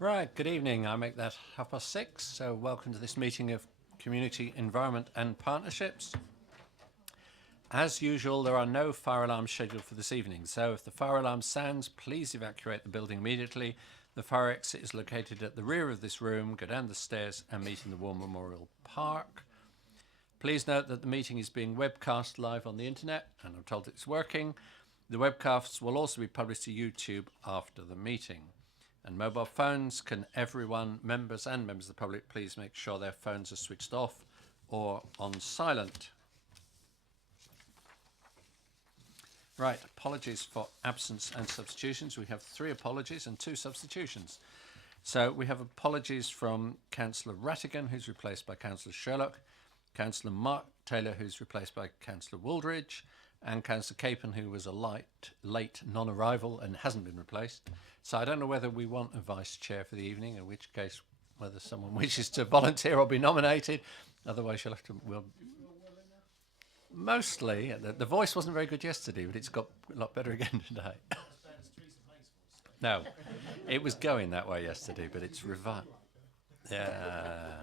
Right, good evening. I make that 6:30, so welcome to this meeting of Community Environment and Partnerships. As usual, there are no fire alarms scheduled for this evening, so if the fire alarm sounds, please evacuate the building immediately. The fire exit is located at the rear of this room. Go down the stairs and meet in the War Memorial Park. Please note that the meeting is being webcast live on the internet, and I'm told it's working. The webcasts will also be published to YouTube after the meeting. And mobile phones, can everyone, members and members of the public, please make sure their phones are switched off or on silent. Right, apologies for absence and substitutions. We have 3 apologies and 2 substitutions. So we have apologies from Councillor Rattigan, who's replaced by Councillor Sherlock, Councillor Mark Taylor, who's replaced by Councillor Wooldridge, and Councillor Capon, who was a late non-arrival and hasn't been replaced. So I don't know whether we want a vice chair for the evening, in which case whether someone wishes to volunteer or be nominated. Otherwise you'll have to, mostly, the voice wasn't very good yesterday, but it's got a lot better again today. No, it was going that way yesterday, but it's revived. Yeah.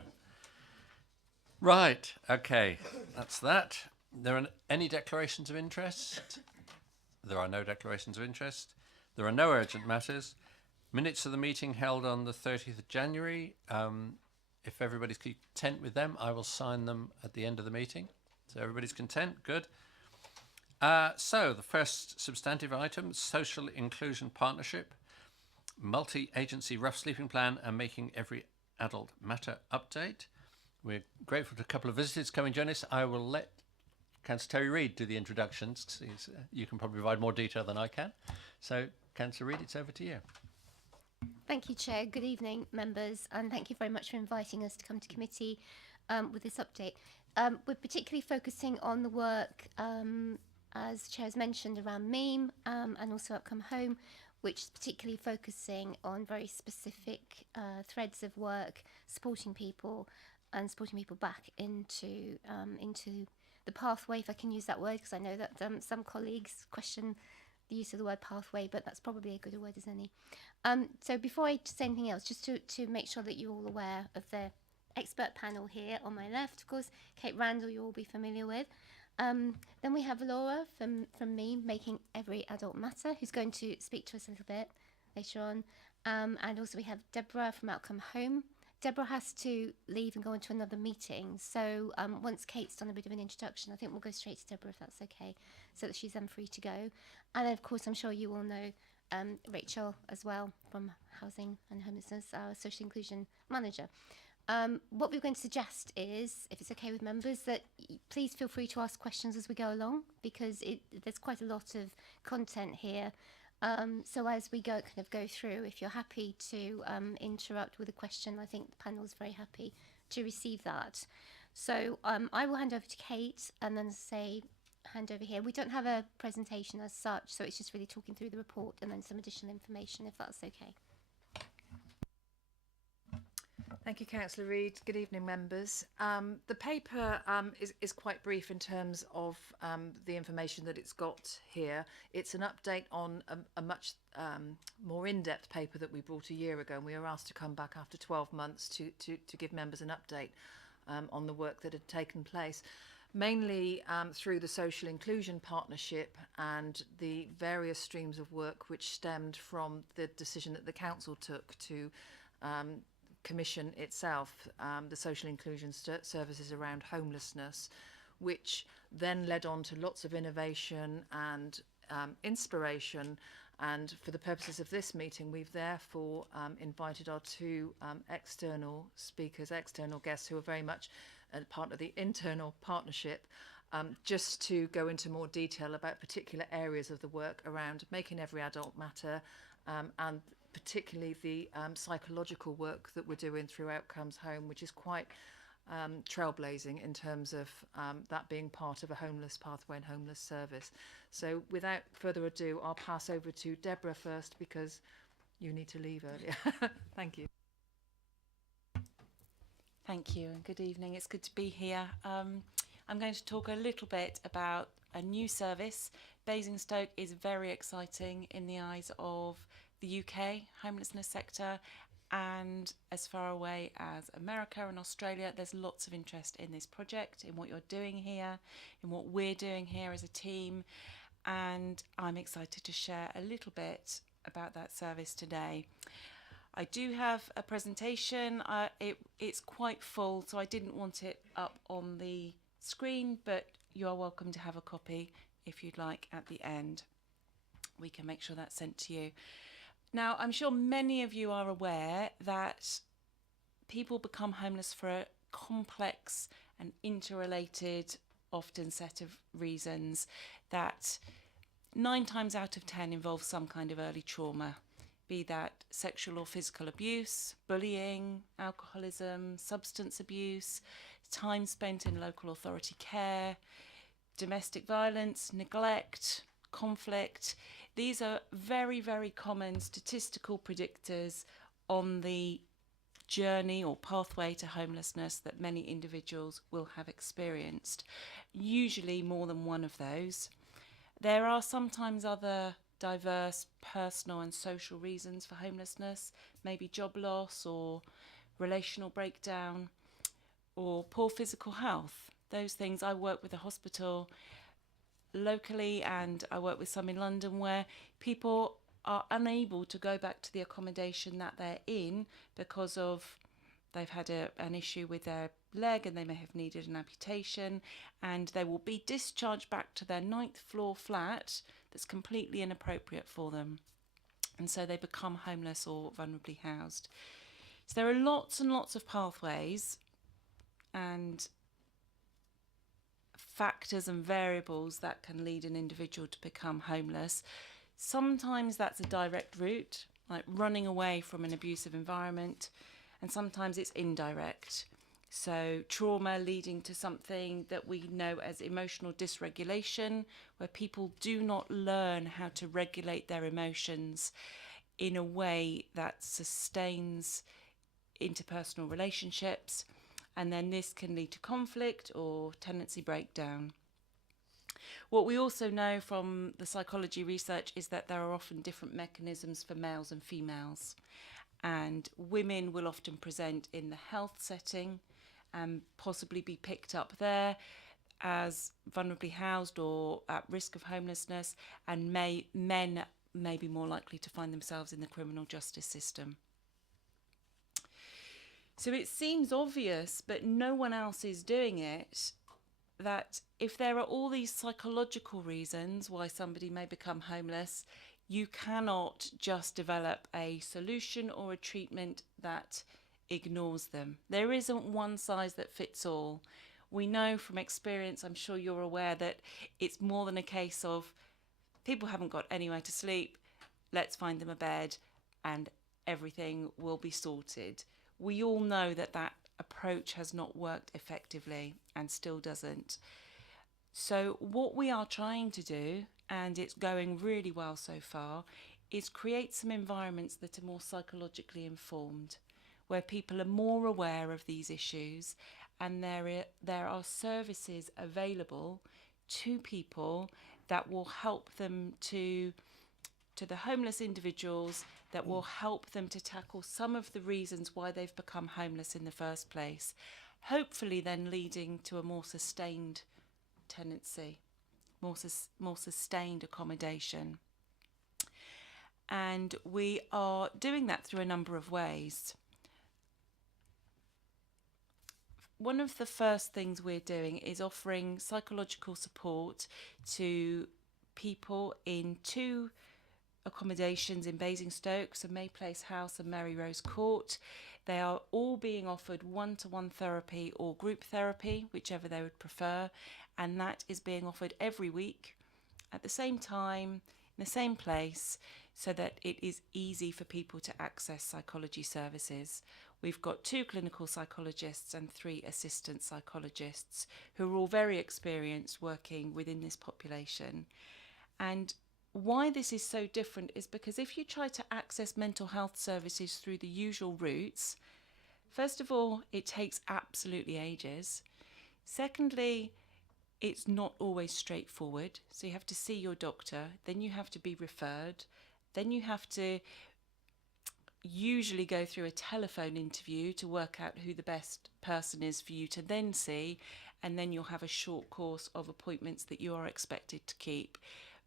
Right, okay, that's that. There are any declarations of interest? There are no declarations of interest. There are no urgent matters. Minutes of the meeting held on the 30th of January. If everybody's content with them, I will sign them at the end of the meeting. So everybody's content, good. So the first substantive item, Social Inclusion Partnership, Multi-Agency Rough Sleeping Plan and Making Every Adult Matter update. We're grateful to a couple of visitors coming to join us. I will let Councillor Terry Reid do the introductions. You can probably provide more detail than I can. So, Councillor Reid, it's over to you. Thank you, Chair. Good evening, members, and thank you very much for inviting us to come to committee with this update. We're particularly focusing on the work, as Chair has mentioned, around MEME and also Upcome Home, which is particularly focusing on very specific threads of work, supporting people and supporting people back into the pathway, if I can use that word, because I know that some colleagues question the use of the word pathway, but that's probably a good word as any. So before I say anything else, just to make sure that you're all aware of the expert panel here on my left, of course, Kate Randall you'll all be familiar with. Then we have Laura from me, Making Every Adult Matter, who's going to speak to us a little bit later on. And also we have Deborah from Outcome Home. Deborah has to leave and go into another meeting. So once Kate's done a bit of an introduction, I think we'll go straight to Deborah if that's okay, so that she's then free to go. And of course, I'm sure you all know Rachel as well from Housing and Homelessness, our Social Inclusion Manager. What we're going to suggest is, if it's okay with members, that please feel free to ask questions as we go along, because there's quite a lot of content here. So as we go through, if you're happy to interrupt with a question, I think the panel is very happy to receive that. So I will hand over to Kate and then hand over here. We don't have a presentation as such, so it's just really talking through the report and then some additional information, if that's okay. Thank you, Councillor Reid. Good evening, members. The paper is quite brief in terms of the information that it's got here. It's an update on a much more in-depth paper that we brought a year ago, and we were asked to come back after 12 months to give members an update on the work that had taken place, mainly through the Social Inclusion Partnership and the various streams of work which stemmed from the decision that the Council took to commission itself, the social inclusion services around homelessness, which then led on to lots of innovation and inspiration. And for the purposes of this meeting, we've therefore invited our 2 external speakers, external guests, who are very much part of the internal partnership, just to go into more detail about particular areas of the work around making every adult matter, and particularly the psychological work that we're doing through Outcomes Home, which is quite trailblazing in terms of that being part of a homeless pathway and homeless service. So without further ado, I'll pass over to Deborah first, because you need to leave earlier. Thank you. Thank you and good evening. It's good to be here. I'm going to talk a little bit about a new service. Basingstoke is very exciting in the eyes of the UK homelessness sector and as far away as America and Australia, there's lots of interest in this project, in what you're doing here, in what we're doing here as a team, and I'm excited to share a little bit about that service today. I do have a presentation. It's quite full, so I didn't want it up on the screen, but you are welcome to have a copy if you'd like at the end. We can make sure that's sent to you. Now, I'm sure many of you are aware that people become homeless for a complex and interrelated, often set of reasons that 9 times out of 10 involve some kind of early trauma, be that sexual or physical abuse, bullying, alcoholism, substance abuse, time spent in local authority care, domestic violence, neglect, conflict. These are very, very common statistical predictors on the journey or pathway to homelessness that many individuals will have experienced, usually more than one of those. There are sometimes other diverse personal and social reasons for homelessness, maybe job loss or relational breakdown or poor physical health. Those things. I work with a hospital locally, and I work with some in London, where people are unable to go back to the accommodation that they're in because of they've had an issue with their leg and they may have needed an amputation, and they will be discharged back to their 9th floor flat that's completely inappropriate for them, and so they become homeless or vulnerably housed. So there are lots and lots of pathways and factors and variables that can lead an individual to become homeless. Sometimes that's a direct route, like running away from an abusive environment, and sometimes it's indirect. So trauma leading to something that we know as emotional dysregulation, where people do not learn how to regulate their emotions in a way that sustains interpersonal relationships, and then this can lead to conflict or tenancy breakdown. What we also know from the psychology research is that there are often different mechanisms for males and females, and women will often present in the health setting and possibly be picked up there as vulnerably housed or at risk of homelessness, and men may be more likely to find themselves in the criminal justice system. So it seems obvious, but no one else is doing it, that if there are all these psychological reasons why somebody may become homeless, you cannot just develop a solution or a treatment that ignores them. There isn't one size that fits all. We know from experience, I'm sure you're aware, that it's more than a case of people haven't got anywhere to sleep, let's find them a bed and everything will be sorted. We all know that that approach has not worked effectively and still doesn't. So what we are trying to do, and it's going really well so far, is create some environments that are more psychologically informed, where people are more aware of these issues, and there are services available to people that will help them to the homeless individuals, that will help them to tackle some of the reasons why they've become homeless in the first place, hopefully then leading to a more sustained tenancy, more sustained accommodation. And we are doing that through a number of ways. One of the first things we're doing is offering psychological support to people in 2 accommodations in Basingstoke, so May Place House and Mary Rose Court. They are all being offered one-to-one therapy or group therapy, whichever they would prefer, and that is being offered every week at the same time, in the same place, so that it is easy for people to access psychology services. We've got 2 clinical psychologists and 3 assistant psychologists who are all very experienced working within this population. And why this is so different is because if you try to access mental health services through the usual routes, first of all, it takes absolutely ages. Secondly, it's not always straightforward. So you have to see your doctor, then you have to be referred, then you have to usually go through a telephone interview to work out who the best person is for you to then see, and then you'll have a short course of appointments that you are expected to keep.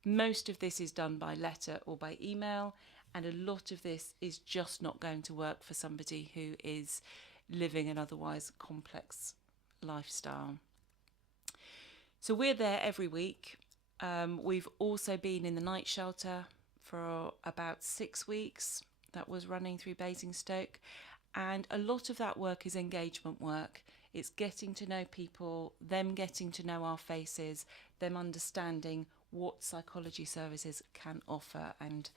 Most of this is done by letter or by email, and a lot of this is just not going to work for somebody who is living an otherwise complex lifestyle. So we're there every week. We've also been in the night shelter for about 6 weeks. That was running through Basingstoke, and a lot of that work is engagement work. It's getting to know people, them getting to know our faces, them understanding what psychology services can offer and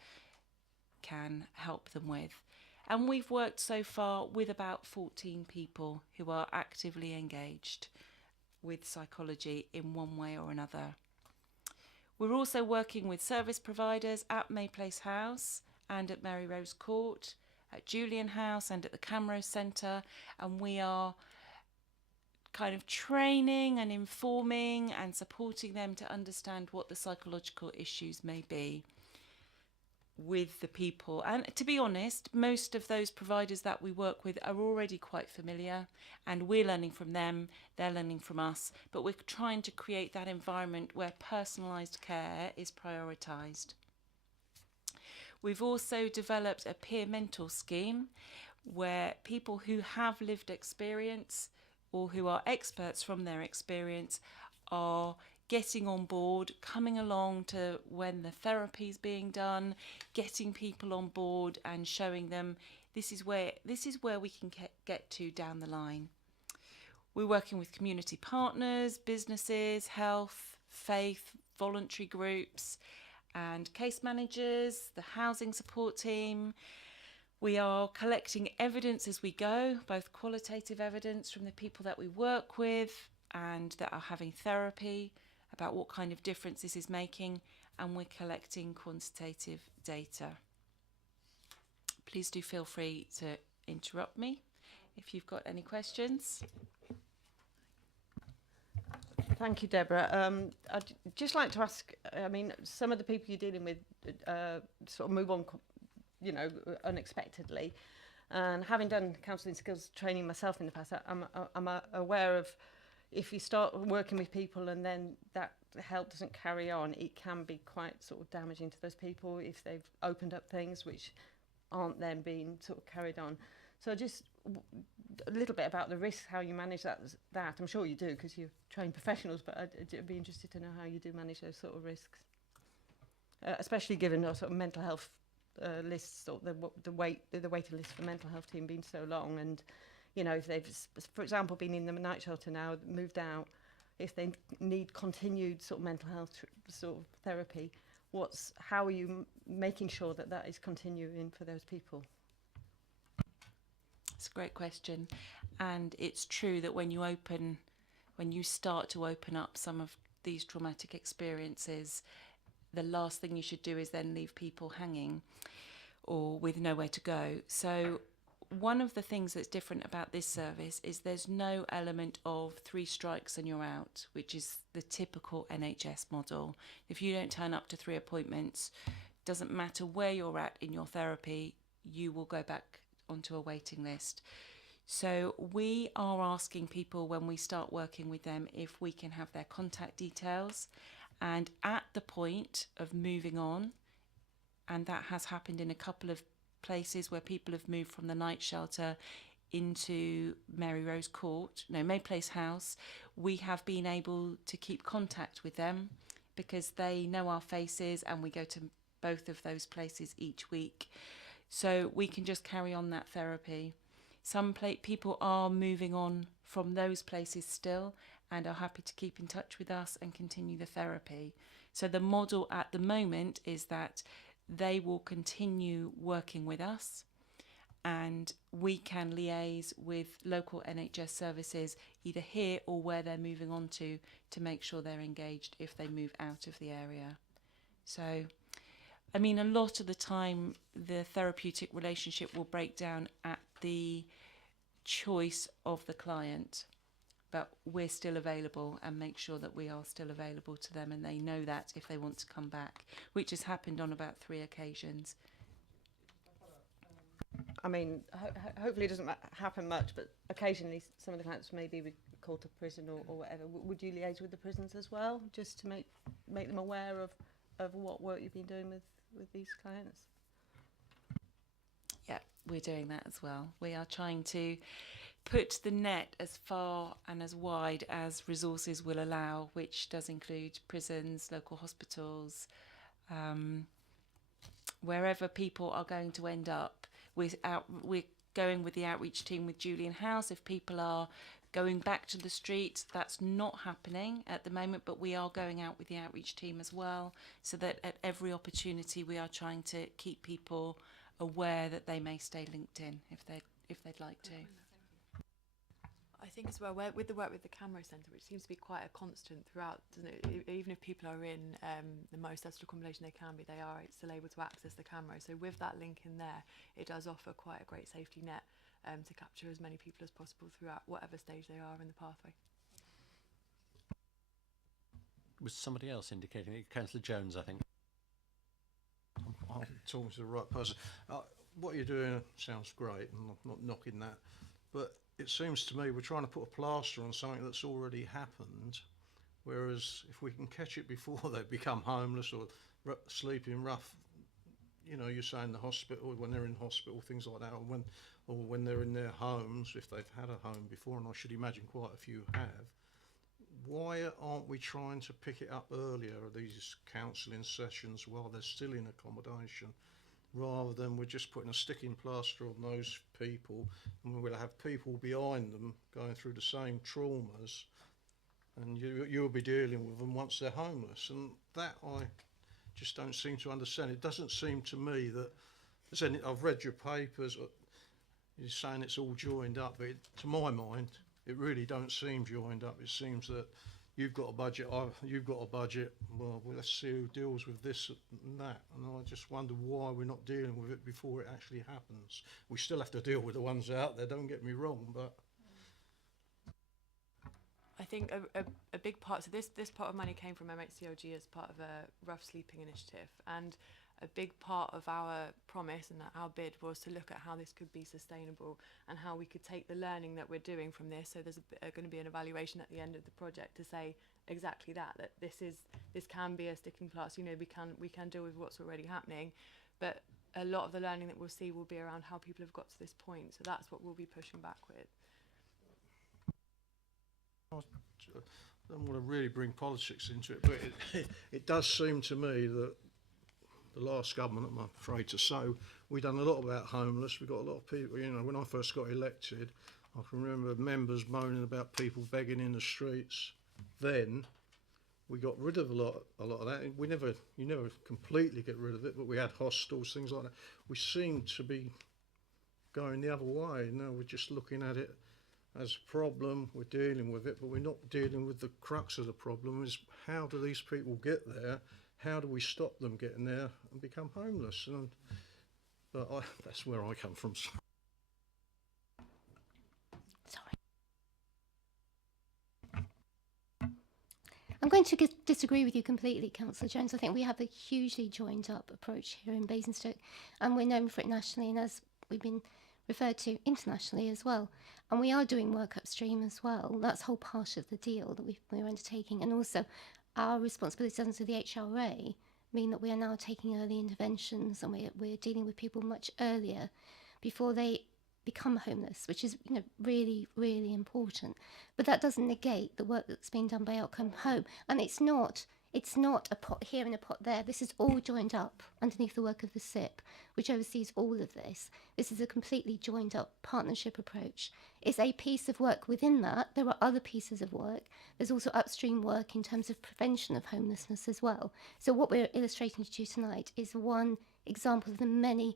can help them with. And we've worked so far with about 14 people who are actively engaged with psychology in one way or another. We're also working with service providers at Mayplace House and at Mary Rose Court, at Julian House and at the Camrose Centre, and we are kind of training and informing and supporting them to understand what the psychological issues may be with the people. And to be honest, most of those providers that we work with are already quite familiar, and we're learning from them, they're learning from us, but we're trying to create that environment where personalised care is prioritised. We've also developed a peer mentor scheme where people who have lived experience or who are experts from their experience are getting on board, coming along to when the therapy is being done, getting people on board and showing them this is where we can get to down the line. We're working with community partners, businesses, health, faith, voluntary groups and case managers, the housing support team. We are collecting evidence as we go, both qualitative evidence from the people that we work with and that are having therapy about what kind of difference this is making, and we're collecting quantitative data. Please do feel free to interrupt me if you've got any questions. Thank you, Deborah. I'd just like to ask, I mean, some of the people you're dealing with sort of move on, you know, unexpectedly. And having done counselling skills training myself in the past, I'm aware of if you start working with people and then that help doesn't carry on, it can be quite sort of damaging to those people if they've opened up things which aren't then being sort of carried on. So just a little bit about the risks, how you manage that. I'm sure you do because you're trained professionals, but I'd be interested to know how you do manage those sort of risks, especially given our sort of mental health lists, or the waiting list for mental health team being so long. And you know, if they've, for example, been in the night shelter now, moved out, if they need continued sort of mental health sort of therapy, how are you making sure that that is continuing for those people? It's a great question, and it's true that when you start to open up some of these traumatic experiences, the last thing you should do is then leave people hanging or with nowhere to go. So one of the things that's different about this service is there's no element of 3 strikes and you're out, which is the typical NHS model. If you don't turn up to 3 appointments, doesn't matter where you're at in your therapy, you will go back onto a waiting list. So we are asking people when we start working with them if we can have their contact details, and at the point of moving on, and that has happened in a couple of places where people have moved from the night shelter into Mayplace House, we have been able to keep contact with them because they know our faces and we go to both of those places each week. So we can just carry on that therapy. Some people are moving on from those places still and are happy to keep in touch with us and continue the therapy. So the model at the moment is that they will continue working with us and we can liaise with local NHS services either here or where they're moving on to make sure they're engaged if they move out of the area. So I mean, a lot of the time, the therapeutic relationship will break down at the choice of the client, but we're still available and make sure that we are still available to them and they know that if they want to come back, which has happened on about 3 occasions. I mean, hopefully it doesn't happen much, but occasionally some of the clients may be called to prison or whatever. Would you liaise with the prisons as well, just to make them aware of what work you've been doing with these clients? Yeah, we're doing that as well. We are trying to put the net as far and as wide as resources will allow, which does include prisons, local hospitals, wherever people are going to end up. We're going with the outreach team with Julian House. If people are going back to the streets, that's not happening at the moment, but we are going out with the outreach team as well, so that at every opportunity we are trying to keep people aware that they may stay linked in if they'd like to. I think as well, with the work with the camera centre, which seems to be quite a constant throughout, doesn't it? Even if people are in the most settled accommodation they can be, they are still able to access the camera. So with that link in there, it does offer quite a great safety net to capture as many people as possible throughout whatever stage they are in the pathway. Was somebody else indicating it? Councillor Jones, I think. I'm talking to the right person. What you're doing sounds great, and I'm not knocking that, but it seems to me we're trying to put a plaster on something that's already happened, whereas if we can catch it before they become homeless or sleeping rough, you know, you're saying the hospital, when they're in hospital, things like that, or when they're in their homes, if they've had a home before, and I should imagine quite a few have. Why aren't we trying to pick it up earlier, these counselling sessions, while they're still in accommodation, rather than we're just putting a sticking plaster on those people, and we'll have people behind them going through the same traumas, and you'll be dealing with them once they're homeless. And that I just don't seem to understand. It doesn't seem to me that there's any. I've read your papers. You're saying it's all joined up, but to my mind, it really don't seem joined up. It seems that you've got a budget, you've got a budget, well, let's see who deals with this and that. And I just wonder why we're not dealing with it before it actually happens. We still have to deal with the ones out there, don't get me wrong, but... I think a big part, so this pot of money came from MHCLG as part of a rough sleeping initiative, and a big part of our promise and our bid was to look at how this could be sustainable and how we could take the learning that we're doing from this. So there's going to be an evaluation at the end of the project to say exactly that this can be a sticking plaster. You know, we can deal with what's already happening, but a lot of the learning that we'll see will be around how people have got to this point. So that's what we'll be pushing back with. I don't want to really bring politics into it, but it does seem to me that the last government, I'm afraid to say, we've done a lot about homeless. We've got a lot of people, you know, when I first got elected, I can remember members moaning about people begging in the streets. Then we got rid of a lot of that. You never completely get rid of it, but we had hostels, things like that. We seem to be going the other way. Now we're just looking at it as a problem, we're dealing with it, but we're not dealing with the crux of the problem, is how do these people get there? How do we stop them getting there and become homeless? But that's where I come from. Sorry. I'm going to disagree with you completely, Councillor Jones. I think we have a hugely joined up approach here in Basingstoke, and we're known for it nationally, and as we've been referred to internationally as well. And we are doing work upstream as well. That's a whole part of the deal that we're undertaking. And also our responsibilities under the HRA mean that we are now taking early interventions, and we're dealing with people much earlier before they become homeless, which is, you know, really, really important. But that doesn't negate the work that's being done by Outcome Home. And it's not a pot here and a pot there. This is all joined up underneath the work of the SIP, which oversees all of this. This is a completely joined up partnership approach. It's a piece of work within that. There are other pieces of work. There's also upstream work in terms of prevention of homelessness as well. So what we're illustrating to you tonight is one example of the many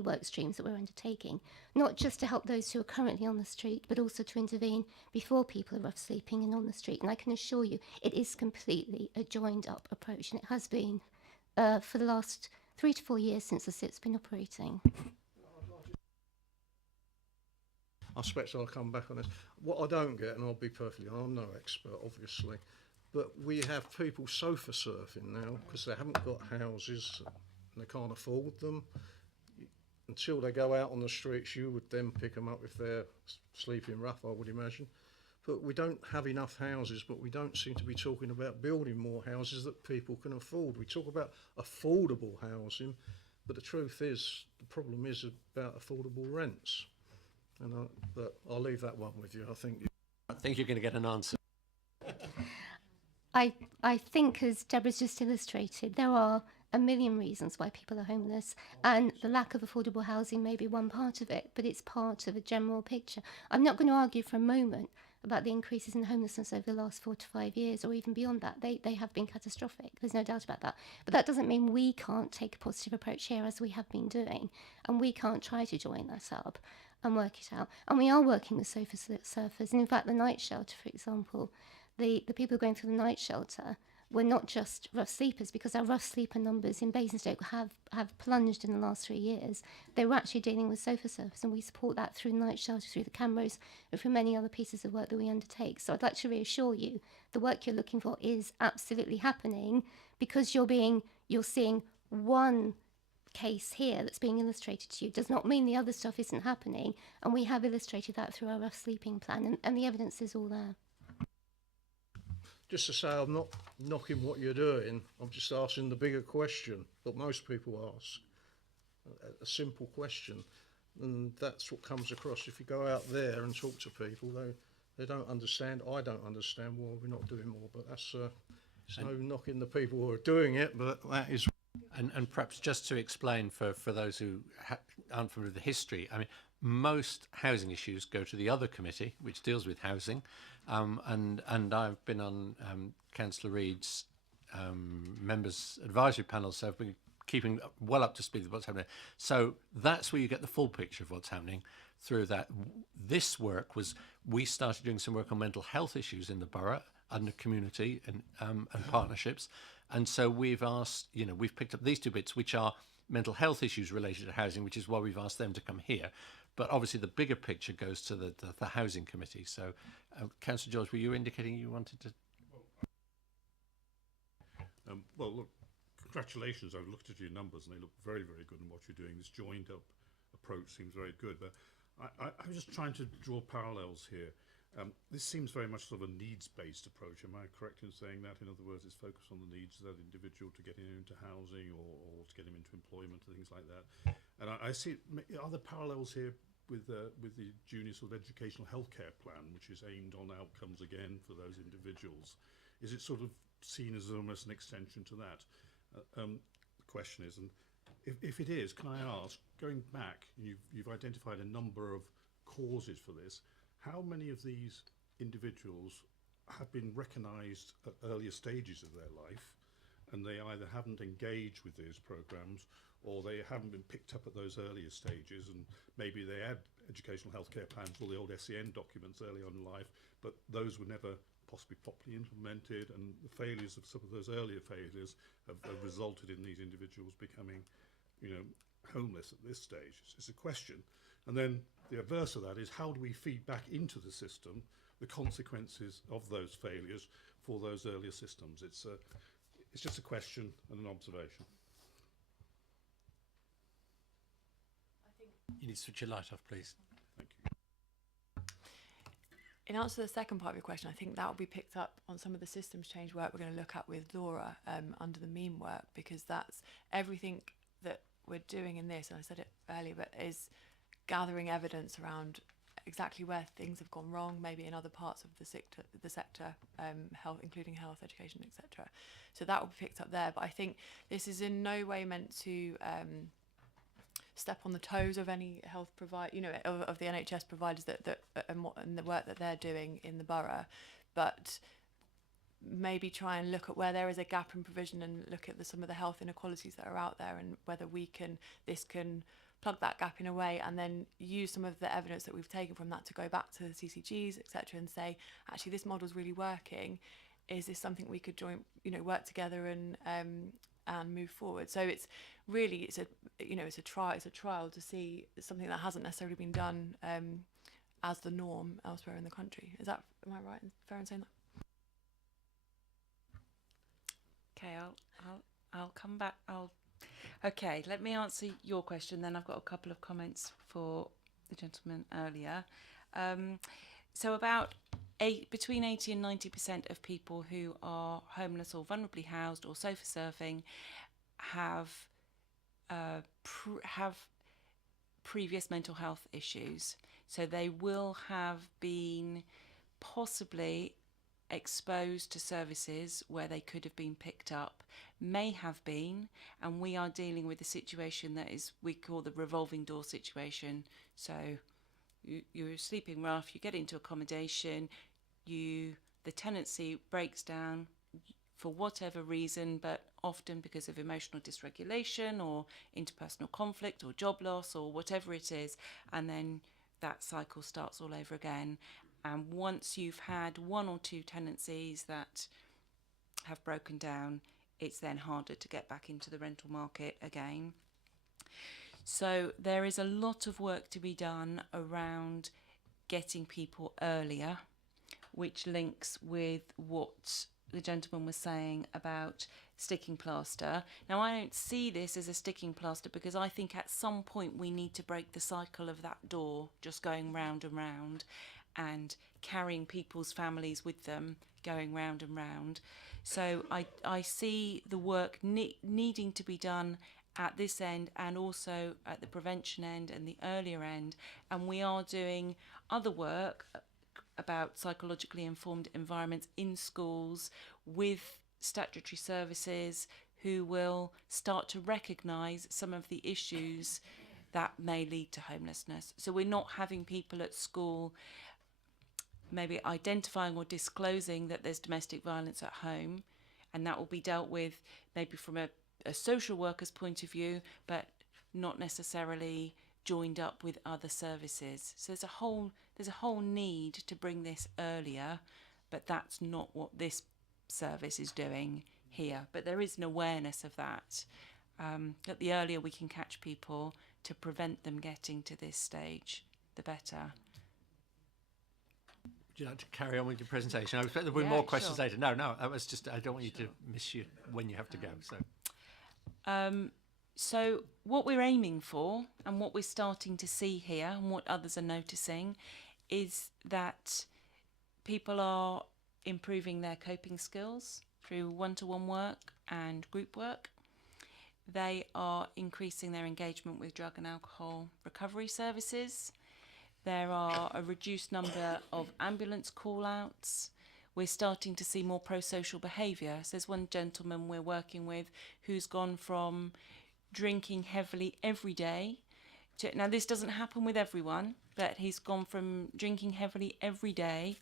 work streams that we're undertaking, not just to help those who are currently on the street, but also to intervene before people are rough sleeping and on the street. And I can assure you, it is completely a joined up approach, and it has been for the last 3 to 4 years since the SIP's been operating. I expect I'll come back on this. What I don't get, and I'll be perfectly, I'm no expert, obviously, but we have people sofa surfing now because they haven't got houses and they can't afford them. until they go out on the streets, you would then pick them up if they're sleeping rough, I would imagine. But we don't have enough houses, but we don't seem to be talking about building more houses that people can afford. We talk about affordable housing, but the truth is, the problem is about affordable rents. But I'll leave that one with you. I think you're going to get an answer. I think, as Deborah's just illustrated, there are a million reasons why people are homeless, and the lack of affordable housing may be one part of it, but it's part of a general picture. I'm not going to argue for a moment about the increases in homelessness over the last 4 to 5 years, or even beyond that. They have been catastrophic. There's no doubt about that. But that doesn't mean we can't take a positive approach here, as we have been doing, and we can't try to join that up and work it out. And we are working with sofa surfers, and in fact, the night shelter, for example, the people going through the night shelter were not just rough sleepers, because our rough sleeper numbers in Basingstoke have plunged in the last 3 years. They were actually dealing with sofa surfers, and we support that through night shelter, through the cameras, and through many other pieces of work that we undertake. So I'd like to reassure you, the work you're looking for is absolutely happening, because you're seeing one case here that's being illustrated to you does not mean the other stuff isn't happening, and we have illustrated that through our rough sleeping plan, and the evidence is all there. Just to say, I'm not knocking what you're doing, I'm just asking the bigger question that most people ask. A simple question. And that's what comes across. If you go out there and talk to people, they don't understand. I don't understand why we're not doing more. But that's it's no knocking the people who are doing it, but that is. And perhaps just to explain for those who aren't familiar with the history, I mean, most housing issues go to the other committee, which deals with housing, and I've been on Councillor Reid's members' advisory panel, so I've been keeping well up to speed with what's happening. So that's where you get the full picture of what's happening through that. This work was, we started doing some work on mental health issues in the borough and the community and partnerships. And so we've asked, we've picked up these two bits, which are mental health issues related to housing, which is why we've asked them to come here. But obviously the bigger picture goes to the housing committee. So, Councillor George, were you indicating you wanted to? Well, look, congratulations. I've looked at your numbers and they look very, very good in what you're doing. This joined up approach seems very good. But I'm just trying to draw parallels here. This seems very much sort of a needs-based approach. Am I correct in saying that? In other words, it's focused on the needs of that individual to get into housing or to get him into employment and things like that. And I see, are there parallels here with the junior sort of educational healthcare plan, which is aimed on outcomes again for those individuals? Is it sort of seen as almost an extension to that? The question is, and if it is, can I ask, going back, you've identified a number of causes for this. How many of these individuals have been recognised at earlier stages of their life and they either haven't engaged with these programmes or they haven't been picked up at those earlier stages, and maybe they had educational healthcare plans or the old SEN documents early on in life, but those were never possibly properly implemented, and the failures of some of those earlier failures have resulted in these individuals becoming, homeless at this stage. It's a question. And then the reverse of that is, how do we feed back into the system the consequences of those failures for those earlier systems? It's just a question and an observation. You need to switch your light off, please. Thank you. In answer to the second part of your question, I think that will be picked up on some of the systems change work we're going to look at with Laura under the meme work, because that's everything that we're doing in this, and I said it earlier, but is gathering evidence around exactly where things have gone wrong, maybe in other parts of the sector, health, including health, education, etc. So that will be picked up there. But I think this is in no way meant to step on the toes of any health provider, of the NHS providers that and the work that they're doing in the borough, but maybe try and look at where there is a gap in provision and look at some of the health inequalities that are out there, and whether this can plug that gap in a way, and then use some of the evidence that we've taken from that to go back to the CCGs, etc., and say, actually, this model's really working. Is this something we could work together and move forward? So it's really it's a trial to see something that hasn't necessarily been done as the norm elsewhere in the country. Am I right and fair in saying that? Okay, I'll come back. Okay, let me answer your question. Then I've got a couple of comments for the gentleman earlier. So about between 80 and 90% of people who are homeless or vulnerably housed or sofa surfing have have previous mental health issues. So they will have been possibly exposed to services where they could have been picked up, may have been, and we are dealing with a situation that is, we call the revolving door situation. So you're sleeping rough, you get into accommodation, the tenancy breaks down for whatever reason, but often because of emotional dysregulation or interpersonal conflict or job loss or whatever it is, and then that cycle starts all over again. And once you've had one or two tenancies that have broken down, it's then harder to get back into the rental market again. So there is a lot of work to be done around getting people earlier, which links with what the gentleman was saying about sticking plaster. Now, I don't see this as a sticking plaster because I think at some point we need to break the cycle of that door just going round and round and carrying people's families with them going round and round. So I see the work needing to be done at this end and also at the prevention end and the earlier end. And we are doing other work about psychologically informed environments in schools with statutory services who will start to recognise some of the issues that may lead to homelessness. So we're not having people at school maybe identifying or disclosing that there's domestic violence at home, and that will be dealt with maybe from a social worker's point of view, but not necessarily joined up with other services. So there's a whole need to bring this earlier, but that's not what this service is doing here. But there is an awareness of that. That the earlier we can catch people to prevent them getting to this stage, the better. Would you like to carry on with your presentation? I expect there'll be Yeah, more questions sure. later. No, that was just, I don't want you to miss you when you have to go. So what we're aiming for and what we're starting to see here and what others are noticing is that people are improving their coping skills through one-to-one work and group work. They are increasing their engagement with drug and alcohol recovery services. There are a reduced number of ambulance call-outs. We're starting to see more pro-social behaviour. So there's one gentleman we're working with who's gone from drinking heavily every day to, now this doesn't happen with everyone, but he's gone from drinking heavily every day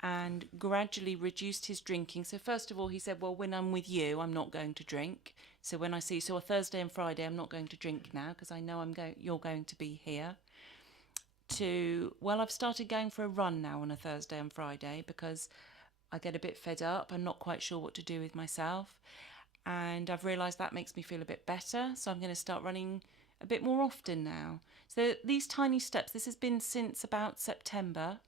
and gradually reduced his drinking. So first of all, he said, well, when I'm with you, I'm not going to drink. So when I see you, so a Thursday and Friday, I'm not going to drink now because I know you're going to be here. To, well, I've started going for a run now on a Thursday and Friday because I get a bit fed up. I'm not quite sure what to do with myself. And I've realised that makes me feel a bit better. So I'm going to start running a bit more often now. So these tiny steps, this has been since about September.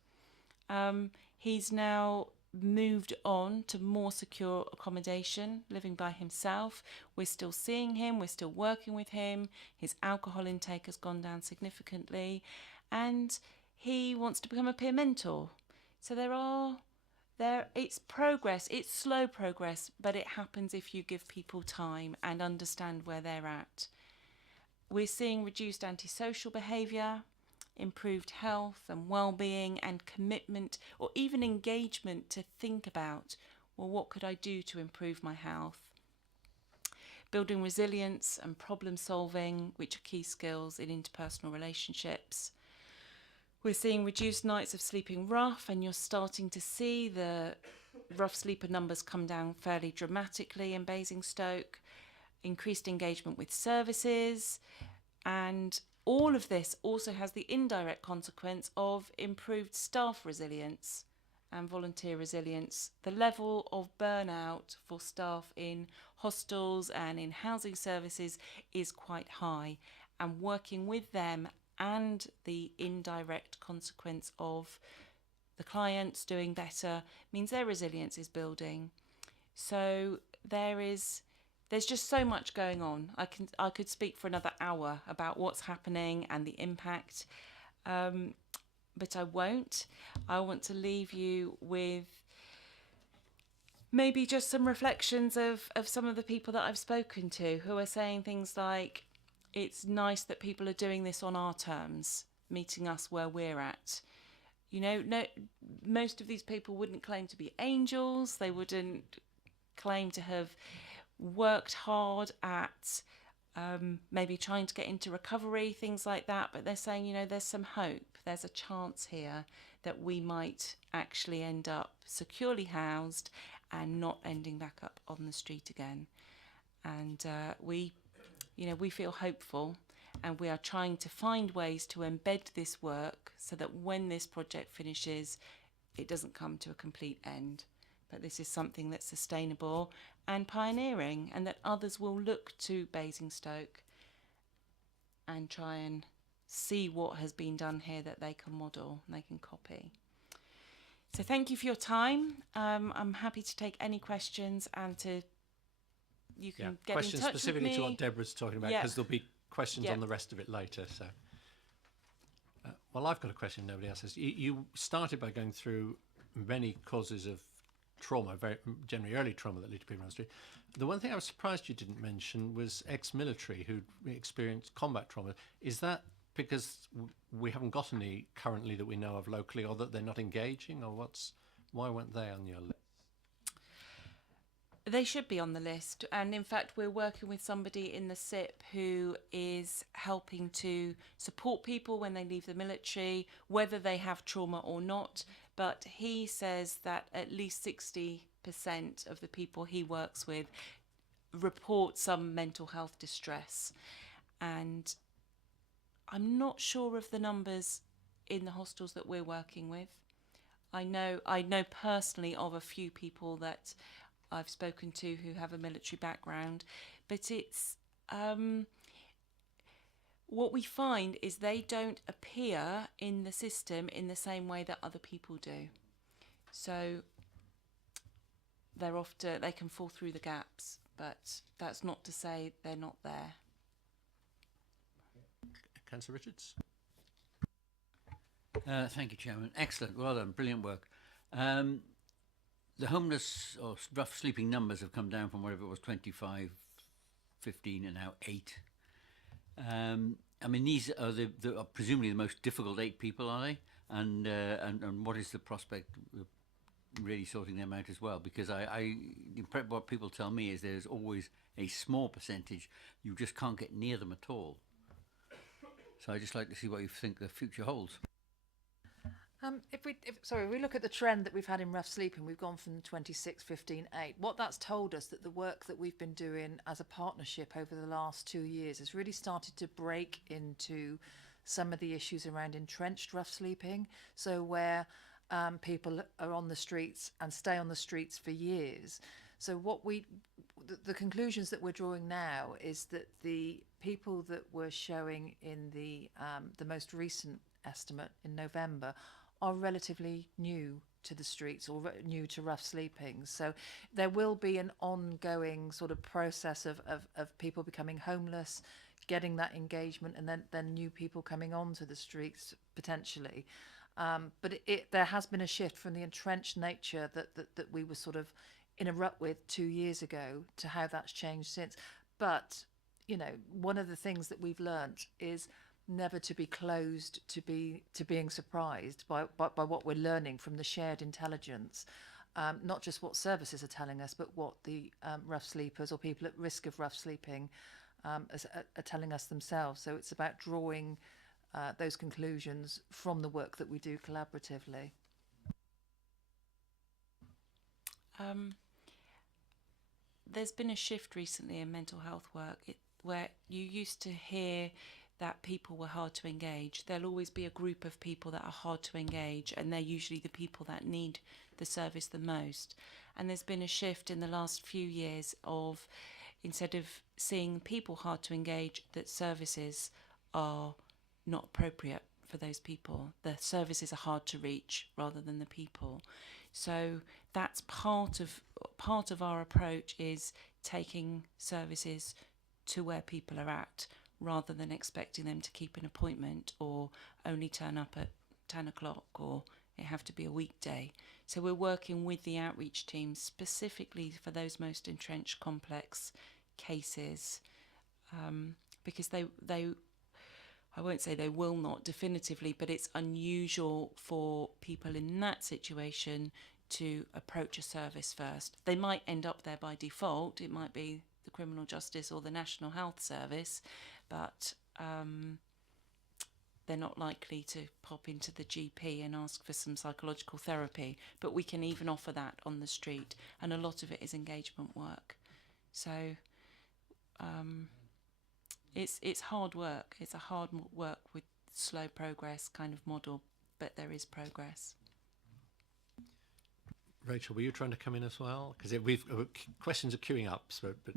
He's now moved on to more secure accommodation, living by himself. We're still seeing him, we're still working with him. His alcohol intake has gone down significantly. And he wants to become a peer mentor. So it's progress, it's slow progress, but it happens if you give people time and understand where they're at. We're seeing reduced antisocial behaviour, improved health and well-being and commitment or even engagement to think about, well, what could I do to improve my health? Building resilience and problem solving, which are key skills in interpersonal relationships. We're seeing reduced nights of sleeping rough, and you're starting to see the rough sleeper numbers come down fairly dramatically in Basingstoke. Increased engagement with services, and all of this also has the indirect consequence of improved staff resilience and volunteer resilience. The level of burnout for staff in hostels and in housing services is quite high, and working with them and the indirect consequence of the clients doing better means their resilience is building. So there is there's just so much going on. I could speak for another hour about what's happening and the impact, but I won't. I want to leave you with maybe just some reflections of some of the people that I've spoken to who are saying things like, it's nice that people are doing this on our terms, meeting us where we're at. You know, no, most of these people wouldn't claim to be angels. They wouldn't claim to have worked hard at maybe trying to get into recovery, things like that. But they're saying, you know, there's some hope. There's a chance here that we might actually end up securely housed and not ending back up on the street again. And we feel hopeful, and we are trying to find ways to embed this work so that when this project finishes, it doesn't come to a complete end. But this is something that's sustainable and pioneering, and that others will look to Basingstoke and try and see what has been done here that they can model and they can copy. So thank you for your time. I'm happy to take any questions, and you can get questions in touch specifically with me. to what Deborah's talking about, Yeah. because there'll be questions Yeah. on the rest of it later. So, well, I've got a question nobody else has. You started by going through many causes of trauma, very generally early trauma that lead to people on the street. The one thing I was surprised you didn't mention was ex-military who experienced combat trauma. Is that because we haven't got any currently that we know of locally, or that they're not engaging, or why weren't they on your list? They should be on the list, and in fact we're working with somebody in the SIP who is helping to support people when they leave the military, whether they have trauma or not. But he says that at least 60% of the people he works with report some mental health distress, and I'm not sure of the numbers in the hostels that we're working with. I know personally of a few people that I've spoken to who have a military background, but it's what we find is they don't appear in the system in the same way that other people do. So they can fall through the gaps, but that's not to say they're not there. Councillor Richards? Thank you, Chairman. Excellent. Well done. Brilliant work. The homeless or rough sleeping numbers have come down from whatever it was, 25, 15, and now 8. I mean, these are are presumably the most difficult 8 people, are they? And what is the prospect of really sorting them out as well? Because what people tell me is there's always a small percentage you just can't get near them at all. So I'd just like to see what you think the future holds. If we look at the trend that we've had in rough sleeping, we've gone from 26, 15, 8. What that's told us that the work that we've been doing as a partnership over the last 2 years has really started to break into some of the issues around entrenched rough sleeping. So where people are on the streets and stay on the streets for years. So the conclusions that we're drawing now is that the people that we're showing in the most recent estimate in November are relatively new to the streets or new to rough sleeping. So there will be an ongoing sort of process of people becoming homeless, getting that engagement, and then new people coming onto the streets potentially. But there has been a shift from the entrenched nature that we were sort of in a rut with 2 years ago to how that's changed since. But, you know, one of the things that we've learnt is never to be closed to being surprised by what we're learning from the shared intelligence, not just what services are telling us, but what the rough sleepers or people at risk of rough sleeping are telling us themselves. So it's about drawing those conclusions from the work that we do collaboratively. There's been a shift recently in mental health work where you used to hear that people were hard to engage. There'll always be a group of people that are hard to engage, and they're usually the people that need the service the most. And there's been a shift in the last few years of, instead of seeing people hard to engage, that services are not appropriate for those people. The services are hard to reach rather than the people. So that's part of our approach, is taking services to where people are at, rather than expecting them to keep an appointment or only turn up at 10 o'clock, or it have to be a weekday. So we're working with the outreach team specifically for those most entrenched complex cases, because they I won't say they will not definitively, but it's unusual for people in that situation to approach a service first. They might end up there by default. It might be the Criminal Justice or the National Health Service, but they're not likely to pop into the GP and ask for some psychological therapy. But we can even offer that on the street, and a lot of it is engagement work. So it's hard work. It's a hard work with slow progress kind of model, but there is progress. Rachel, were you trying to come in as well? Because we've questions are queuing up. So, but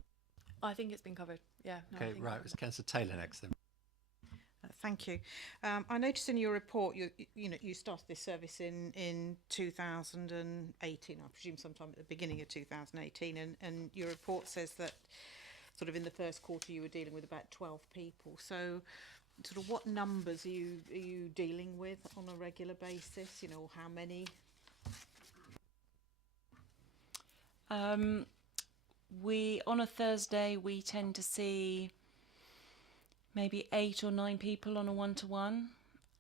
I think it's been covered. Yeah. No, I okay, think right. it's It's Councillor Taylor next then. Thank you. I noticed in your report you started this service in 2018. I presume sometime at the beginning of 2018, and your report says that sort of in the first quarter you were dealing with about 12 people. So, sort of what numbers are you dealing with on a regular basis? You know, how many? We on a Thursday we tend to see maybe 8 or 9 people on a one-to-one.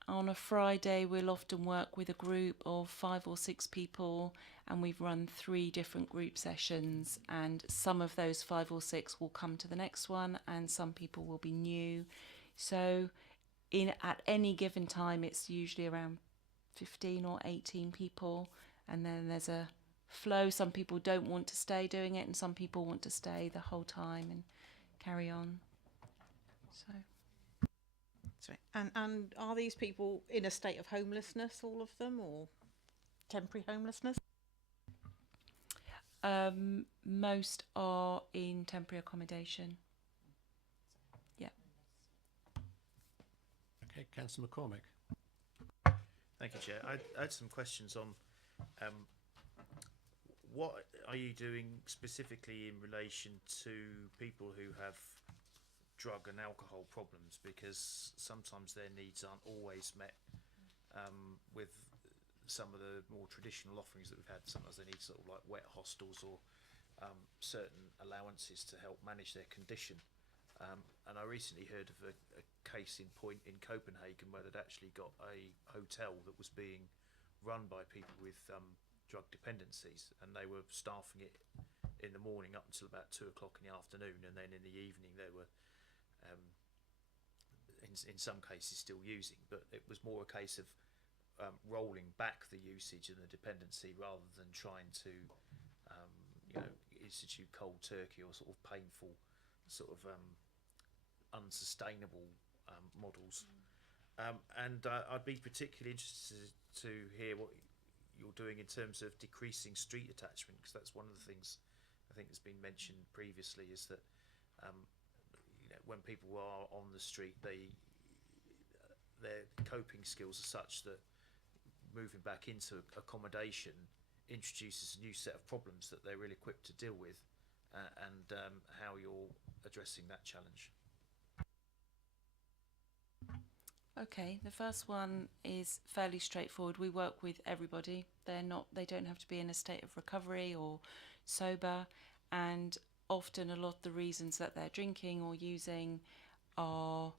On a Friday we'll often work with a group of 5 or 6 people, and we've run 3 different group sessions, and some of those 5 or 6 will come to the next one, and some people will be new. So at any given time it's usually around 15 or 18 people, and then there's a flow. Some people don't want to stay doing it, and some people want to stay the whole time and carry on. So. Sorry. And are these people in a state of homelessness, all of them, or temporary homelessness? Most are in temporary accommodation. Yeah. Okay, Councillor McCormick. Thank you, Chair. I had some questions on what are you doing specifically in relation to people who have drug and alcohol problems, because sometimes their needs aren't always met with some of the more traditional offerings that we've had. Sometimes they need sort of like wet hostels or certain allowances to help manage their condition. And I recently heard of a case in point in Copenhagen where they'd actually got a hotel that was being run by people with drug dependencies, and they were staffing it in the morning up until about 2 o'clock in the afternoon, and then in the evening they were in some cases still using, but it was more a case of rolling back the usage and the dependency rather than trying to institute cold turkey or sort of painful sort of unsustainable models. And I'd be particularly interested to hear what you're doing in terms of decreasing street attachment, because that's one of the things I think has been mentioned previously, is that when people are on the street, their coping skills are such that moving back into accommodation introduces a new set of problems that they're really equipped to deal with, and how you're addressing that challenge. Okay, the first one is fairly straightforward. We work with everybody. They don't have to be in a state of recovery or sober, and often a lot of the reasons that they're drinking or using are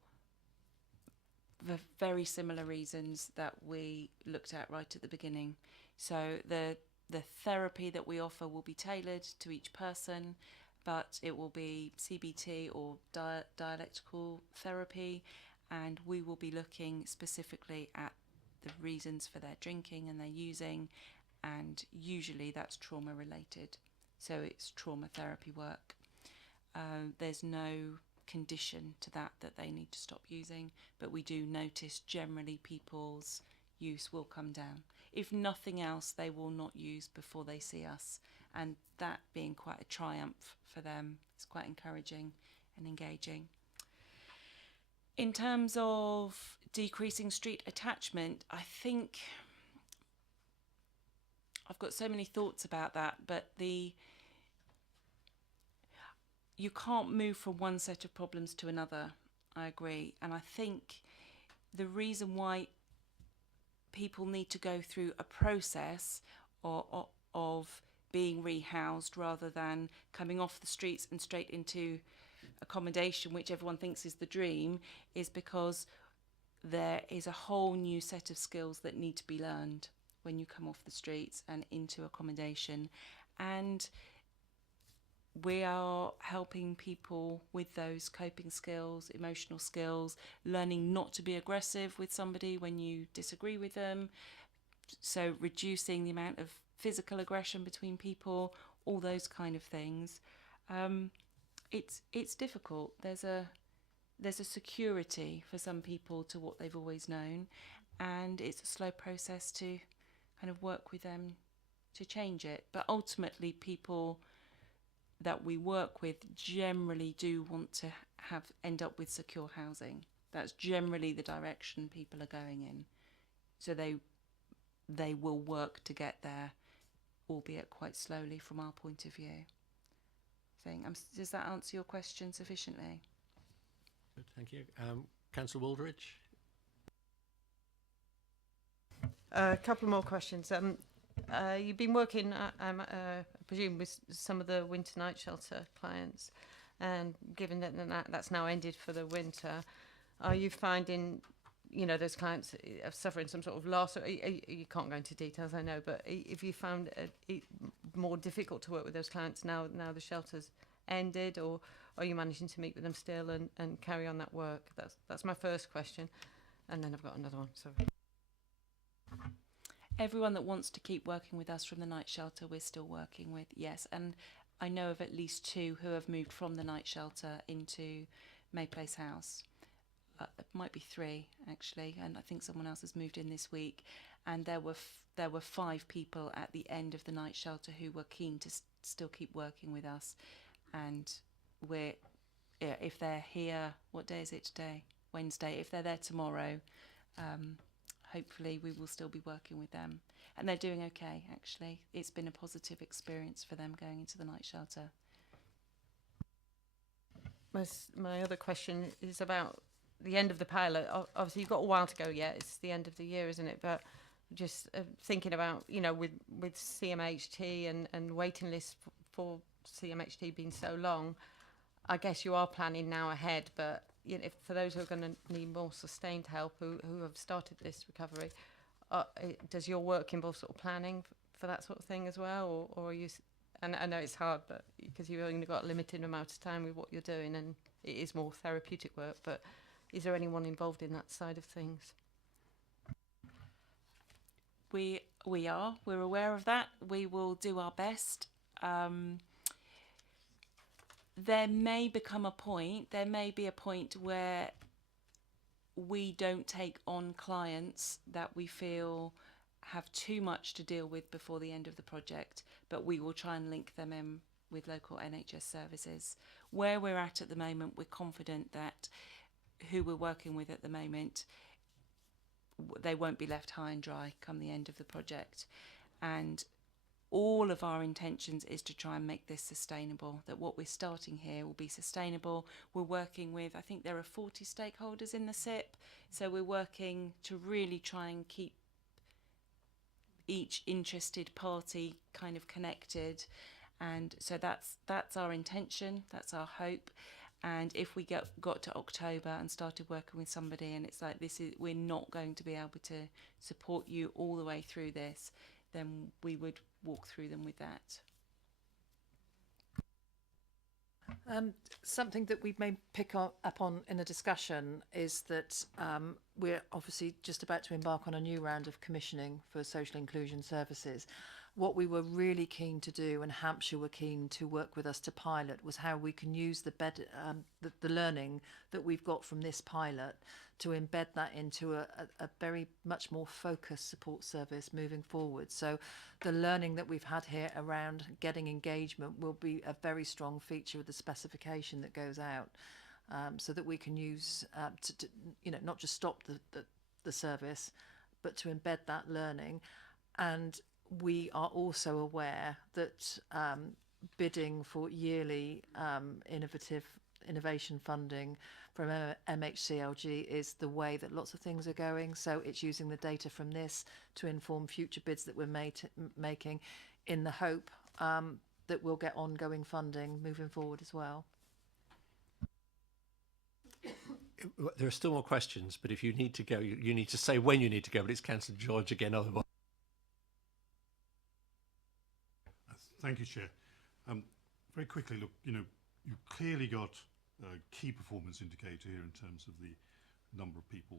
the very similar reasons that we looked at right at the beginning. So the therapy that we offer will be tailored to each person, but it will be CBT or dialectical therapy, and we will be looking specifically at the reasons for their drinking and their using, and usually that's trauma related. So it's trauma therapy work. There's no condition to that they need to stop using, but we do notice generally people's use will come down. If nothing else, they will not use before they see us, and that being quite a triumph for them is quite encouraging and engaging. In terms of decreasing street attachment, I think I've got so many thoughts about that, but you can't move from one set of problems to another. I agree. And I think the reason why people need to go through a process of being rehoused rather than coming off the streets and straight into accommodation, which everyone thinks is the dream, is because there is a whole new set of skills that need to be learned when you come off the streets and into accommodation. And we are helping people with those coping skills, emotional skills, learning not to be aggressive with somebody when you disagree with them. So reducing the amount of physical aggression between people, all those kind of things. It's difficult. There's a security for some people to what they've always known, and it's a slow process to kind of work with them to change it. But ultimately, people that we work with generally do want to end up with secure housing. That's generally the direction people are going in. So they will work to get there, albeit quite slowly from our point of view. Does that answer your question sufficiently? Good, thank you. Councillor Waldridge? A couple more questions. You've been working, I presume, with some of the winter night shelter clients, and given that that's now ended for the winter, are you finding, those clients are suffering some sort of loss? Or you can't go into details, I know, but if you found it more difficult to work with those clients now the shelter's ended, or are you managing to meet with them still and carry on that work? That's my first question, and then I've got another one. So. Everyone that wants to keep working with us from the night shelter, we're still working with, yes. And I know of at least 2 who have moved from the night shelter into May Place House. It might be 3, actually, and I think someone else has moved in this week. And there were 5 people at the end of the night shelter who were keen to still keep working with us. And if they're here, what day is it today? Wednesday. If they're there tomorrow, hopefully we will still be working with them. And they're doing okay, actually. It's been a positive experience for them going into the night shelter. My other question is about the end of the pilot. Obviously, you've got a while to go yet. It's the end of the year, isn't it? But just thinking about, with CMHT and waiting lists for CMHT being so long, I guess you are planning now ahead, but if for those who are going to need more sustained help, who have started this recovery, does your work involve sort of planning for that sort of thing as well, or are you? And I know it's hard, but because you've only got a limited amount of time with what you're doing, and it is more therapeutic work. But is there anyone involved in that side of things? We're aware of that. We will do our best. There may be a point where we don't take on clients that we feel have too much to deal with before the end of the project, but we will try and link them in with local NHS services. Where we're at the moment, we're confident that who we're working with at the moment, they won't be left high and dry come the end of the project. And all of our intentions is to try and make this sustainable, that what we're starting here will be sustainable. We're working with, I think there are 40 stakeholders in the SIP, so we're working to really try and keep each interested party kind of connected. And so that's our intention, that's our hope. And if we got to October and started working with somebody and it's like, we're not going to be able to support you all the way through this, then we would walk through them with that. Something that we may pick up on in the discussion is that we're obviously just about to embark on a new round of commissioning for social inclusion services. What we were really keen to do, and Hampshire were keen to work with us to pilot, was how we can use the learning that we've got from this pilot to embed that into a very much more focused support service moving forward. So the learning that we've had here around getting engagement will be a very strong feature of the specification that goes out. so that we can use to not just stop the service, but to embed that learning. And we are also aware that bidding for yearly innovation funding from MHCLG is the way that lots of things are going. So it's using the data from this to inform future bids that we're making, in the hope that we'll get ongoing funding moving forward as well. There are still more questions, but if you need to go, you need to say when you need to go, but it's Councillor George again, otherwise. Thank you, Chair. Very quickly, look, you've clearly got a key performance indicator here in terms of the number of people,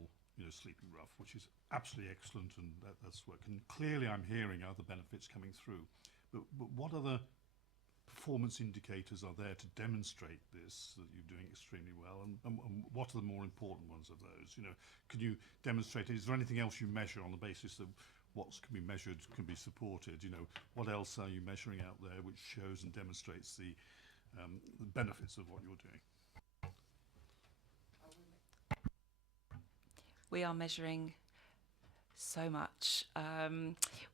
sleeping rough, which is absolutely excellent, and that's work. And clearly I'm hearing other benefits coming through. But what other performance indicators are there to demonstrate this, that you're doing extremely well, and what are the more important ones of those? Can you demonstrate it? Is there anything else you measure on the basis of what can be measured, can be supported? What else are you measuring out there which shows and demonstrates the benefits of what you're doing? We are measuring so much.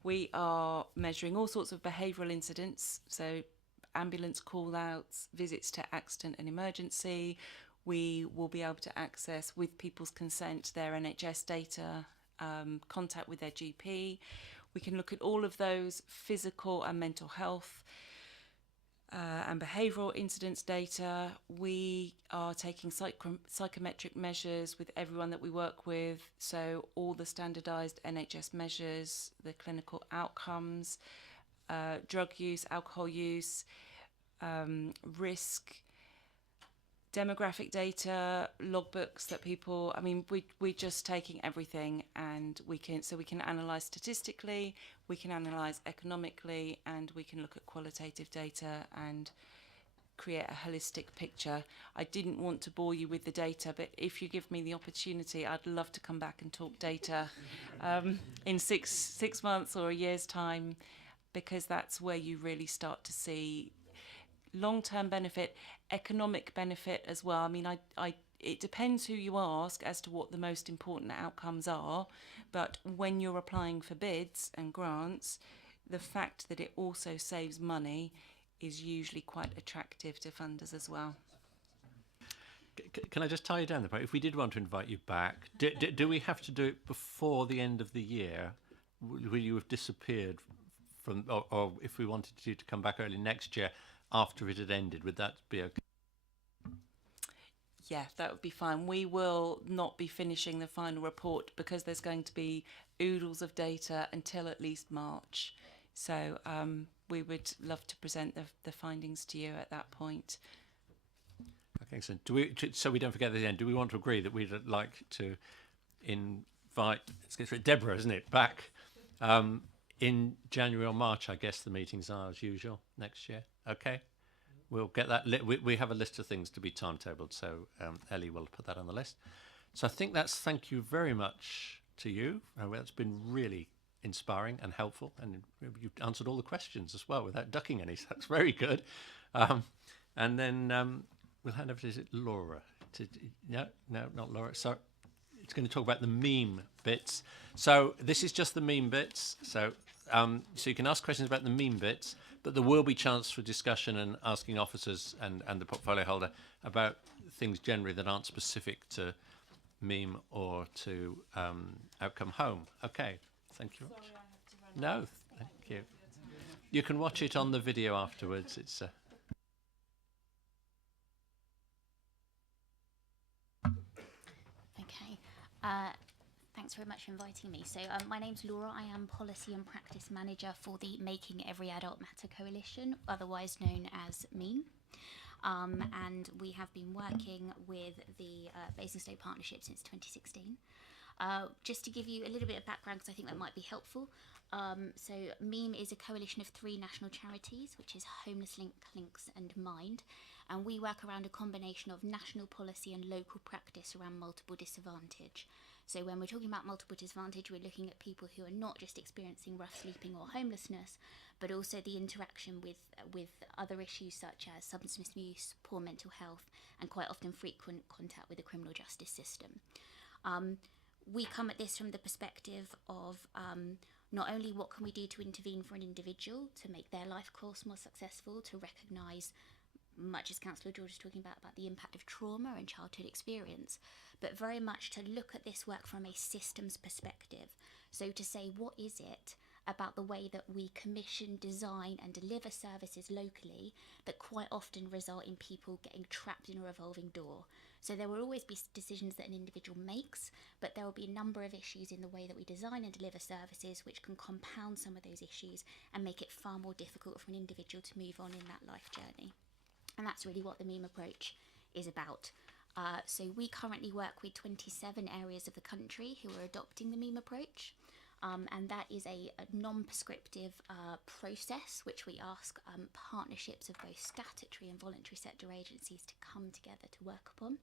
We are measuring all sorts of behavioural incidents, so ambulance call-outs, visits to accident and emergency. We will be able to access, with people's consent, their NHS data, contact with their GP. We can look at all of those physical and mental health and behavioural incidents data. We are taking psychometric measures with everyone that we work with, so all the standardised NHS measures, the clinical outcomes, drug use, alcohol use, risk, demographic data, logbooks that people, we're just taking everything, and we can analyse statistically, we can analyse economically, and we can look at qualitative data and create a holistic picture. I didn't want to bore you with the data, but if you give me the opportunity, I'd love to come back and talk data in six months or a year's time, because that's where you really start to see long-term benefit, economic benefit as well. It depends who you ask as to what the most important outcomes are, but when you're applying for bids and grants, the fact that it also saves money is usually quite attractive to funders as well. Can I just tie you down there? If we did want to invite you back, do we have to do it before the end of the year? Will you have disappeared from, or if we wanted you to come back early next year after it had ended, would that be okay? Yeah, that would be fine. We will not be finishing the final report because there's going to be oodles of data until at least March. So we would love to present the findings to you at that point. Okay, excellent. So we don't forget at the end, do we want to agree that we'd like to invite, let's get through it, Deborah, isn't it, back in January or March? I guess the meetings are as usual next year. Okay, we'll get that. We have a list of things to be timetabled, so Ellie will put that on the list. So I think thank you very much to you. That's been really inspiring and helpful, and you've answered all the questions as well without ducking any, so that's very good. And then we'll hand over to Laura. No, not Laura. So it's going to talk about the meme bits. So this is just the meme bits. So you can ask questions about the meme bits, but there will be chance for discussion and asking officers and the portfolio holder about things generally that aren't specific to meme or to Outcome Home. Okay, thank you. Sorry, I have to run. No, thank you. You can watch it on the video afterwards. It's Okay. Thanks very much for inviting me. So my name's Laura. I am Policy and Practice Manager for the Making Every Adult Matter Coalition, otherwise known as MEME. And we have been working with the Basingstoke Partnership since 2016. Just to give you a little bit of background, because I think that might be helpful. So MEME is a coalition of 3 national charities, which is Homeless Link, Links and Mind. And we work around a combination of national policy and local practice around multiple disadvantage. So when we're talking about multiple disadvantage, we're looking at people who are not just experiencing rough sleeping or homelessness, but also the interaction with other issues such as substance misuse, poor mental health, and quite often frequent contact with the criminal justice system. We come at this from the perspective of not only what can we do to intervene for an individual to make their life course more successful, to recognise, much as Councillor George is talking about the impact of trauma and childhood experience, but very much to look at this work from a systems perspective. So to say, what is it about the way that we commission, design and deliver services locally that quite often result in people getting trapped in a revolving door? So there will always be decisions that an individual makes, but there will be a number of issues in the way that we design and deliver services which can compound some of those issues and make it far more difficult for an individual to move on in that life journey. And that's really what the MEME approach is about. So we currently work with 27 areas of the country who are adopting the MEME approach. And that is a non-prescriptive process which we ask partnerships of both statutory and voluntary sector agencies to come together to work upon.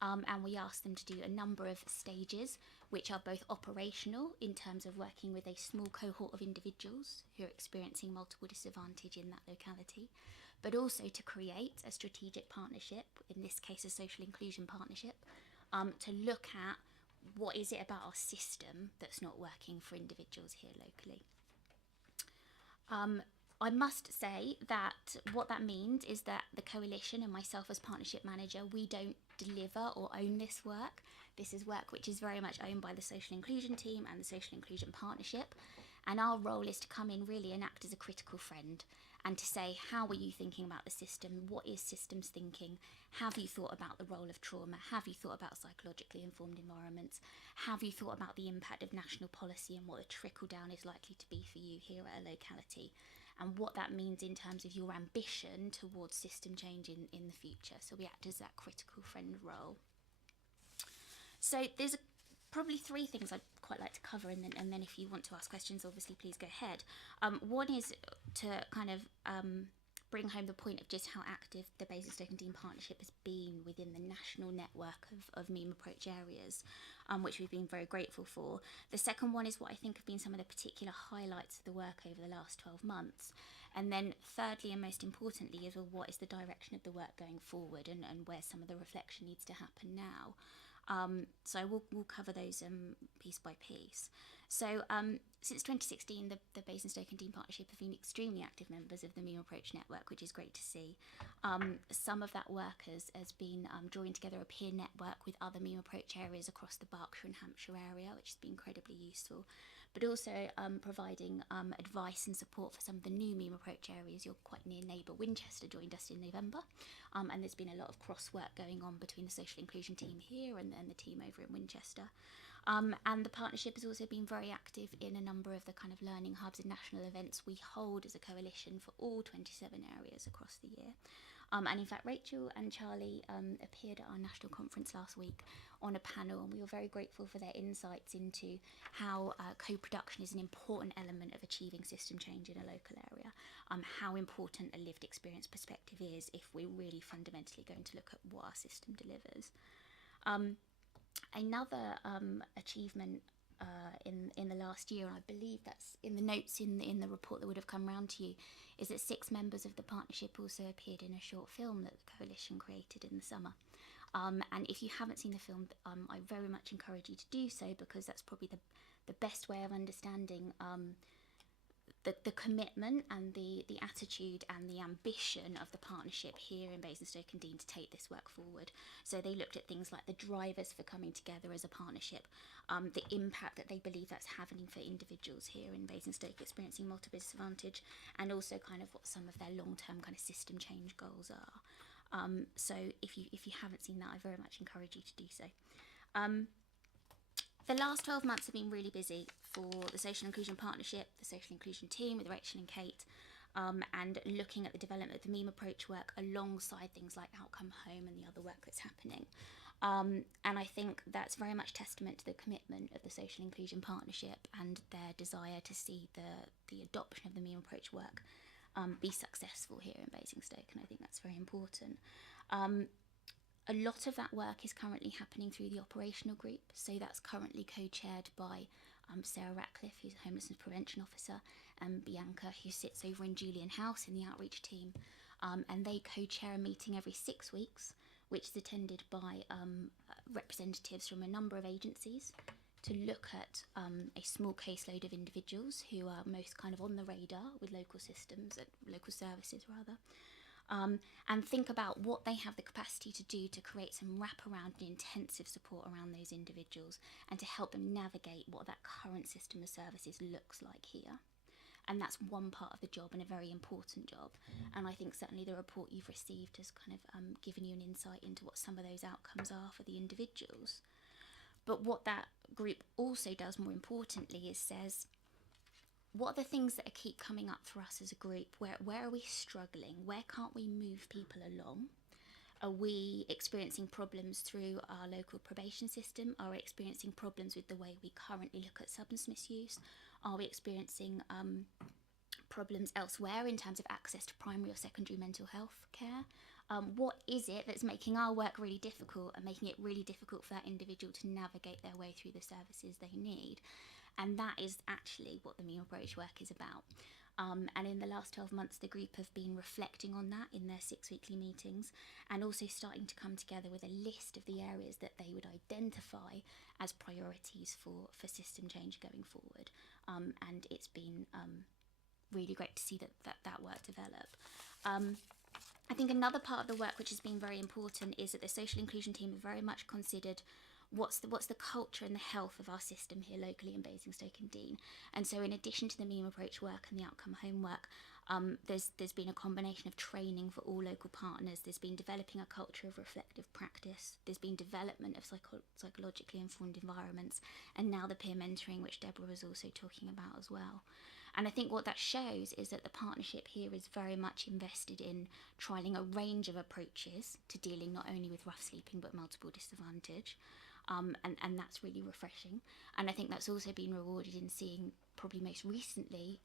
And we ask them to do a number of stages which are both operational in terms of working with a small cohort of individuals who are experiencing multiple disadvantage in that locality, but also to create a strategic partnership, in this case a social inclusion partnership, to look at what is it about our system that's not working for individuals here locally. I must say that what that means is that the coalition and myself as partnership manager, we don't deliver or own this work. This is work which is very much owned by the social inclusion team and the social inclusion partnership, and our role is to come in really and act as a critical friend and to say, how are you thinking about the system? What is systems thinking? Have you thought about the role of trauma? Have you thought about psychologically informed environments? Have you thought about the impact of national policy and what the trickle down is likely to be for you here at a locality? And what that means in terms of your ambition towards system change in the future. So we act as that critical friend role. So there's probably three things I'd quite like to cover, and then if you want to ask questions, obviously please go ahead. One is to kind of bring home the point of just how active the Basingstoke and Dean partnership has been within the national network of MEME approach areas, which we've been very grateful for. The second one is what I think have been some of the particular highlights of the work over the last 12 months. And then thirdly, and most importantly, is what is the direction of the work going forward, and where some of the reflection needs to happen now. So we'll cover those piece by piece. So since 2016, the Basingstoke and Dean Partnership have been extremely active members of the MEME Approach Network, which is great to see. Some of that work has been drawing together a peer network with other MEME Approach areas across the Berkshire and Hampshire area, which has been incredibly useful, but also providing advice and support for some of the new MEME Approach areas. Your quite near neighbour Winchester joined us in November, and there's been a lot of cross work going on between the social inclusion team here and the team over in Winchester. And the partnership has also been very active in a number of the kind of learning hubs and national events we hold as a coalition for all 27 areas across the year. And in fact, Rachel and Charlie appeared at our national conference last week on a panel, and we were very grateful for their insights into how co-production is an important element of achieving system change in a local area, how important a lived experience perspective is if we're really fundamentally going to look at what our system delivers. Another achievement in the last year, and I believe that's in the notes in the report that would have come round to you, is that 6 members of the partnership also appeared in a short film that the coalition created in the summer. And if you haven't seen the film, I very much encourage you to do so, because that's probably the best way of understanding the commitment and the attitude and the ambition of the partnership here in Basingstoke and Dean to take this work forward. So they looked at things like the drivers for coming together as a partnership, the impact that they believe that's having for individuals here in Basingstoke experiencing multiple disadvantage, and also kind of what some of their long-term kind of system change goals are. So if you haven't seen that, I very much encourage you to do so. The last 12 months have been really busy for the Social Inclusion Partnership, the Social Inclusion team with Rachel and Kate, and looking at the development of the MEME approach work alongside things like Outcome Home and the other work that's happening. And I think that's very much testament to the commitment of the Social Inclusion Partnership and their desire to see the adoption of the MEME approach work be successful here in Basingstoke, and I think that's very important. A lot of that work is currently happening through the operational group, so that's currently co-chaired by Sarah Ratcliffe, who's a homelessness prevention officer, and Bianca, who sits over in Julian House in the outreach team, and they co-chair a meeting every 6 weeks, which is attended by representatives from a number of agencies to look at a small caseload of individuals who are most kind of on the radar with local systems, local services rather, and think about what they have the capacity to do to create some wraparound and intensive support around those individuals and to help them navigate what that current system of services looks like here. And that's one part of the job, and a very important job. And I think certainly the report you've received has kind of given you an insight into what some of those outcomes are for the individuals. But what that group also does, more importantly, is says, what are the things that keep coming up for us as a group? Where are we struggling? Where can't we move people along? Are we experiencing problems through our local probation system? Are we experiencing problems with the way we currently look at substance misuse? Are we experiencing problems elsewhere in terms of access to primary or secondary mental health care? What is it that's making our work really difficult and making it really difficult for that individual to navigate their way through the services they need? And that is actually what the Mean Approach work is about. And in the last 12 months, the group have been reflecting on that in their 6 weekly meetings, and also starting to come together with a list of the areas that they would identify as priorities for system change going forward. And it's been really great to see that work develop. I think another part of the work which has been very important is that the social inclusion team have very much considered what's the culture and the health of our system here locally in Basingstoke and Deane. And so in addition to the Meme Approach work and the outcome homework, there's been a combination of training for all local partners. There's been developing a culture of reflective practice. There's been development of psychologically informed environments, and now the peer mentoring, which Deborah was also talking about as well. And I think what that shows is that the partnership here is very much invested in trialling a range of approaches to dealing not only with rough sleeping but multiple disadvantage. And that's really refreshing. And I think that's also been rewarded in seeing, probably most recently,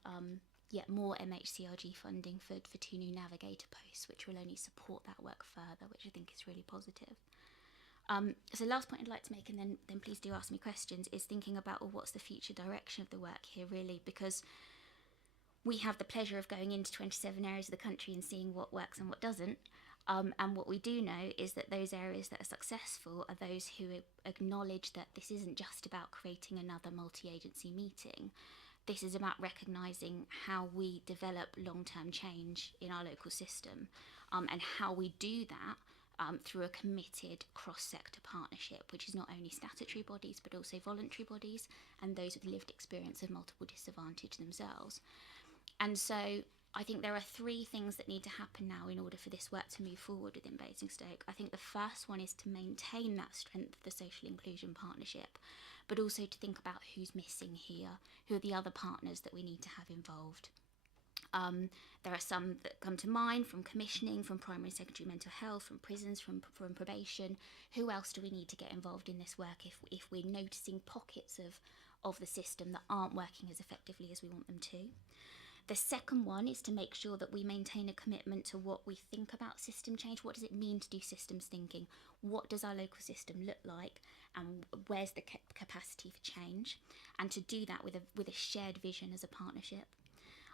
yet more MHCRG funding for 2 new navigator posts, which will only support that work further, which I think is really positive. So last point I'd like to make, and then please do ask me questions, is thinking about, well, what's the future direction of the work here really, because we have the pleasure of going into 27 areas of the country and seeing what works and what doesn't. And what we do know is that those areas that are successful are those who acknowledge that this isn't just about creating another multi-agency meeting. This is about recognising how we develop long-term change in our local system, and how we do that through a committed cross-sector partnership, which is not only statutory bodies but also voluntary bodies and those with lived experience of multiple disadvantage themselves. And so I think there are 3 things that need to happen now in order for this work to move forward within Basingstoke. I think the first one is to maintain that strength of the social inclusion partnership, but also to think about who's missing here, who are the other partners that we need to have involved. There are some that come to mind from commissioning, from primary and secondary mental health, from prisons, from probation. Who else do we need to get involved in this work if we're noticing pockets of the system that aren't working as effectively as we want them to? The second one is to make sure that we maintain a commitment to what we think about system change. What does it mean to do systems thinking? What does our local system look like? And where's the capacity for change? And to do that with a shared vision as a partnership.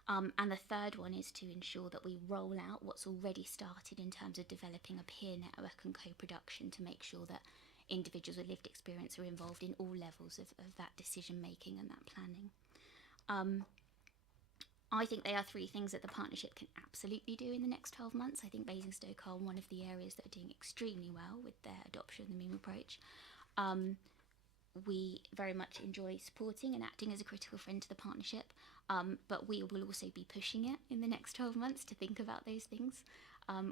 And the third one is to ensure that we roll out what's already started in terms of developing a peer network and co-production to make sure that individuals with lived experience are involved in all levels of that decision making and that planning. I think they are 3 things that the partnership can absolutely do in the next 12 months. I think Basingstoke are one of the areas that are doing extremely well with their adoption of the Meme Approach. We very much enjoy supporting and acting as a critical friend to the partnership, but we will also be pushing it in the next 12 months to think about those things,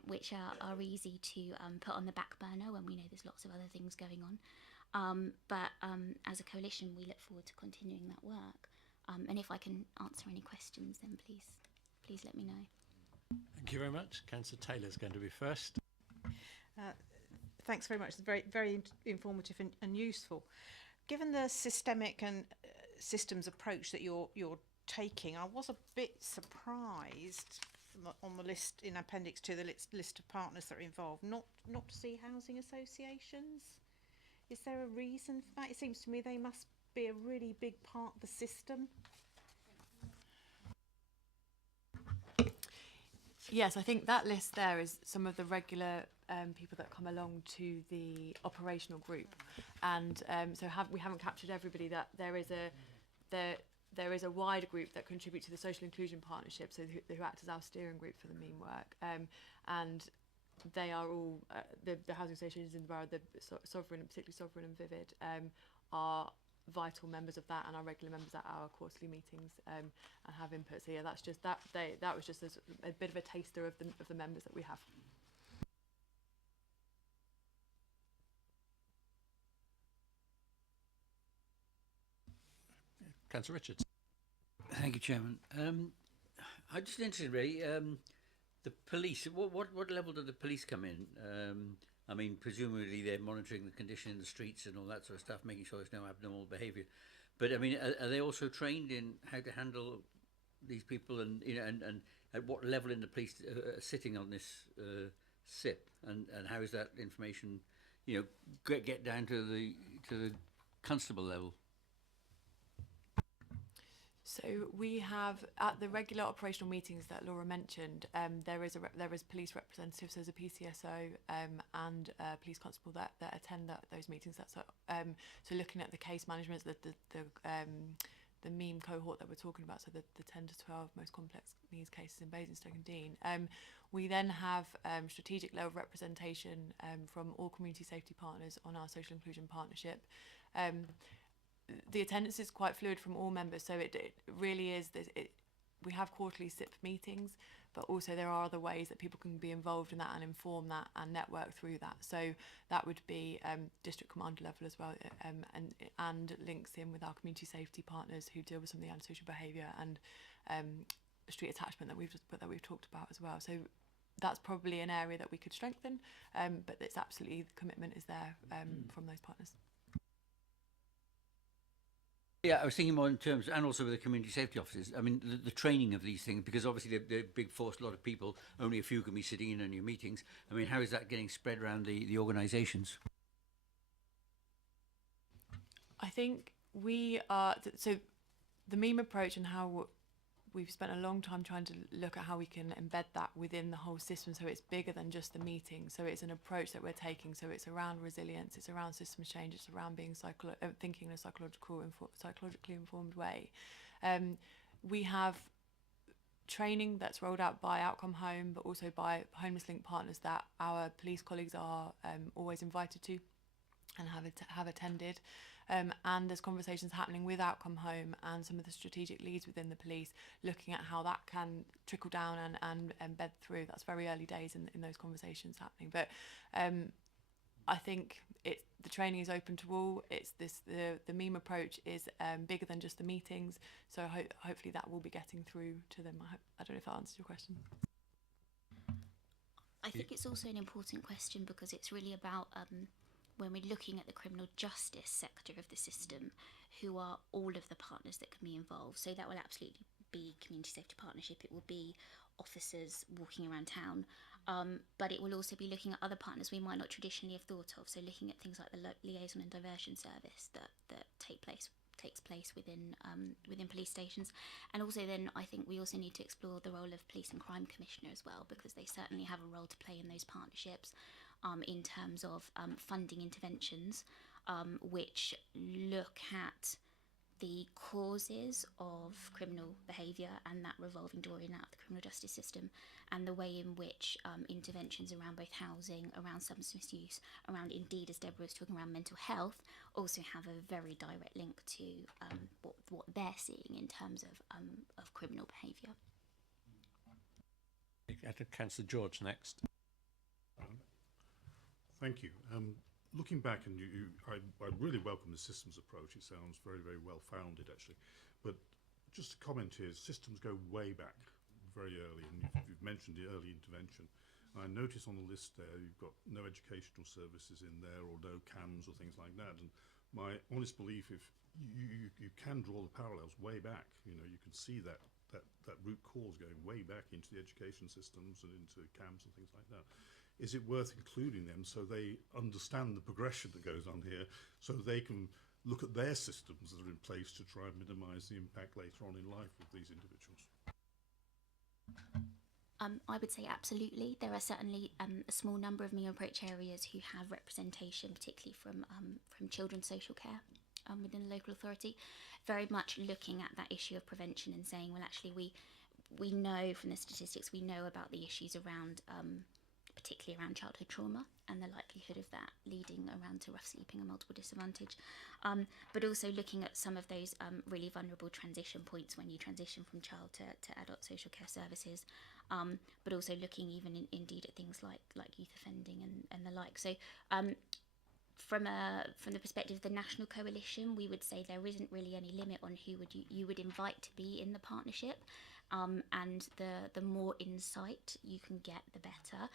which are easy to put on the back burner when we know there's lots of other things going on. But as a coalition, we look forward to continuing that work. And if I can answer any questions, then please let me know. Thank you very much. Councillor Taylor's going to be first. Thanks very much. It's very informative and useful. Given the systemic and systems approach that you're taking, I was a bit surprised on the list in appendix to the list of partners that are involved, not to see housing associations? Is there a reason for that? It seems to me they must be a really big part of the system. Yes, I think that list there is some of the regular people that come along to the operational group, and we haven't captured everybody. That there is a wider group that contribute to the social inclusion partnership, so who act as our steering group for the mean work, and they are all the housing associations in the borough, the Sovereign, particularly Sovereign and Vivid, are vital members of that and are regular members at our quarterly meetings and have input. So yeah, that's just that was just a bit of a taster of the members that we have. Councillor Richards. Thank you, Chairman. I'm just interested, really. The police. What level do the police come in? I mean, presumably they're monitoring the condition in the streets and all that sort of stuff, making sure there's no abnormal behaviour. But I mean, are they also trained in how to handle these people, and and at what level in the police are sitting on this SIP, and how is that information, get down to the constable level? So we have, at the regular operational meetings that Laura mentioned, there is police representatives, there's a PCSO and a police constable that attend those meetings. That's so looking at the case management, the meme cohort that we're talking about, so the 10 to 12 most complex needs cases in Basingstoke and Dean. We then have strategic level representation from all community safety partners on our social inclusion partnership. The attendance is quite fluid from all members, so it really is. We have quarterly SIP meetings, but also there are other ways that people can be involved in that and inform that and network through that. So that would be district commander level as well, and links in with our community safety partners who deal with some of the antisocial behaviour and street attachment that we've talked about as well. So that's probably an area that we could strengthen, but it's absolutely, the commitment is there from those partners. Yeah, I was thinking more in terms, and also with the community safety officers. I mean, the training of these things, because obviously they're a big force, a lot of people, only a few can be sitting in on your meetings. I mean, how is that getting spread around the organisations? I think we are, so the meme approach and how we've spent a long time trying to look at how we can embed that within the whole system, so it's bigger than just the meeting. So it's an approach that we're taking, so it's around resilience, it's around systems change, it's around being thinking in a psychologically informed way. We have training that's rolled out by Outcome Home, but also by Homeless Link partners that our police colleagues are always invited to and have attended. And there's conversations happening with Outcome Home and some of the strategic leads within the police, looking at how that can trickle down and embed through. That's very early days in those conversations happening. But I think the training is open to all. It's the meme approach is bigger than just the meetings. So hopefully that will be getting through to them. I don't know if that answers your question. I think it's also an important question because it's really about when we're looking at the criminal justice sector of the system, who are all of the partners that can be involved. So that will absolutely be community safety partnership, it will be officers walking around town, but it will also be looking at other partners we might not traditionally have thought of. So looking at things like the liaison and diversion service that takes place within police stations. And also then I think we also need to explore the role of police and crime commissioner as well, because they certainly have a role to play in those partnerships. In terms of funding interventions which look at the causes of criminal behaviour and that revolving door in and out of the criminal justice system, and the way in which interventions around both housing, around substance misuse, around, indeed, as Deborah was talking, around mental health, also have a very direct link to what they're seeing in terms of criminal behaviour. Councillor George next. Thank you. Looking back, and I really welcome the systems approach. It sounds very, very well founded, actually. But just a comment here: systems go way back, very early, and you've mentioned the early intervention. And I notice on the list there you've got no educational services in there, or no CAMS or things like that. And my honest belief, if you can draw the parallels way back. You know, you can see that root cause going way back into the education systems and into CAMS and things like that. Is it worth including them so they understand the progression that goes on here, so they can look at their systems that are in place to try and minimise the impact later on in life of these individuals? I would say absolutely. There are certainly a small number of me approach areas who have representation, particularly from children's social care within the local authority, very much looking at that issue of prevention and saying, well, actually, we know from the statistics, we know about the issues around, particularly around childhood trauma and the likelihood of that leading around to rough sleeping and multiple disadvantage, but also looking at some of those really vulnerable transition points when you transition from child to adult social care services, but also looking even indeed at things like youth offending and the like. So from the perspective of the national coalition, we would say there isn't really any limit on who you would invite to be in the partnership, and the more insight you can get, the better.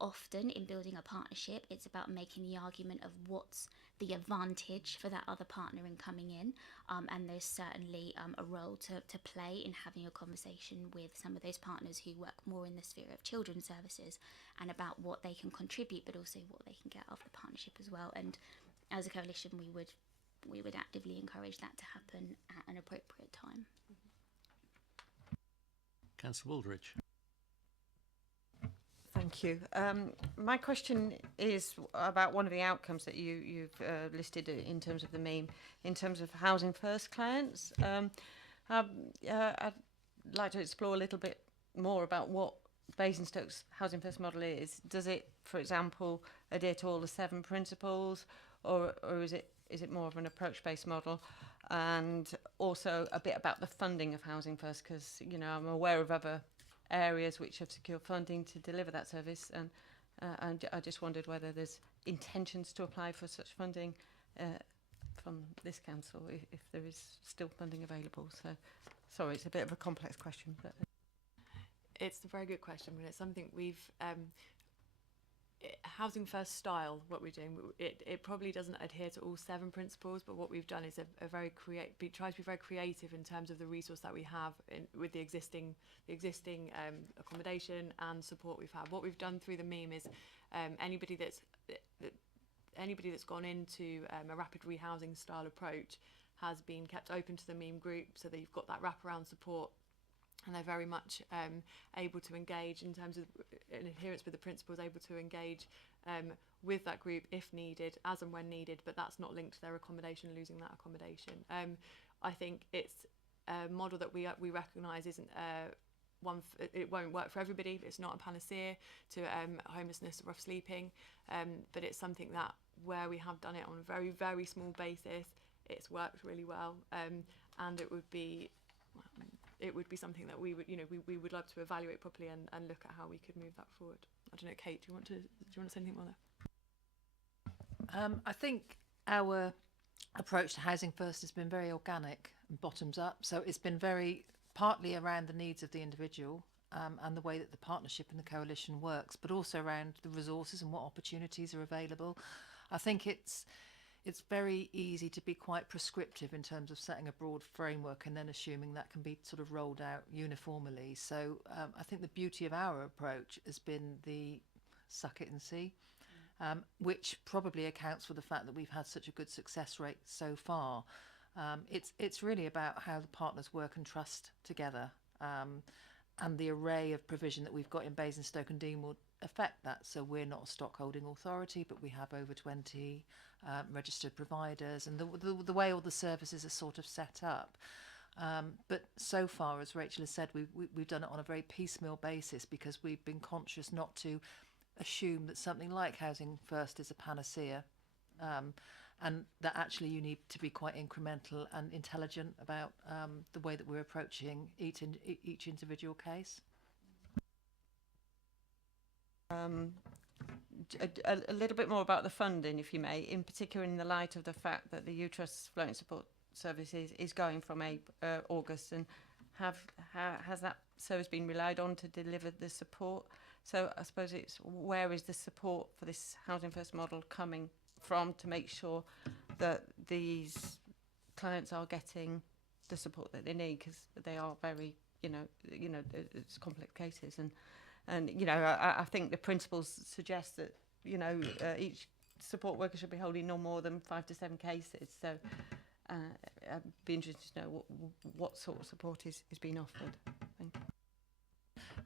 Often in building a partnership, it's about making the argument of what's the advantage for that other partner in coming in, and there's certainly a role to play in having a conversation with some of those partners who work more in the sphere of children's services and about what they can contribute, but also what they can get out of the partnership as well. And as a coalition, we would actively encourage that to happen at an appropriate time. Councillor Waldridge. Thank you. My question is about one of the outcomes that you've listed in terms of the meme, in terms of Housing First clients. I'd like to explore a little bit more about what Basingstoke's Housing First model is. Does it, for example, adhere to all the 7 principles, or is it more of an approach-based model? And also a bit about the funding of Housing First, because I'm aware of other areas which have secured funding to deliver that service, and I just wondered whether there's intentions to apply for such funding from this council, if there is still funding available. So, sorry, it's a bit of a complex question, but It's a very good question, and it's something we've Housing First style, what we're doing, it probably doesn't adhere to all 7 principles, but what we've done is try to be very creative in terms of the resource that we have with the existing accommodation and support we've had. What we've done through the meme is anybody that's gone into a rapid rehousing style approach has been kept open to the meme group, so that you've got that wraparound support. And they're very much able to engage in terms of in adherence with the principles, able to engage with that group if needed, as and when needed, but that's not linked to their accommodation, losing that accommodation. I think it's a model that we recognise isn't it won't work for everybody. It's not a panacea to homelessness, rough sleeping, but it's something that where we have done it on a very, very small basis, it's worked really well, and it would be something that we would love to evaluate properly and look at how we could move that forward. I don't know, Kate, do you want to say anything more there? I think our approach to Housing First has been very organic and bottoms up. So it's been very partly around the needs of the individual and the way that the partnership and the coalition works, but also around the resources and what opportunities are available. I think it's very easy to be quite prescriptive in terms of setting a broad framework and then assuming that can be sort of rolled out uniformly. So I think the beauty of our approach has been the suck it and see, which probably accounts for the fact that we've had such a good success rate so far. It's really about how the partners work and trust together, and the array of provision that we've got in Basingstoke and Dean will affect that. So we're not a stockholding authority, but we have over 20 registered providers, and the way all the services are sort of set up. But so far, as Rachel has said, we've done it on a very piecemeal basis because we've been conscious not to assume that something like Housing First is a panacea, and that actually you need to be quite incremental and intelligent about the way that we're approaching each individual case. A little bit more about the funding, if you may, in particular in the light of the fact that the U-Trust Floating Support Service is going from August, and has that service been relied on to deliver the support? So I suppose it's where is the support for this Housing First model coming from to make sure that these clients are getting the support that they need, because they are very, it's complex cases, and I think the principles suggest that each support worker should be holding no more than 5 to 7 cases. So I'd be interested to know what sort of support is being offered. Thank you.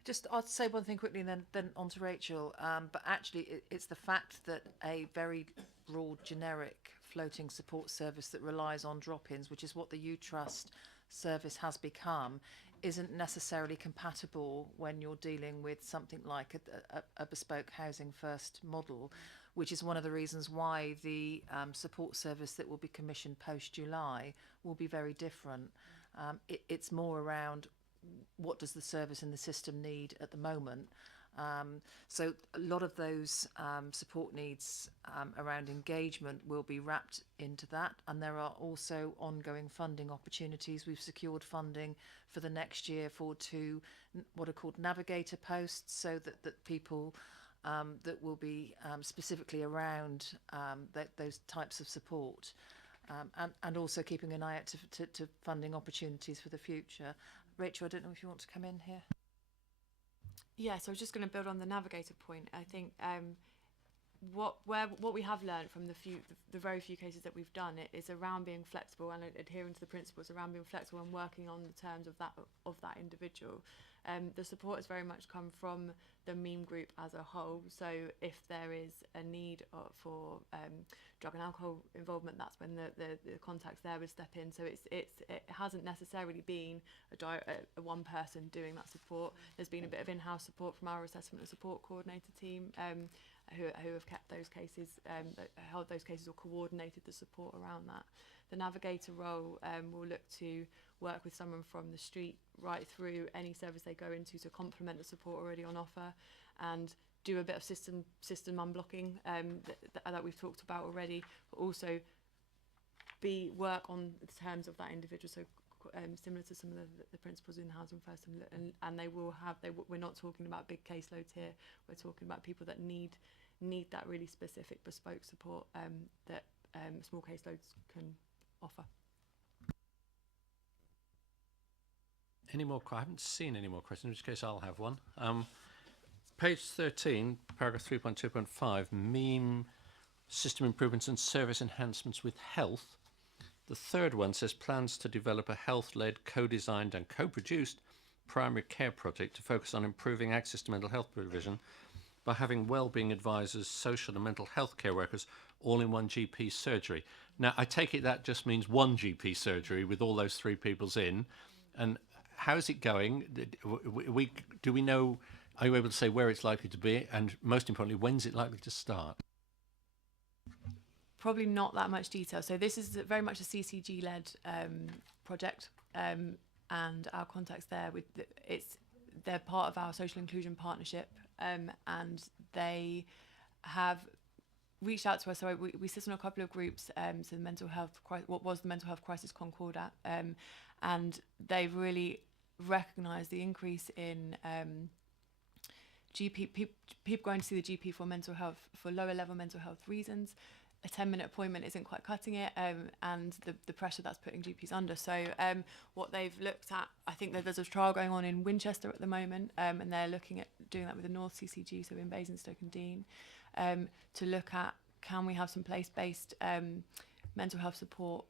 Just, I'll say one thing quickly and then on to Rachel. But actually, it's the fact that a very broad, generic floating support service that relies on drop-ins, which is what the U-Trust service has become, isn't necessarily compatible when you're dealing with something like a bespoke housing first model, which is one of the reasons why the support service that will be commissioned post-July will be very different. It's more around what does the service and the system need at the moment. So a lot of those support needs around engagement will be wrapped into that, and there are also ongoing funding opportunities. We've secured funding for the next year for 2 what are called navigator posts, so that people that will be specifically around those types of support, and also keeping an eye out to funding opportunities for the future. Rachel, I don't know if you want to come in here. Yeah, so I was just going to build on the navigator point. I think what we have learned from the very few cases that we've done is around being flexible and adhering to the principles around being flexible and working on the terms of that individual. The support has very much come from the meme group as a whole. So if there is a need for drug and alcohol involvement, that's when the contacts there would step in. So it hasn't necessarily been a one person doing that support. There's been a bit of in-house support from our assessment and support coordinator team, who have kept those cases, held those cases or coordinated the support around that. The navigator role will look to work with someone from the street right through any service they go into to complement the support already on offer, and do a bit of system unblocking that we've talked about already, but also work on the terms of that individual. So similar to some of the principles in Housing First, and we're not talking about big caseloads here. We're talking about people that need that really specific bespoke support that small caseloads can offer. Any more? I haven't seen any more questions, in which case I'll have one. Page 13, paragraph 3.2.5, meme system improvements and service enhancements with health. The third one says plans to develop a health-led, co-designed and co-produced primary care project to focus on improving access to mental health provision by having wellbeing advisors, social and mental health care workers all in one GP surgery. Now, I take it that just means one GP surgery with all those 3 peoples in. And how's it going? Do we know, are you able to say where it's likely to be? And most importantly, when's it likely to start? Probably not that much detail. So this is very much a CCG-led project, and our contacts there, they're part of our social inclusion partnership, and they have reached out to us. So we sit on a couple of groups, so the mental health, what was the Mental Health Crisis Concordat, and they've really recognised the increase in people going to see the GP for lower level mental health reasons. A 10-minute appointment isn't quite cutting it, and the pressure that's putting GPs under. So what they've looked at, I think that there's a trial going on in Winchester at the moment, and they're looking at doing that with the North CCG, so in Basingstoke and Dean, to look at, can we have some place-based mental health support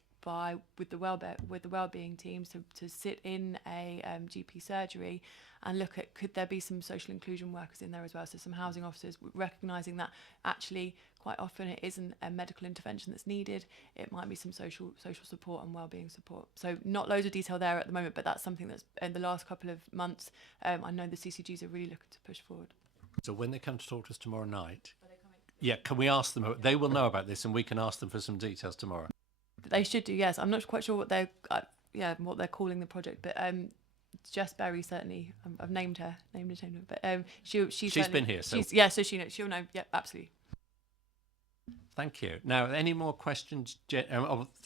with the wellbeing teams to sit in a GP surgery and look at, could there be some social inclusion workers in there as well, so some housing officers, recognising that actually quite often it isn't a medical intervention that's needed, it might be some social support and wellbeing support. So not loads of detail there at the moment, but that's something that's in the last couple of months, I know the CCGs are really looking to push forward. So when they come to talk to us tomorrow night, yeah, can we ask them? They will know about this, and we can ask them for some details tomorrow. They should do, yes. I'm not quite sure what they're calling the project, but Jess Berry certainly. I've named her, but she's been here, so so she'll know. Yeah, absolutely. Thank you. Now, any more questions?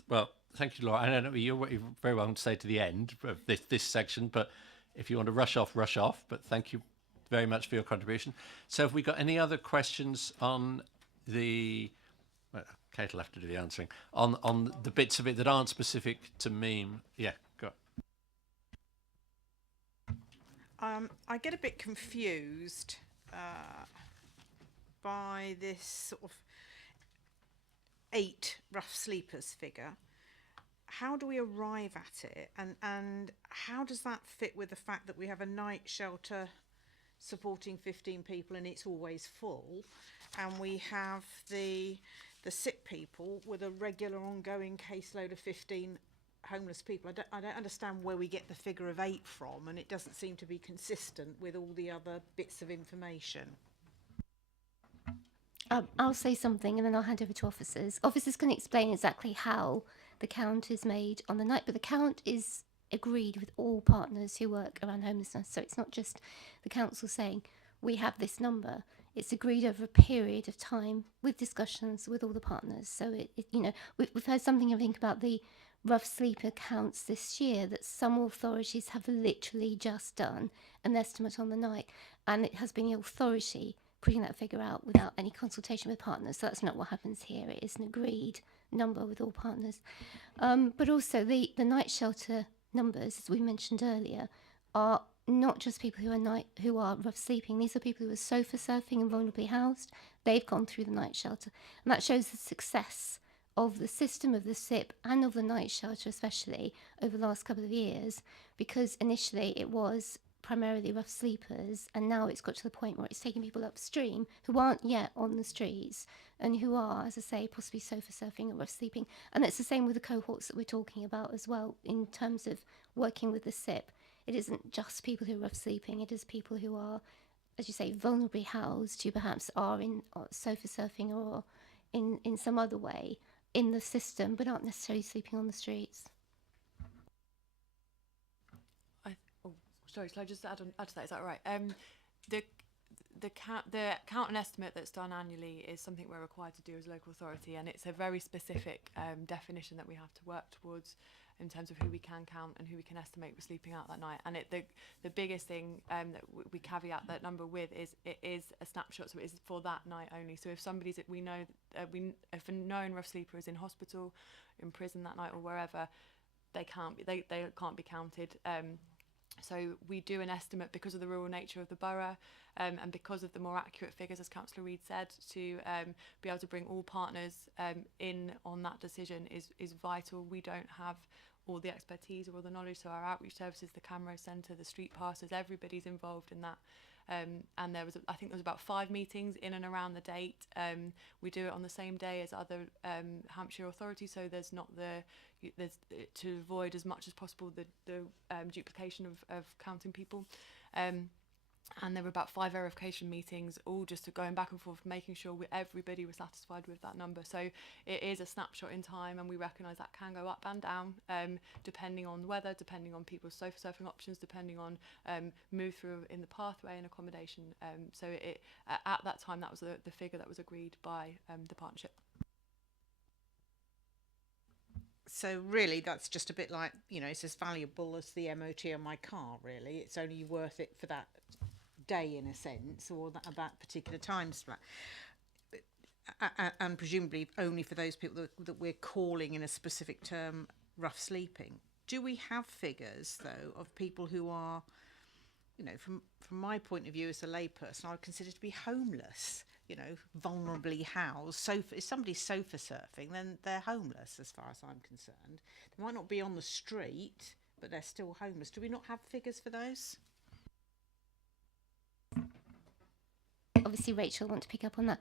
Well, thank you, Laura. I don't know, you're very welcome to stay to the end of this section, but if you want to rush off, rush off. But thank you very much for your contribution. So have we got any other questions on the... Well, Kate will have to do the answering. On the bits of it that aren't specific to meme, yeah, go. I get a bit confused by this sort of 8 rough sleepers figure. How do we arrive at it, and how does that fit with the fact that we have a night shelter supporting 15 people and it's always full, and we have the sick people with a regular ongoing caseload of 15 homeless people? I don't understand where we get the figure of 8 from, and it doesn't seem to be consistent with all the other bits of information. I'll say something and then I'll hand over to officers. Officers can explain exactly how the count is made on the night, but the count is agreed with all partners who work around homelessness. So it's not just the council saying, we have this number. It's agreed over a period of time with discussions with all the partners. So, we've heard something, I think, about the rough sleeper counts this year, that some authorities have literally just done an estimate on the night, and it has been the authority putting that figure out without any consultation with partners. So that's not what happens here. It is an agreed number with all partners. But also the night shelter numbers, as we mentioned earlier, are not just people who are rough sleeping. These are people who are sofa surfing and vulnerably housed. They've gone through the night shelter, and that shows the success of the system of the SIP and of the night shelter, especially over the last couple of years, because initially it was primarily rough sleepers, and now it's got to the point where it's taking people upstream who aren't yet on the streets and who are, as I say, possibly sofa surfing or rough sleeping. And it's the same with the cohorts that we're talking about as well in terms of working with the SIP. It isn't just people who are rough sleeping, it is people who are, as you say, vulnerably housed, who perhaps are in sofa surfing or in some other way in the system, but aren't necessarily sleeping on the streets. Sorry, shall I just add to that? Is that right? The count and estimate that's done annually is something we're required to do as a local authority, and it's a very specific definition that we have to work towards in terms of who we can count and who we can estimate was sleeping out that night. And the biggest thing that we caveat that number with is it is a snapshot, so it is for that night only. So if somebody's, if a known rough sleeper is in hospital, in prison that night or wherever, they can't be counted. So we do an estimate because of the rural nature of the borough, and because of the more accurate figures, as Councillor Reid said, to be able to bring all partners in on that decision is vital. We don't have all the expertise or all the knowledge, so our outreach services, the camera centre, the street passers, everybody's involved in that. And I think there was about 5 meetings in and around the date. We do it on the same day as other Hampshire authorities, so there's not to avoid as much as possible the duplication of counting people. And there were about 5 verification meetings, all just going back and forth, making sure everybody was satisfied with that number. So it is a snapshot in time, and we recognise that can go up and down, depending on weather, depending on people's sofa surfing options, depending on move through in the pathway and accommodation. So at that time, that was the figure that was agreed by the partnership. So really, that's just a bit like, it's as valuable as the MOT on my car, really. It's only worth it for that day, in a sense, or that particular time slot. And presumably only for those people that we're calling in a specific term rough sleeping. Do we have figures, though, of people who are, from my point of view as a layperson, I would consider to be homeless, vulnerably housed? So if somebody's sofa surfing, then they're homeless as far as I'm concerned. They might not be on the street, but they're still homeless. Do we not have figures for those? Obviously, Rachel will want to pick up on that.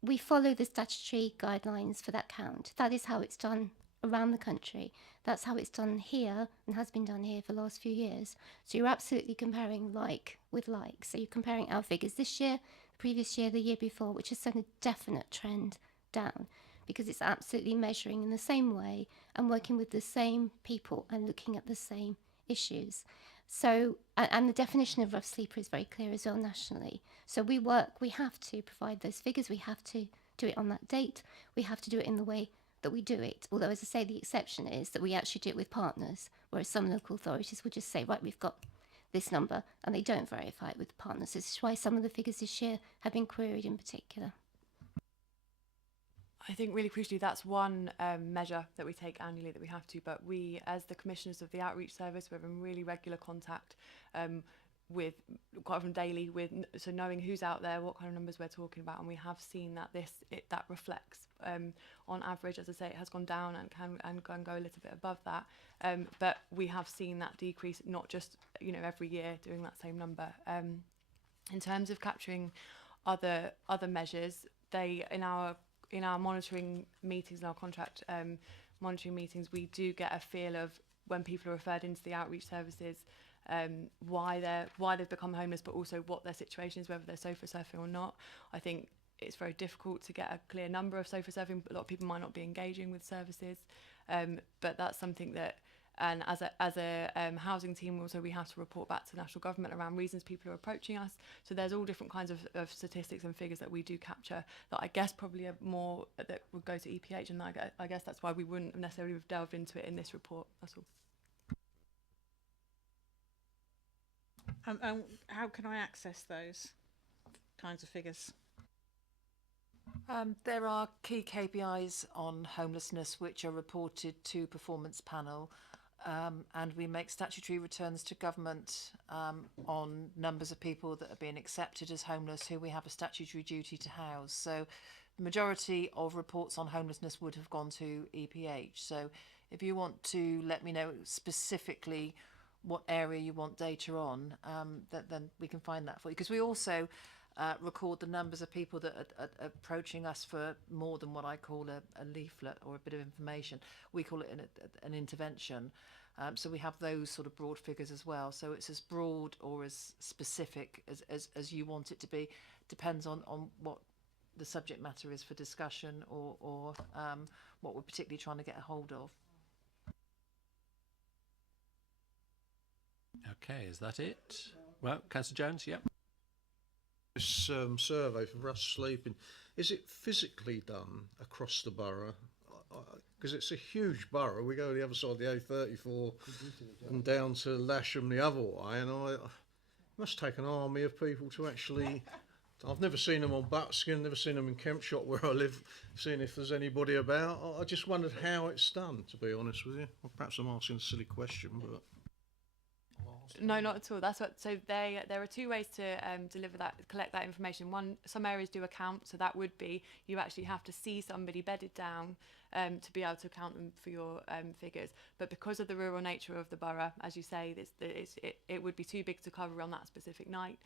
We follow the statutory guidelines for that count. That is how it's done around the country. That's how it's done here and has been done here for the last few years. So you're absolutely comparing like with like. So you're comparing our figures this year, the previous year, the year before, which has sent a definite trend down, because it's absolutely measuring in the same way and working with the same people and looking at the same issues. So, and the definition of rough sleeper is very clear as well nationally. So we have to provide those figures, we have to do it on that date, we have to do it in the way that we do it. Although, as I say, the exception is that we actually do it with partners, whereas some local authorities will just say, right, we've got this number, and they don't verify it with partners. This is why some of the figures this year have been queried in particular. I think really crucially that's one measure that we take annually that we have to, but we, as the commissioners of the outreach service, we're in really regular contact with, quite often daily, with, so knowing who's out there, what kind of numbers we're talking about, and we have seen that that reflects on average, as I say, it has gone down and can go a little bit above that, but we have seen that decrease, not just every year doing that same number. In terms of capturing other measures, they in our monitoring meetings, in our contract monitoring meetings, we do get a feel of when people are referred into the outreach services, why they've become homeless, but also what their situation is, whether they're sofa surfing or not. I think it's very difficult to get a clear number of sofa surfing. A lot of people might not be engaging with services, but that's something that, and as a housing team also, we have to report back to national government around reasons people are approaching us. So there's all different kinds of statistics and figures that we do capture that I guess probably are more that would go to EPH, and I guess that's why we wouldn't necessarily have delved into it in this report. That's all. How can I access those kinds of figures? There are key KPIs on homelessness which are reported to Performance Panel, and we make statutory returns to government on numbers of people that are being accepted as homeless who we have a statutory duty to house. So the majority of reports on homelessness would have gone to EPH. So if you want to let me know specifically what area you want data on, then we can find that for you. Because we also record the numbers of people that are approaching us for more than what I call a leaflet or a bit of information. We call it an intervention. So we have those sort of broad figures as well. So it's as broad or as specific as you want it to be. Depends on what the subject matter is for discussion or what we're particularly trying to get a hold of. Okay, is that it? Well, Councillor Jones, yep. This survey for rough sleeping, is it physically done across the borough? Because it's a huge borough. We go to the other side of the A34 and down to Lasham the other way, and it must take an army of people to actually. I've never seen them on Buckskin, never seen them in Kempshot where I live, seeing if there's anybody about. I just wondered how it's done, to be honest with you. Well, perhaps I'm asking a silly question, but. No, not at all. That's what. So there are two ways to collect that information. One, some areas do a count, so that would be you actually have to see somebody bedded down to be able to count them for your figures. But because of the rural nature of the borough, as you say, it would be too big to cover on that specific night.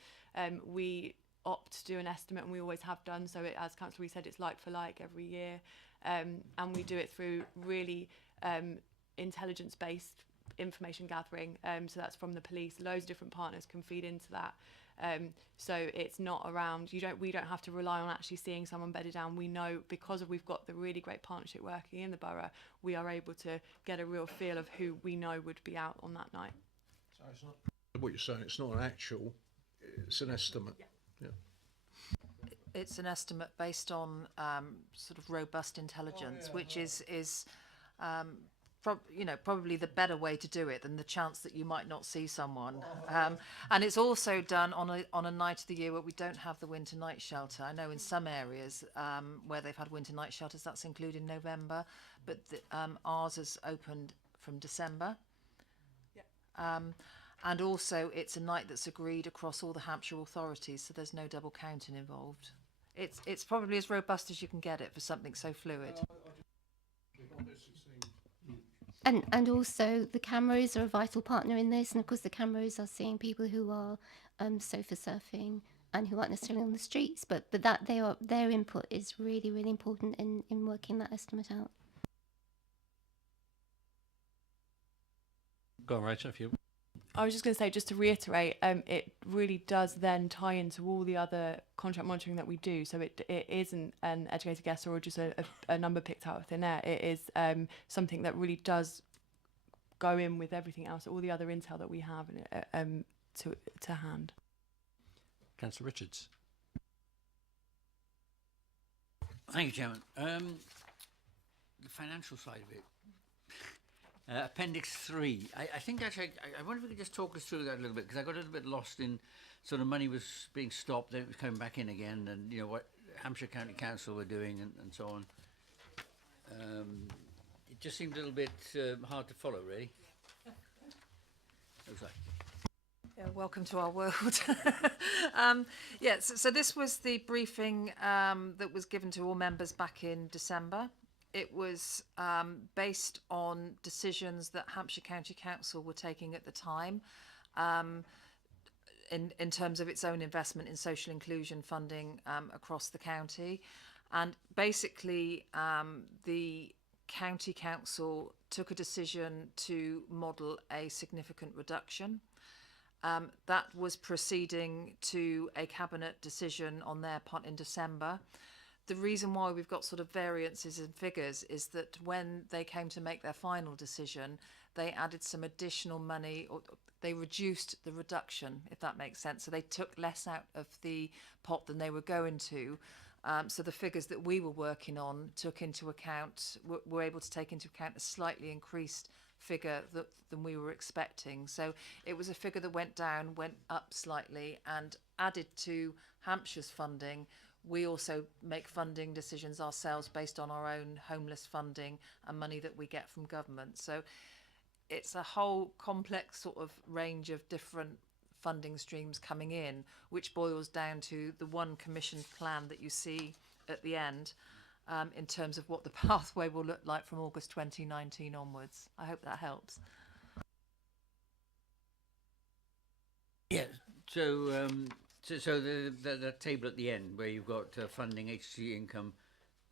We opt to do an estimate, and we always have done. So as Councillor Reid said, it's like for like every year, and we do it through really intelligence-based information gathering, so that's from the police. Loads of different partners can feed into that, so it's not around we don't have to rely on actually seeing someone bedded down. We know, because we've got the really great partnership working in the borough, we are able to get a real feel of who we know would be out on that night. So it's not what you're saying, it's not an actual, it's an estimate. Yeah. It's an estimate based on sort of robust intelligence, which is probably the better way to do it than the chance that you might not see someone. And it's also done on a night of the year where we don't have the winter night shelter. I know in some areas where they've had winter night shelters, that's included November, but ours has opened from December. And also it's a night that's agreed across all the Hampshire authorities, so there's no double counting involved. It's probably as robust as you can get it for something so fluid. And also the cameras are a vital partner in this, and of course the cameras are seeing people who are sofa surfing and who aren't necessarily on the streets, but that their input is really, really important in working that estimate out. Go on, Rachel, if you. I was just going to say, just to reiterate, it really does then tie into all the other contract monitoring that we do. So it isn't an educated guess or just a number picked out of thin air. It is something that really does go in with everything else, all the other intel that we have to hand. Councillor Richards. Thank you, Chairman. The financial side of it. Appendix 3. I think actually, I wonder if we could just talk us through that a little bit, because I got a little bit lost in sort of money was being stopped, then it was coming back in again, and what Hampshire County Council were doing and so on. it just seemed a little bit hard to follow, really. Looks like. Yeah, welcome to our world. So this was the briefing that was given to all members back in December. It was based on decisions that Hampshire County Council were taking at the time in terms of its own investment in social inclusion funding across the county. And basically, the County Council took a decision to model a significant reduction. That was proceeding to a cabinet decision on their part in December. The reason why we've got sort of variances in figures is that when they came to make their final decision, they added some additional money, or they reduced the reduction, if that makes sense. So they took less out of the pot than they were going to. So the figures that we were working on took into account, were able to take into account a slightly increased figure than we were expecting. So it was a figure that went down, went up slightly, and added to Hampshire's funding. We also make funding decisions ourselves based on our own homeless funding and money that we get from government. So it's a whole complex sort of range of different funding streams coming in, which boils down to the one commissioned plan that you see at the end in terms of what the pathway will look like from August 2019 onwards. I hope that helps. Yeah, so the table at the end where you've got funding, HC income,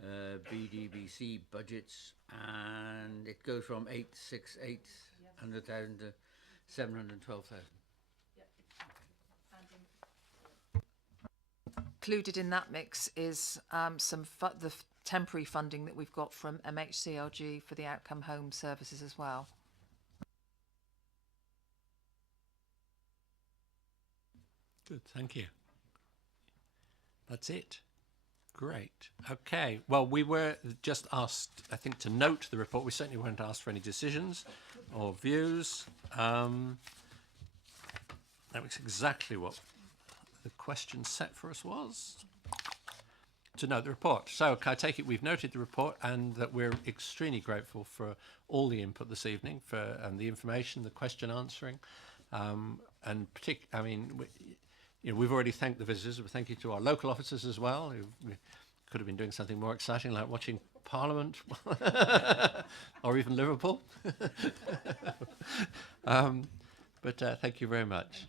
BDBC budgets, and it goes from 868,000 to 712,000. Included in that mix is the temporary funding that we've got from MHCLG for the outcome home services as well. Good, thank you. That's it. Great. Okay. Well, we were just asked, I think, to note the report. We certainly weren't asked for any decisions or views. That was exactly what the question set for us was. To note the report. So I take it we've noted the report and that we're extremely grateful for all the input this evening, for the information, the question answering, and we've already thanked the visitors, but thank you to our local officers as well, who could have been doing something more exciting like watching Parliament or even Liverpool. But thank you very much.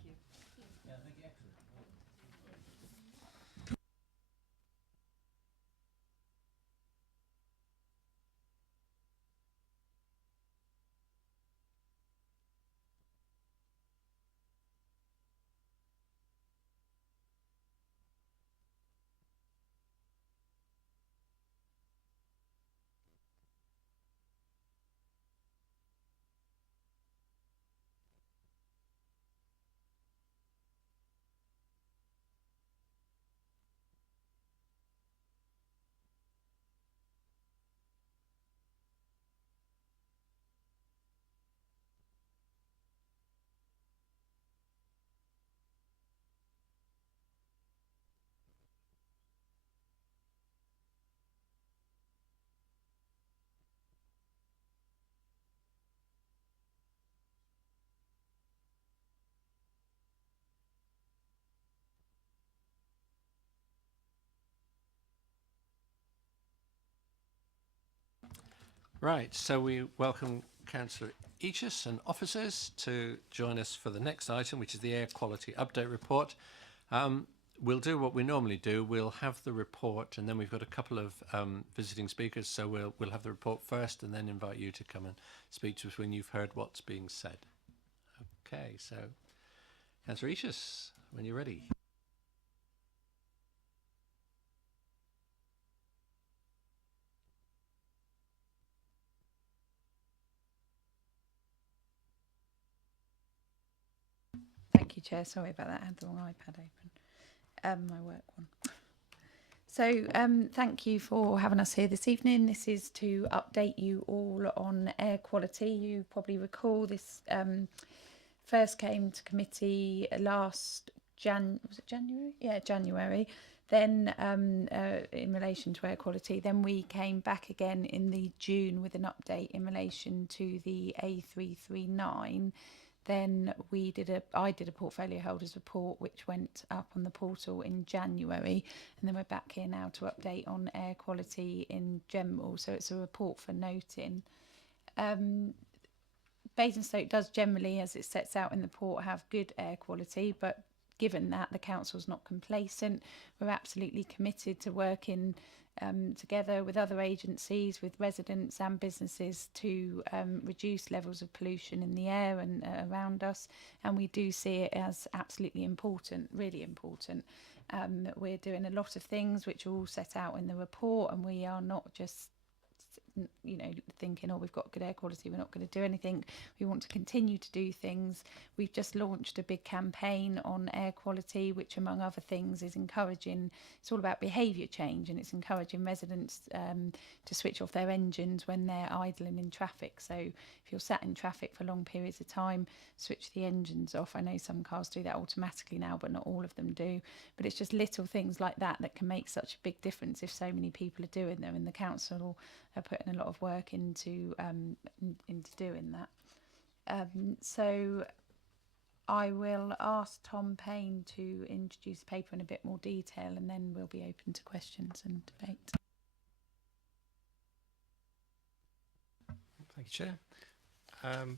Right, so we welcome Councillor Eachus and officers to join us for the next item, which is the Air Quality Update Report. We'll do what we normally do. We'll have the report, and then we've got a couple of visiting speakers, so we'll have the report first and then invite you to come and speak to us when you've heard what's being said. Okay, so Councillor Eachus, when you're ready. Thank you, Chair. Sorry about that. I had the wrong iPad open. My work one. So thank you for having us here this evening. This is to update you all on air quality. You probably recall this first came to committee last January? Yeah, January. Then in relation to air quality, then we came back again in the June with an update in relation to the A339. Then I did a portfolio holders report which went up on the portal in January, and then we're back here now to update on air quality in general. So it's a report for noting. Basingstoke does generally, as it sets out in the report, have good air quality, but given that the council's not complacent, we're absolutely committed to working together with other agencies, with residents and businesses to reduce levels of pollution in the air and around us. And we do see it as absolutely important, really important. We're doing a lot of things which are all set out in the report, and we are not just thinking, oh, we've got good air quality, we're not going to do anything. We want to continue to do things. We've just launched a big campaign on air quality, which among other things is encouraging, it's all about behaviour change, and it's encouraging residents to switch off their engines when they're idling in traffic. So if you're sat in traffic for long periods of time, switch the engines off. I know some cars do that automatically now, but not all of them do. But it's just little things like that that can make such a big difference if so many people are doing them, and the council are putting a lot of work into doing that. So I will ask Tom Payne to introduce the paper in a bit more detail, and then we'll be open to questions and debate. Thank you, Chair.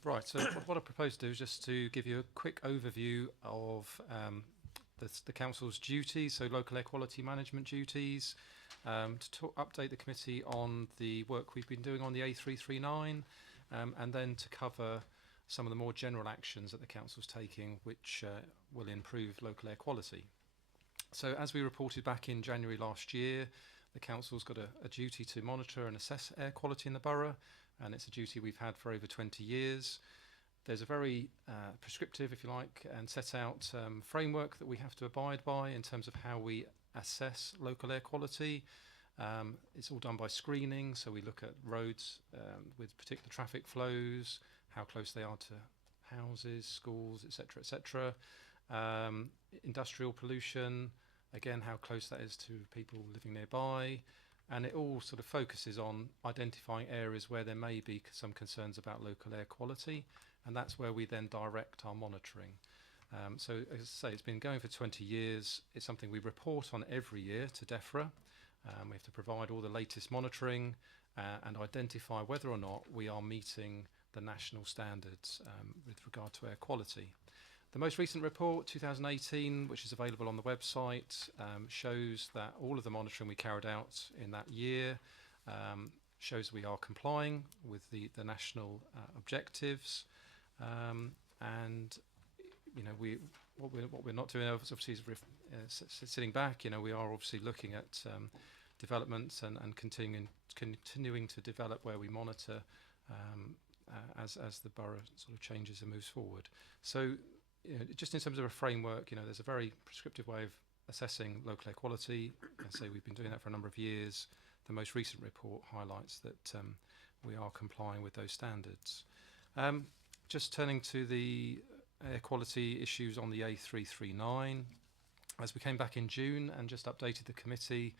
Right, so what I propose to do is just to give you a quick overview of the Council's duties, so local air quality management duties, to update the committee on the work we've been doing on the A339, and then to cover some of the more general actions that the Council's taking which will improve local air quality. So as we reported back in January last year, the Council's got a duty to monitor and assess air quality in the borough, and it's a duty we've had for over 20 years. There's a very prescriptive, if you like, and set out framework that we have to abide by in terms of how we assess local air quality. It's all done by screening, so we look at roads with particular traffic flows, how close they are to houses, schools, etc., etc. Industrial pollution, again, how close that is to people living nearby. And it all sort of focuses on identifying areas where there may be some concerns about local air quality, and that's where we then direct our monitoring. So as I say, it's been going for 20 years. It's something we report on every year to DEFRA. We have to provide all the latest monitoring and identify whether or not we are meeting the national standards with regard to air quality. The most recent report, 2018, which is available on the website, shows that all of the monitoring we carried out in that year shows we are complying with the national objectives, and what we're not doing obviously is sitting back. We are obviously looking at developments and continuing to develop where we monitor as the borough sort of changes and moves forward. So just in terms of a framework, there's a very prescriptive way of assessing local air quality. I say we've been doing that for a number of years. The most recent report highlights that we are complying with those standards. Just turning to the air quality issues on the A339, as we came back in June and just updated the committee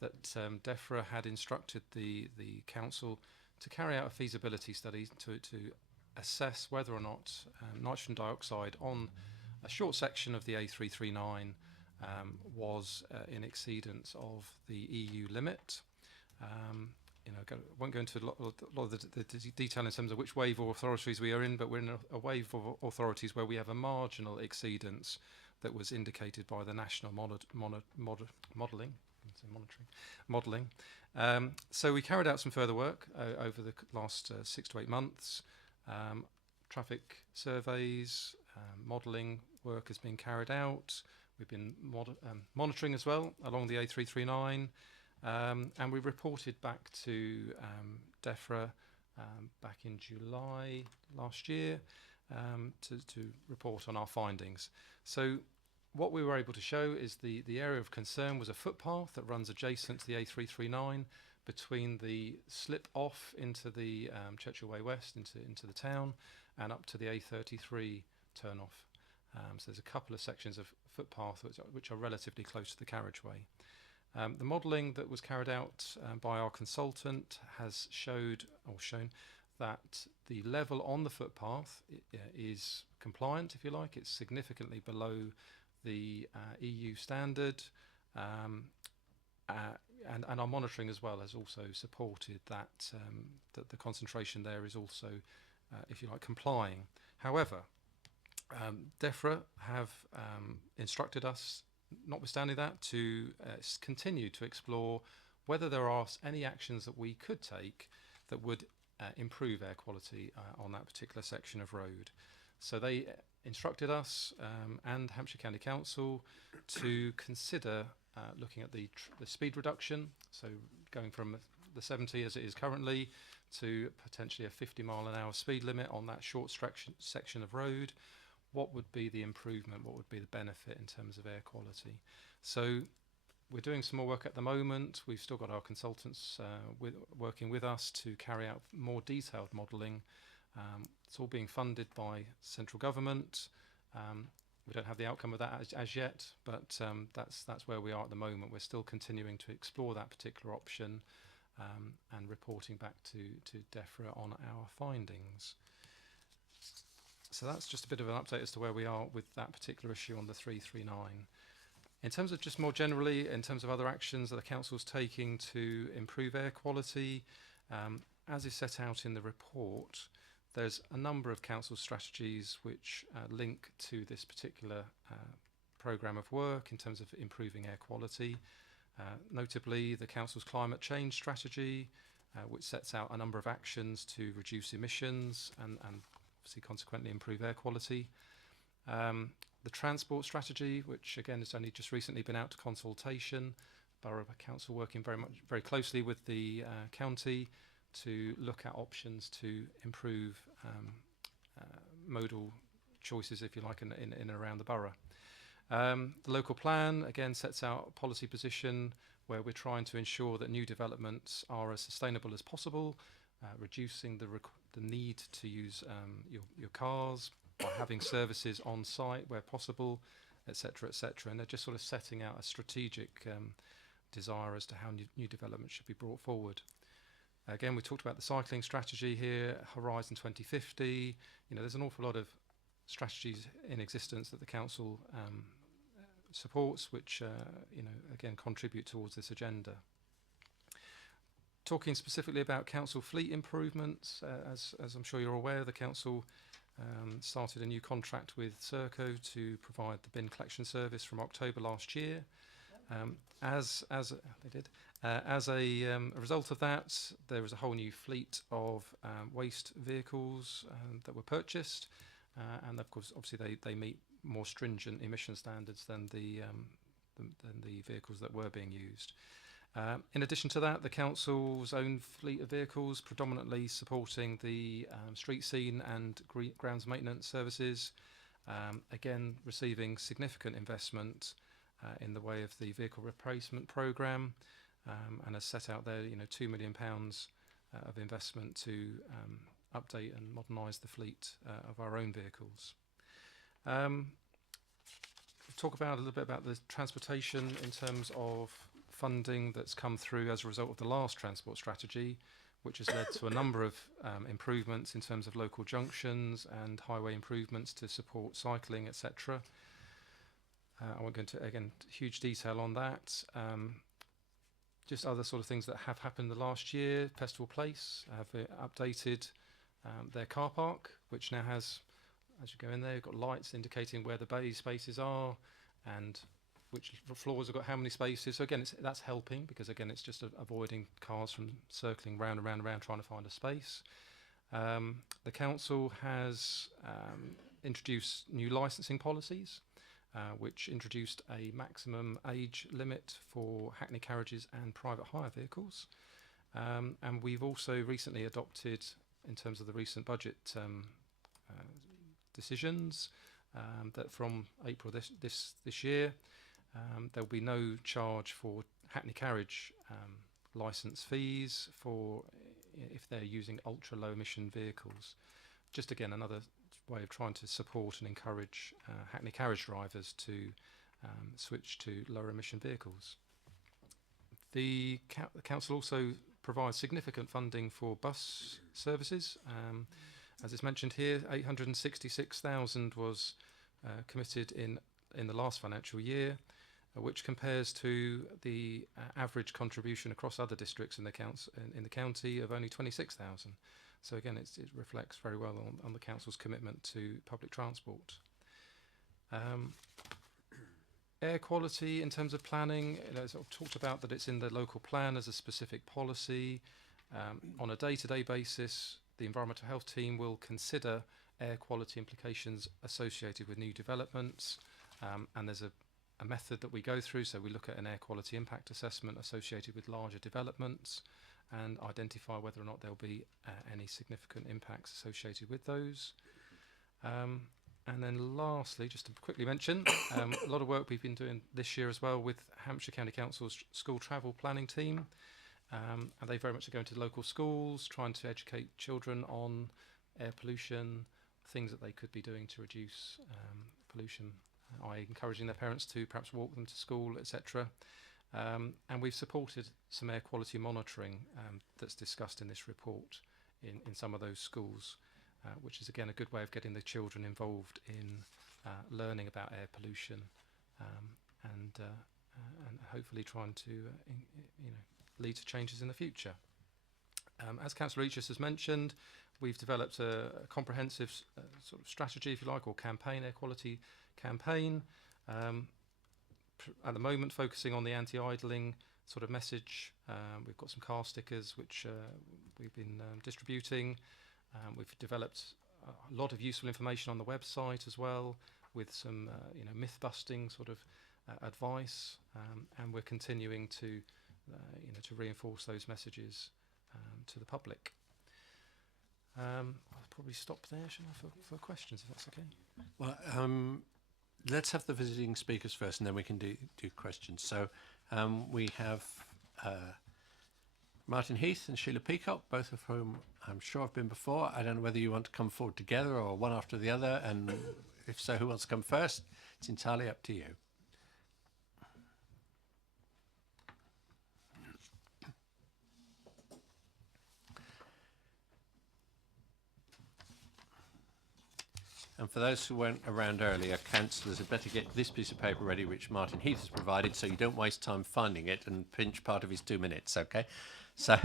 that DEFRA had instructed the council to carry out a feasibility study to assess whether or not nitrogen dioxide on a short section of the A339 was in exceedance of the EU limit. I won't go into a lot of the detail in terms of which wave of authorities we are in, but we're in a wave of authorities where we have a marginal exceedance that was indicated by the national modelling. So we carried out some further work over the last 6 to 8 months. Traffic surveys, modelling work has been carried out. We've been monitoring as well along the A339, and we reported back to DEFRA back in July last year to report on our findings. So what we were able to show is the area of concern was a footpath that runs adjacent to the A339 between the slip off into the Churchill Way West into the town and up to the A33 turn off. So there's a couple of sections of footpath which are relatively close to the carriageway. The modelling that was carried out by our consultant has shown that the level on the footpath is compliant, if you like. It's significantly below the EU standard, and our monitoring as well has also supported that that the concentration there is also, if you like, complying. However, DEFRA have instructed us, notwithstanding that, to continue to explore whether there are any actions that we could take that would improve air quality on that particular section of road. So they instructed us and Hampshire County Council to consider looking at the speed reduction, so going from the 70 as it is currently to potentially a 50-mile-an-hour speed limit on that short section of road. What would be the improvement? What would be the benefit in terms of air quality? So we're doing some more work at the moment. We've still got our consultants working with us to carry out more detailed modelling. It's all being funded by central government. We don't have the outcome of that as yet, but that's where we are at the moment. We're still continuing to explore that particular option and reporting back to DEFRA on our findings. So that's just a bit of an update as to where we are with that particular issue on the 339. In terms of just more generally, in terms of other actions that the Council's taking to improve air quality, as is set out in the report, there's a number of Council strategies which link to this particular programme of work in terms of improving air quality. Notably, the Council's climate change strategy, which sets out a number of actions to reduce emissions and obviously consequently improve air quality. The transport strategy, which again has only just recently been out to consultation. Borough Council working very closely with the county to look at options to improve modal choices, if you like, in and around the borough. The local plan again sets out a policy position where we're trying to ensure that new developments are as sustainable as possible, reducing the need to use your cars by having services on site where possible, etc., etc. And they're just sort of setting out a strategic desire as to how new development should be brought forward. Again, we talked about the cycling strategy here, Horizon 2050. There's an awful lot of strategies in existence that the council supports, which again contribute towards this agenda. Talking specifically about council fleet improvements, as I'm sure you're aware, the council started a new contract with Serco to provide the bin collection service from October last year. As a result of that, there was a whole new fleet of waste vehicles that were purchased, and of course, obviously, they meet more stringent emission standards than the vehicles that were being used. In addition to that, the council's own fleet of vehicles, predominantly supporting the street scene and grounds maintenance services, again receiving significant investment in the way of the vehicle replacement programme, and has set out there, £2 million of investment to update and modernise the fleet of our own vehicles. Talk about a little bit about the transportation in terms of funding that's come through as a result of the last transport strategy, which has led to a number of improvements in terms of local junctions and highway improvements to support cycling, etc. I won't go into, again, huge detail on that. Just other sort of things that have happened the last year. Festival Place have updated their car park, which now has, as you go in there, you've got lights indicating where the bay spaces are and which floors have got how many spaces. So again, that's helping because again, it's just avoiding cars from circling round and round and round trying to find a space. The council has introduced new licensing policies, which introduced a maximum age limit for hackney carriages and private hire vehicles. And we've also recently adopted, in terms of the recent budget decisions, that from April this year, there will be no charge for hackney carriage licence fees for if they're using ultra low emission vehicles. Just again, another way of trying to support and encourage Hackney carriage drivers to switch to lower emission vehicles. The council also provides significant funding for bus services. As it's mentioned here, 866,000 was committed in the last financial year, which compares to the average contribution across other districts in the county of only 26,000. So again, it reflects very well on the council's commitment to public transport. Air quality in terms of planning, sort of talked about that it's in the local plan as a specific policy. On a day-to-day basis, the environmental health team will consider air quality implications associated with new developments, and there's a method that we go through. So we look at an air quality impact assessment associated with larger developments and identify whether or not there'll be any significant impacts associated with those. And then lastly, just to quickly mention, a lot of work we've been doing this year as well with Hampshire County Council's school travel planning team. And they very much are going to local schools, trying to educate children on air pollution, things that they could be doing to reduce pollution, i.e. encouraging their parents to perhaps walk them to school, etc. And we've supported some air quality monitoring that's discussed in this report in some of those schools, which is again a good way of getting the children involved in learning about air pollution and hopefully trying to lead to changes in the future. As Councillor Regis has mentioned, we've developed a comprehensive sort of strategy, if you like, or campaign, air quality campaign. At the moment, focusing on the anti-idling sort of message. We've got some car stickers which we've been distributing. We've developed a lot of useful information on the website as well, with some myth-busting sort of advice, and we're continuing to to reinforce those messages to the public. I'll probably stop there, shall I, for questions, if that's okay? Well, let's have the visiting speakers first, and then we can do questions. So we have Martin Heath and Sheila Peacock, both of whom I'm sure have been before. I don't know whether you want to come forward together or one after the other, and if so, who wants to come first? It's entirely up to you. And for those who weren't around earlier, councillors had better get this piece of paper ready, which Martin Heath has provided, so you don't waste time finding it and pinch part of his 2 minutes, okay? So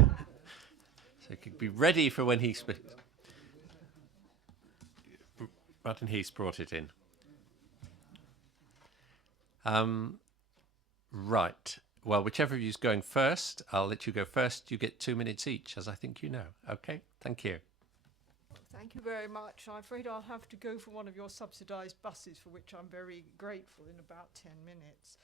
you can be ready for when he speaks. Martin Heath brought it in. Right. Well, whichever of you is going first, I'll let you go first. You get 2 minutes each, as I think you know. Okay? Thank you. Thank you very much. I'm afraid I'll have to go for one of your subsidised buses, for which I'm very grateful, in about 10 minutes.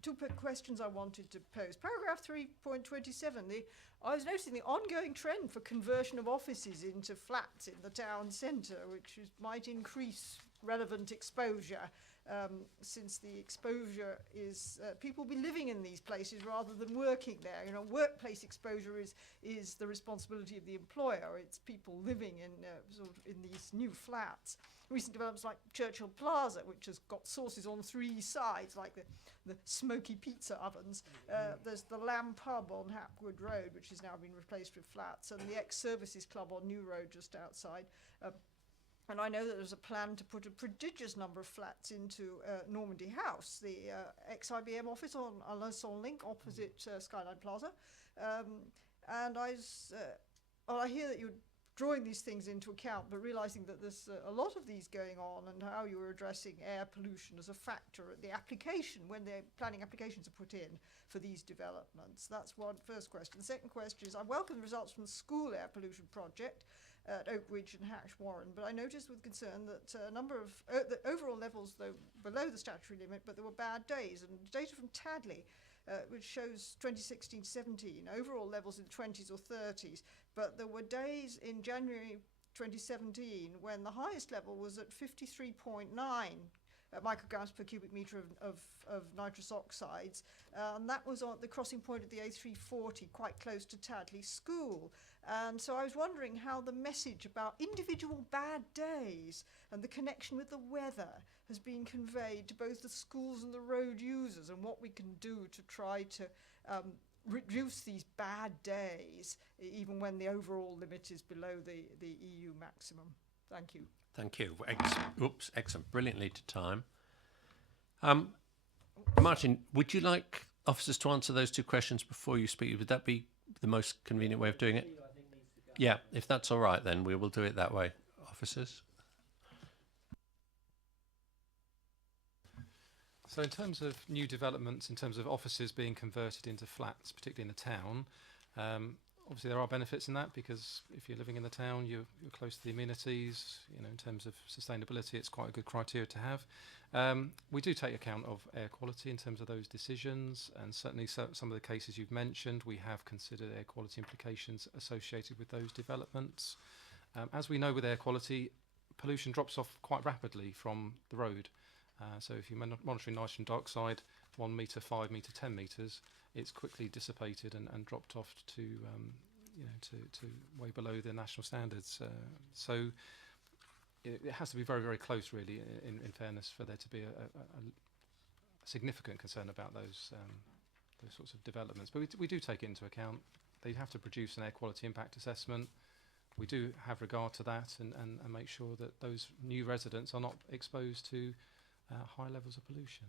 Two questions I wanted to pose. Paragraph 3.27, I was noticing the ongoing trend for conversion of offices into flats in the town centre, which might increase relevant exposure, since the exposure is people will be living in these places rather than working there. You know, workplace exposure is the responsibility of the employer. It's people living in sort of in these new flats. Recent developments like Churchill Plaza, which has got sources on 3 sides, like the smoky pizza ovens. There's the Lamb Pub on Hapwood Road, which has now been replaced with flats, and the Ex-Services Club on New Road just outside. And I know that there's a plan to put a prodigious number of flats into Normandy House, the ex-IBM office on Alençon Link opposite Skyline Plaza. And I hear that you're drawing these things into account, but realising that there's a lot of these going on, and how you're addressing air pollution as a factor at the application, when the planning applications are put in for these developments. That's one first question. The second question is, I welcome the results from the school air pollution project at Oakridge and Hatch Warren, but I noticed with concern that a number of the overall levels, though below the statutory limit, but there were bad days. And data from Tadley, which shows 2016-17, overall levels in the 20s or 30s, but there were days in January 2017 when the highest level was at 53.9 micrograms per cubic metre of nitrous oxides. And that was on the crossing point of the A340, quite close to Tadley School. And so I was wondering how the message about individual bad days and the connection with the weather has been conveyed to both the schools and the road users, and what we can do to try to reduce these bad days, even when the overall limit is below the EU maximum. Thank you. Thank you. Excellent. Brilliantly to time. Martin, would you like officers to answer those two questions before you speak? Would that be the most convenient way of doing it? Yeah, if that's all right, then we will do it that way. Officers? So in terms of new developments, in terms of offices being converted into flats, particularly in the town, obviously there are benefits in that, because if you're living in the town, you're close to the amenities. You know, in terms of sustainability, it's quite a good criteria to have. We do take account of air quality in terms of those decisions, and certainly some of the cases you've mentioned, we have considered air quality implications associated with those developments. As we know with air quality, pollution drops off quite rapidly from the road. So if you're monitoring nitrogen dioxide, 1 metre, 5 metre, 10 metres, it's quickly dissipated and dropped off to, to way below the national standards. So it has to be very, very close, really, in fairness, for there to be a significant concern about those sorts of developments. But we do take it into account. They have to produce an air quality impact assessment. We do have regard to that and make sure that those new residents are not exposed to high levels of pollution.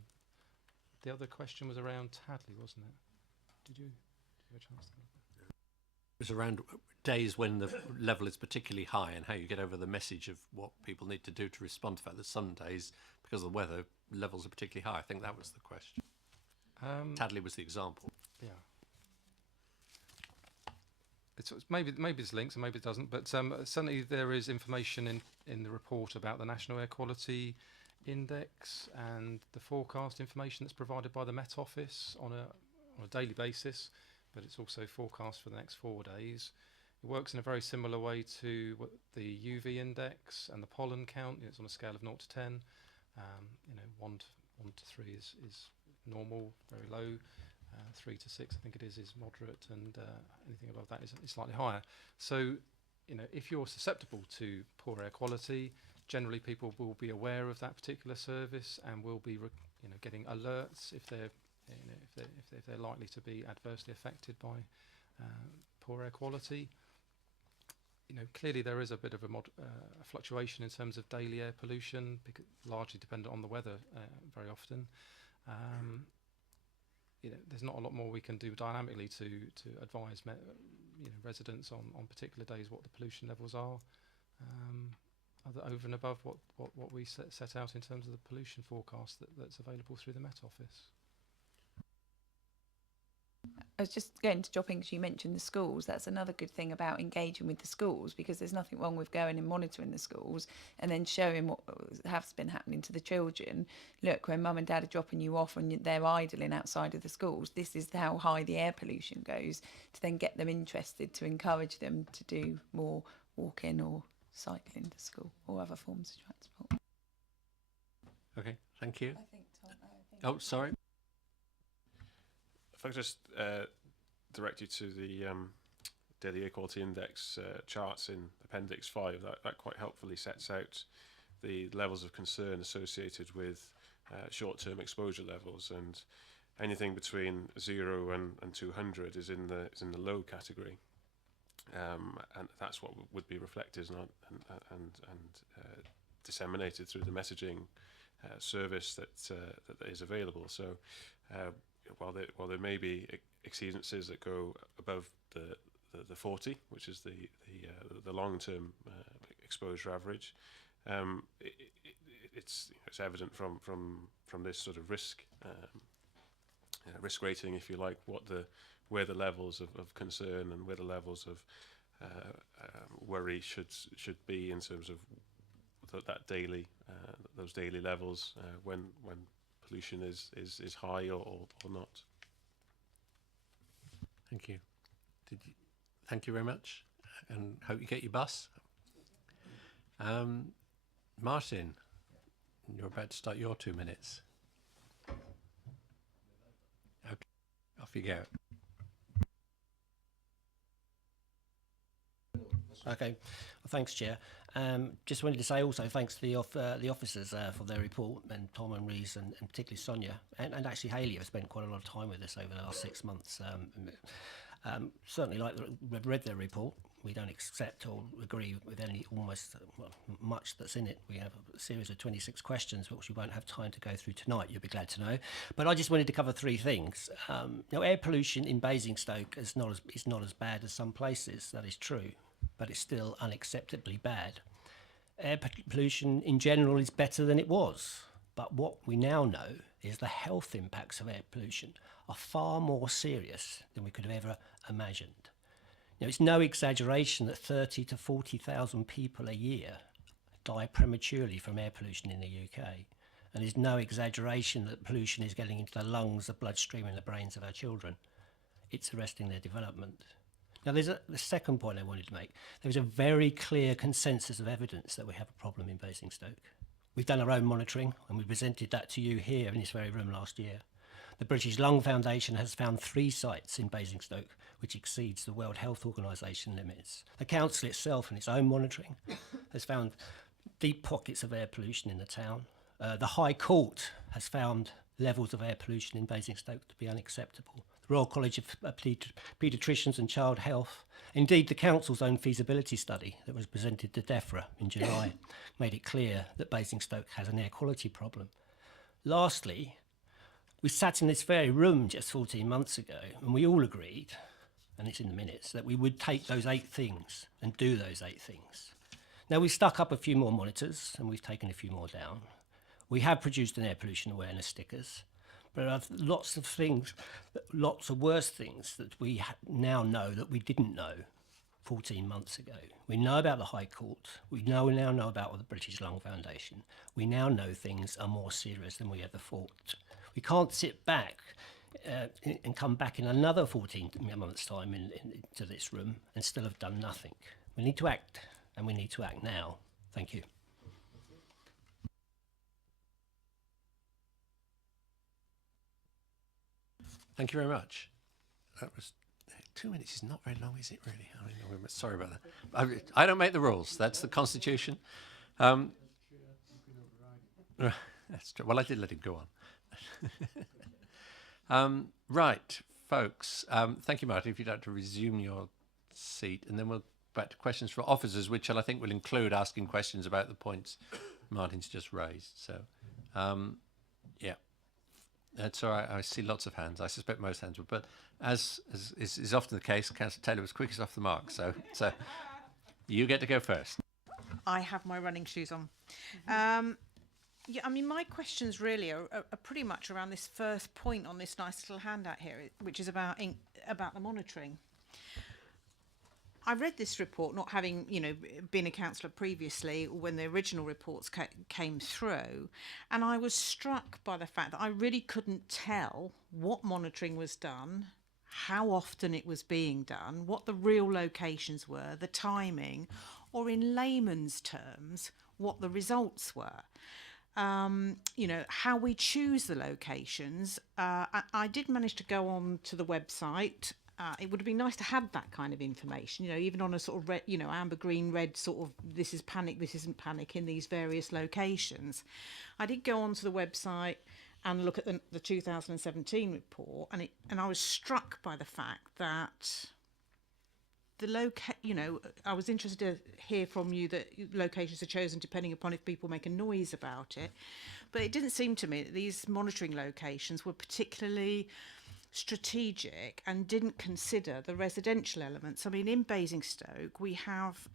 The other question was around Tadley, wasn't it? Did you have a chance to look at that? It was around days when the level is particularly high, and how you get over the message of what people need to do to respond to the fact that some days, because of the weather, levels are particularly high. I think that was the question. Tadley was the example. Yeah. It's maybe it's linked and maybe it doesn't, but certainly there is information in the report about the National Air Quality Index and the forecast information that's provided by the Met Office on a daily basis, but it's also forecast for the next 4 days. It works in a very similar way to the UV index and the pollen count. It's on a scale of 0 to 10. 1 to 3 is normal, very low. 3 to 6, I think it is moderate, and anything above that is slightly higher. So, if you're susceptible to poor air quality, generally people will be aware of that particular service and will be, getting alerts if they're, if they're likely to be adversely affected by poor air quality. Clearly there is a bit of a fluctuation in terms of daily air pollution, largely dependent on the weather very often. There's not a lot more we can do dynamically to advise residents on particular days what the pollution levels are, over and above what we set out in terms of the pollution forecast that's available through the Met Office. I was just going to drop in because you mentioned the schools. That's another good thing about engaging with the schools, because there's nothing wrong with going and monitoring the schools and then showing what has been happening to the children. Look, when mum and dad are dropping you off and they're idling outside of the schools, this is how high the air pollution goes, to then get them interested, to encourage them to do more walking or cycling to school or other forms of transport. Okay, thank you. I think Tom, Oh, sorry. If I could just direct you to the Daily Air Quality Index charts in Appendix 5, that quite helpfully sets out the levels of concern associated with short-term exposure levels, and anything between 0 and 200 is in the low category, and that's what would be reflected and disseminated through the messaging service that is available. So while there may be exceedances that go above the 40, which is the long-term exposure average, it's evident from this sort of risk rating, if you like, where the levels of concern and where the levels of worry should be in terms of those daily levels when pollution is high or not. Thank you. Thank you very much, and hope you get your bus. Martin, you're about to start your 2 minutes. Okay, off you go. Okay, well, thanks, Chair. Just wanted to say also thanks to the officers for their report, and Tom and Rees, and particularly Sonia, and actually Hayley have spent quite a lot of time with us over the last 6 months. Certainly read their report. We don't accept or agree with much that's in it. We have a series of 26 questions, which we won't have time to go through tonight, you'll be glad to know. But I just wanted to cover 3 things. Air pollution in Basingstoke is not as bad as some places, that is true, but it's still unacceptably bad. Air pollution in general is better than it was, but what we now know is the health impacts of air pollution are far more serious than we could have ever imagined. It's no exaggeration that 30 to 40,000 people a year die prematurely from air pollution in the UK. And it's no exaggeration that pollution is getting into the lungs, the bloodstream and the brains of our children. It's arresting their development. Now, there's the second point I wanted to make. There's a very clear consensus of evidence that we have a problem in Basingstoke. We've done our own monitoring, and we presented that to you here in this very room last year. The British Lung Foundation has found 3 sites in Basingstoke which exceeds the World Health Organization limits. The council itself, in its own monitoring, has found deep pockets of air pollution in the town. The High Court has found levels of air pollution in Basingstoke to be unacceptable. The Royal College of Paediatricians and Child Health, indeed the council's own feasibility study that was presented to DEFRA in July, made it clear that Basingstoke has an air quality problem. Lastly, we sat in this very room just 14 months ago and we all agreed, and it's in the minutes, that we would take those 8 things and do those 8 things. Now, we've stuck up a few more monitors and we've taken a few more down. We have produced an air pollution awareness stickers, but there are lots of things, lots of worse things that we now know that we didn't know 14 months ago. We know about the High Court. We now know about the British Lung Foundation. We now know things are more serious than we ever thought. We can't sit back and come back in another 14 months' time into this room and still have done nothing. We need to act, and we need to act now. Thank you. Thank you very much. That was 2 minutes is not very long, is it really? I mean, we're sorry about that. I don't make the rules. That's the Constitution. That's true. Well, I did let him go on. Right, folks. Thank you, Martin. If you'd like to resume your seat, and then we'll back to questions for officers, which I think will include asking questions about the points Martin's just raised. So, yeah. That's all right. I see lots of hands. I suspect most hands would, but as is often the case, Councillor Taylor was quickest off the mark. So you get to go first. I have my running shoes on. Yeah, I mean, my questions really are pretty much around this first point on this nice little handout here, which is about the monitoring. I read this report, not having, been a councillor previously when the original reports came through, and I was struck by the fact that I really couldn't tell what monitoring was done, how often it was being done, what the real locations were, the timing, or in layman's terms, what the results were. How we choose the locations. I did manage to go on to the website. It would have been nice to have that kind of information, even on a sort of red, amber, green, red sort of this is panic, this isn't panic in these various locations. I did go onto the website and look at the 2017 report, and I was struck by the fact that I was interested to hear from you that locations are chosen depending upon if people make a noise about it, but it didn't seem to me that these monitoring locations were particularly strategic and didn't consider the residential elements. I mean, in Basingstoke, we have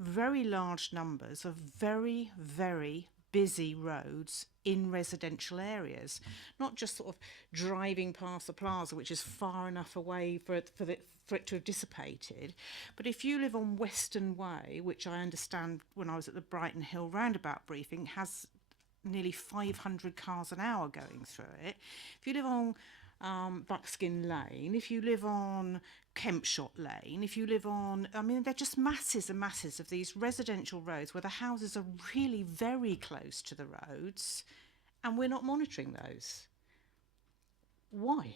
very large numbers of very, very busy roads in residential areas, not just sort of driving past the plaza, which is far enough away for it to have dissipated. But if you live on Western Way, which I understand when I was at the Brighton Hill roundabout briefing, has nearly 500 cars an hour going through it. If you live on Buckskin Lane, if you live on Kempshot Lane, if you live on, I mean, they're just masses and masses of these residential roads where the houses are really very close to the roads, and we're not monitoring those. Why?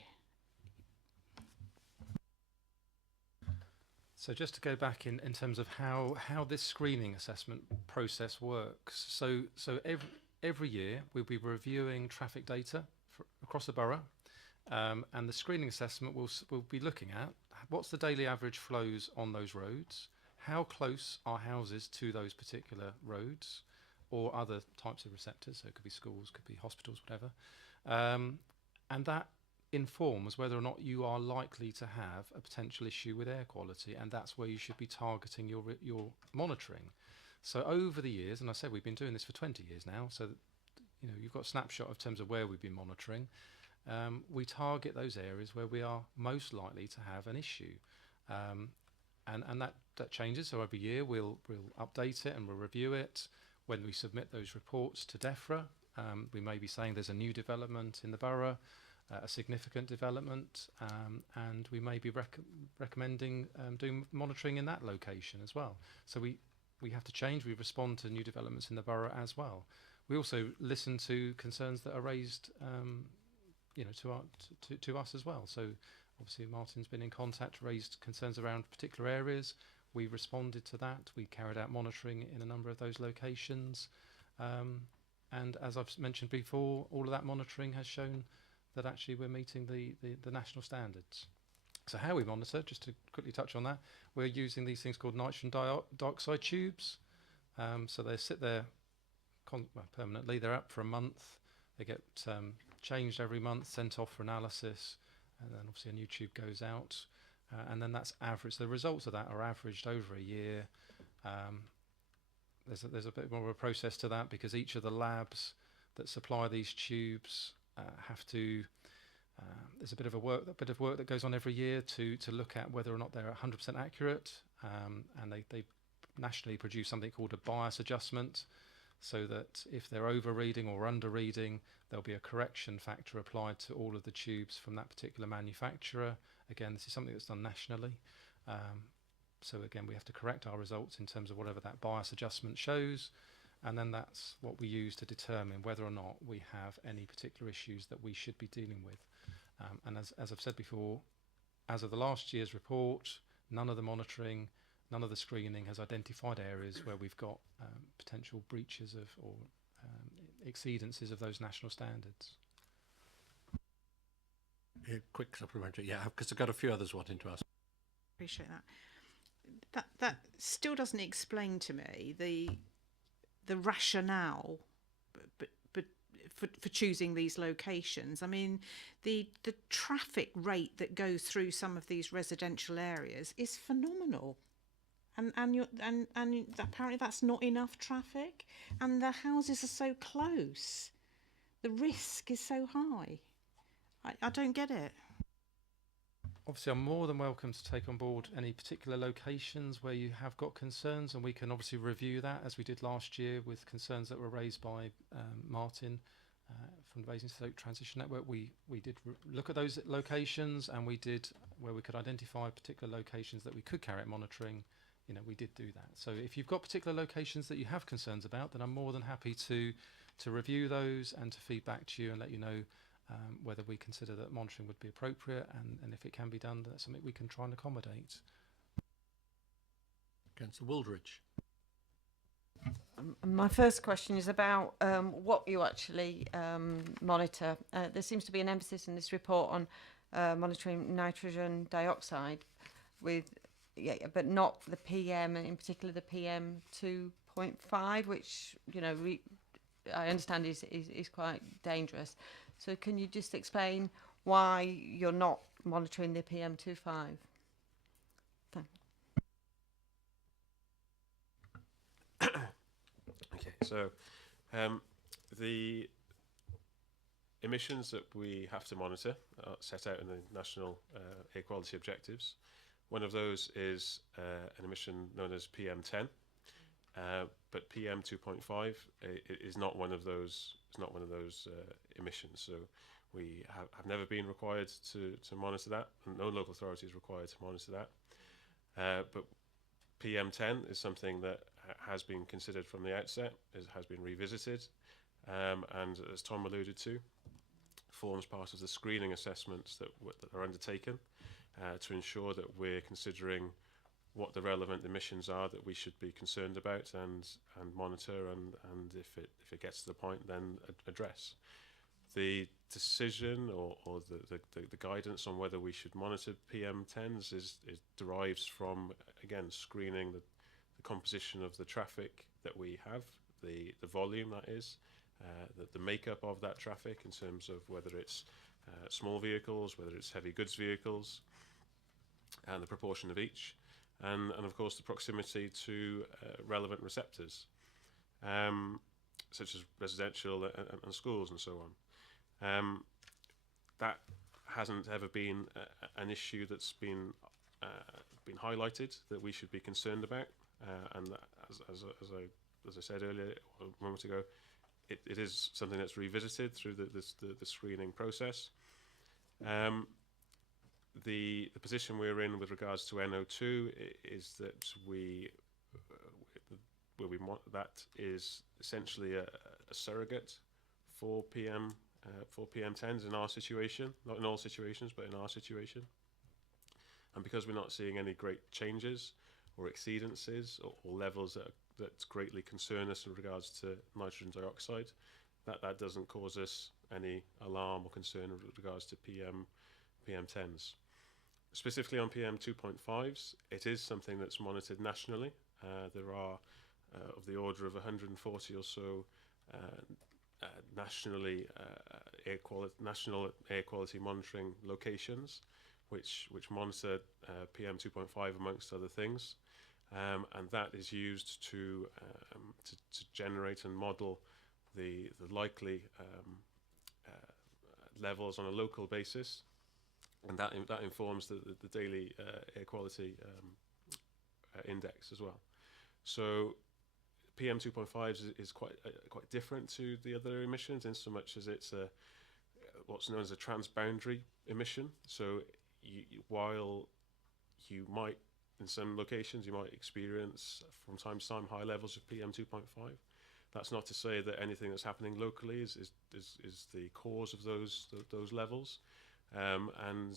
So just to go back in terms of how this screening assessment process works. So every year we'll be reviewing traffic data across the borough, and the screening assessment will be looking at what's the daily average flows on those roads, how close are houses to those particular roads or other types of receptors, so it could be schools, could be hospitals, whatever, and that informs whether or not you are likely to have a potential issue with air quality, and that's where you should be targeting your monitoring. So over the years, and I said we've been doing this for 20 years now, so that, you know, you've got a snapshot of terms of where we've been monitoring. We target those areas where we are most likely to have an issue, and that changes. So every year we'll update it and we'll review it. When we submit those reports to DEFRA, we may be saying there's a new development in the borough, a significant development, and we may be recommending doing monitoring in that location as well. So we have to change. We respond to new developments in the borough as well. We also listen to concerns that are raised, you know, to us as well. So obviously Martin's been in contact, raised concerns around particular areas. We responded to that. We carried out monitoring in a number of those locations, and as I've mentioned before, all of that monitoring has shown that actually we're meeting the national standards. So how we monitor, just to quickly touch on that, we're using these things called nitrogen dioxide tubes. So they sit there permanently. They're up for a month. They get changed every month, sent off for analysis, and then obviously a new tube goes out, and then that's average. The results of that are averaged over a year. There's a bit more of a process to that, because each of the labs that supply these tubes have to. There's a bit of work that goes on every year to look at whether or not they're 100% accurate, and they nationally produce something called a bias adjustment, so that if they're over reading or under reading, there'll be a correction factor applied to all of the tubes from that particular manufacturer. Again, this is something that's done nationally. So again, we have to correct our results in terms of whatever that bias adjustment shows, and then that's what we use to determine whether or not we have any particular issues that we should be dealing with. And as I've said before, as of the last year's report, none of the monitoring, none of the screening has identified areas where we've got potential breaches of or exceedances of those national standards. Yeah, quick supplementary, yeah, because I've got a few others wanting to ask. Appreciate that. That still doesn't explain to me the rationale, but for choosing these locations. I mean, the traffic rate that goes through some of these residential areas is phenomenal, and apparently that's not enough traffic, and the houses are so close, the risk is so high. I don't get it. Obviously, I'm more than welcome to take on board any particular locations where you have got concerns, and we can obviously review that, as we did last year with concerns that were raised by Martin from the Basingstoke Transition Network. We did look at those locations, and we did, where we could identify particular locations that we could carry out monitoring, you know, we did do that. So if you've got particular locations that you have concerns about, then I'm more than happy to review those and to feed back to you and let you know whether we consider that monitoring would be appropriate, and if it can be done, that's something we can try and accommodate. Councillor Wooldridge. My first question is about what you actually monitor. There seems to be an emphasis in this report on monitoring nitrogen dioxide, but not the PM, and in particular the PM 2.5, which, you know, I understand is quite dangerous. So can you just explain why you're not monitoring the PM 2.5? Okay, so the emissions that we have to monitor are set out in the National Air Quality Objectives. One of those is an emission known as PM10, but PM 2.5 is not one of those. It's not one of those emissions. So We have never been required to monitor that, and no local authority is required to monitor that. But PM10 is something that has been considered from the outset, has been revisited, and as Tom alluded to, forms part of the screening assessments that are undertaken to ensure that we're considering what the relevant emissions are that we should be concerned about and monitor, and if it gets to the point, then address. The decision or the guidance on whether we should monitor PM10s is derives from, again, screening the composition of the traffic that we have, the volume that is, the makeup of that traffic in terms of whether it's small vehicles, whether it's heavy goods vehicles, and the proportion of each, and of course the proximity to relevant receptors, such as residential and schools and so on. That hasn't ever been an issue that's been highlighted that we should be concerned about, and that, as I said earlier, a moment ago, it is something that's revisited through the screening process. The position we're in with regards to NO2 is that that is essentially a surrogate for PM10s in our situation, not in all situations, but in our situation. And because we're not seeing any great changes or exceedances or levels that greatly concern us in regards to nitrogen dioxide, that doesn't cause us any alarm or concern with regards to PM10s. Specifically on PM2.5s, it is something that's monitored nationally. There are of the order of 140 or so national air quality monitoring locations, which monitor PM2.5 amongst other things, and that is used to generate and model the likely levels on a local basis, and that informs the daily air quality index as well. So PM2.5 is quite different to the other emissions in so much as it's what's known as a transboundary emission. So while you might, in some locations, you might experience from time to time high levels of PM2.5, that's not to say that anything that's happening locally is the cause of those levels. And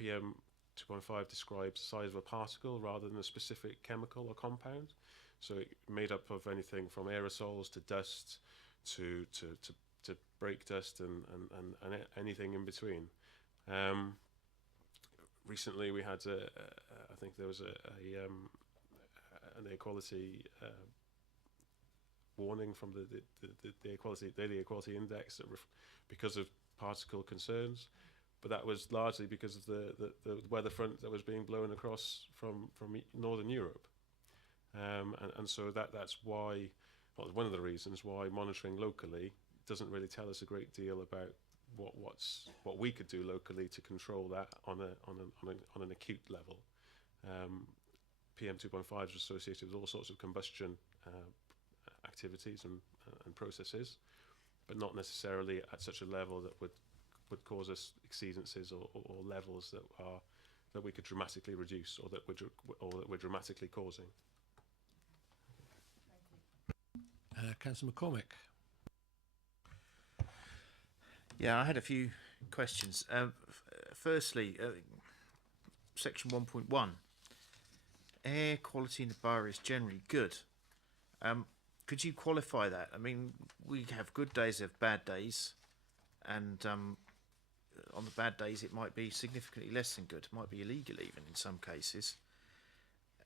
PM2.5 describes the size of a particle rather than a specific chemical or compound. So it made up of anything from aerosols to dust to brake dust and anything in between. Recently we had I think there was an air quality warning from the daily air quality index that because of particle concerns, but that was largely because of the weather front that was being blown across from northern Europe. And so that's why, well, one of the reasons why monitoring locally doesn't really tell us a great deal about what we could do locally to control that on an acute level. PM2.5 is associated with all sorts of combustion activities and processes, but not necessarily at such a level that would cause us exceedances or levels that we could dramatically reduce or that we're dramatically causing. Councillor McCormick. Yeah, I had a few questions. Firstly, section 1.1, air quality in the borough is generally good. Could you qualify that? I mean, we have good days, have bad days, and on the bad days it might be significantly less than good. It might be illegal even in some cases.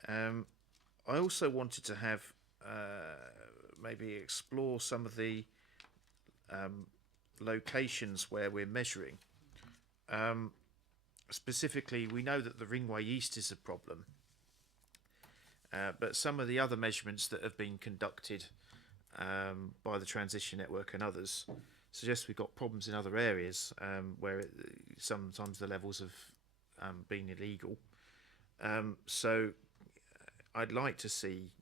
I also wanted to have maybe explore some of the locations where we're measuring. Specifically, we know that the Ringway East is a problem, but some of the other measurements that have been conducted by the Transition Network and others suggest we've got problems in other areas where sometimes the levels have been illegal. So I'd like to see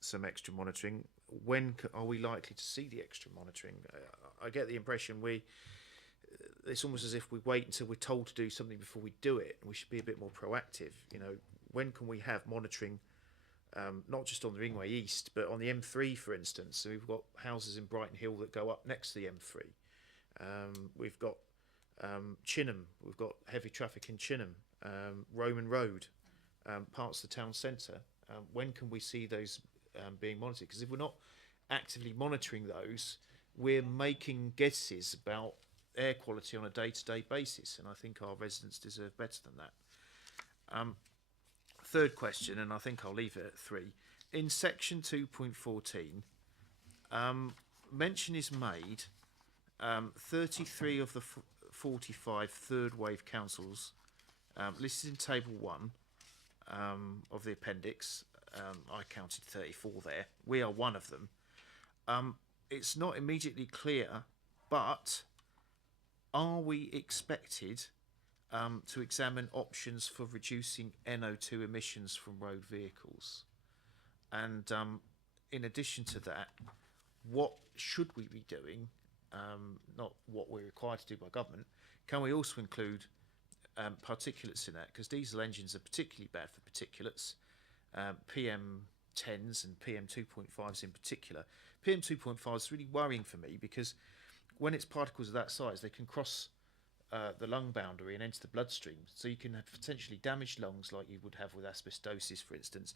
some extra monitoring. when are we likely to see the extra monitoring? I get the impression it's almost as if we wait until we're told to do something before we do it, and we should be a bit more proactive. You know, when can we have monitoring, not just on the Ringway East, but on the M3, for instance? So we've got houses in Brighton Hill that go up next to the M3. We've got Chinham, we've got heavy traffic in Chinham, Roman Road, parts of the town centre. When can we see those being monitored? Because if we're not actively monitoring those, we're making guesses about air quality on a day-to-day basis, and I think our residents deserve better than that. Third question, and I think I'll leave it at 3. In section 2.14, mention is made 33 of the 45 third wave councils listed in table 1 of the appendix. I counted 34 there. We are one of them. It's not immediately clear, but are we expected to examine options for reducing NO2 emissions from road vehicles? And in addition to that, what should we be doing? Not what we're required to do by government. Can we also include particulates in that? Because diesel engines are particularly bad for particulates, PM10s and PM2.5s in particular. PM2.5 is really worrying for me because when it's particles of that size, they can cross the lung boundary and enter the bloodstream. So you can have potentially damaged lungs like you would have with asbestosis, for instance.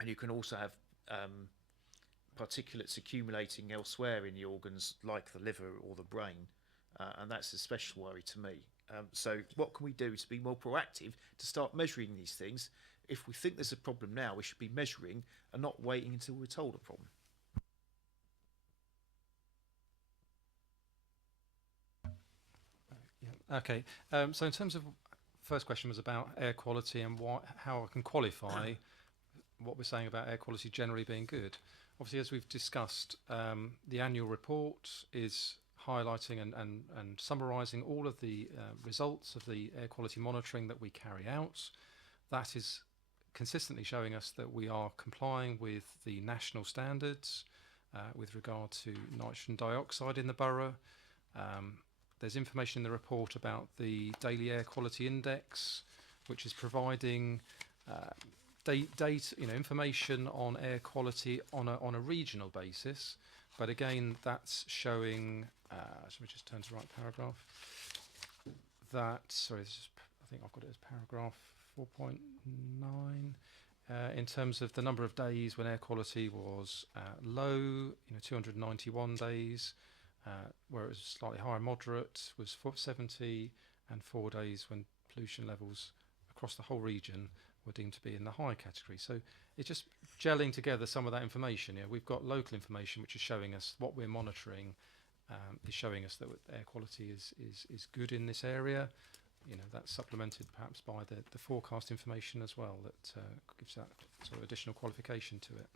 And you can also have particulates accumulating elsewhere in the organs like the liver or the brain. And that's a special worry to me. So what can we do to be more proactive to start measuring these things? If we think there's a problem now, we should be measuring and not waiting until we're told a problem. Okay, so in terms of, first question was about air quality and how I can qualify what we're saying about air quality generally being good. Obviously, as we've discussed, the annual report is highlighting and summarising all of the results of the air quality monitoring that we carry out. That is consistently showing us that we are complying with the national standards with regard to nitrogen dioxide in the borough. There's information in the report about the Daily Air Quality Index, which is providing data, information on air quality on a regional basis. But again, that's showing. Let me just turn to the right paragraph. Sorry, I think I've got it as paragraph 4.9. In terms of the number of days when air quality was low, 291 days. Where it was slightly higher, moderate was 70, and 4 days when pollution levels across the whole region were deemed to be in the high category. So it's just gelling together some of that information. We've got local information which is showing us what we're monitoring, is showing us that air quality is good in this area. That's supplemented perhaps by the forecast information as well that gives that sort of additional qualification to it.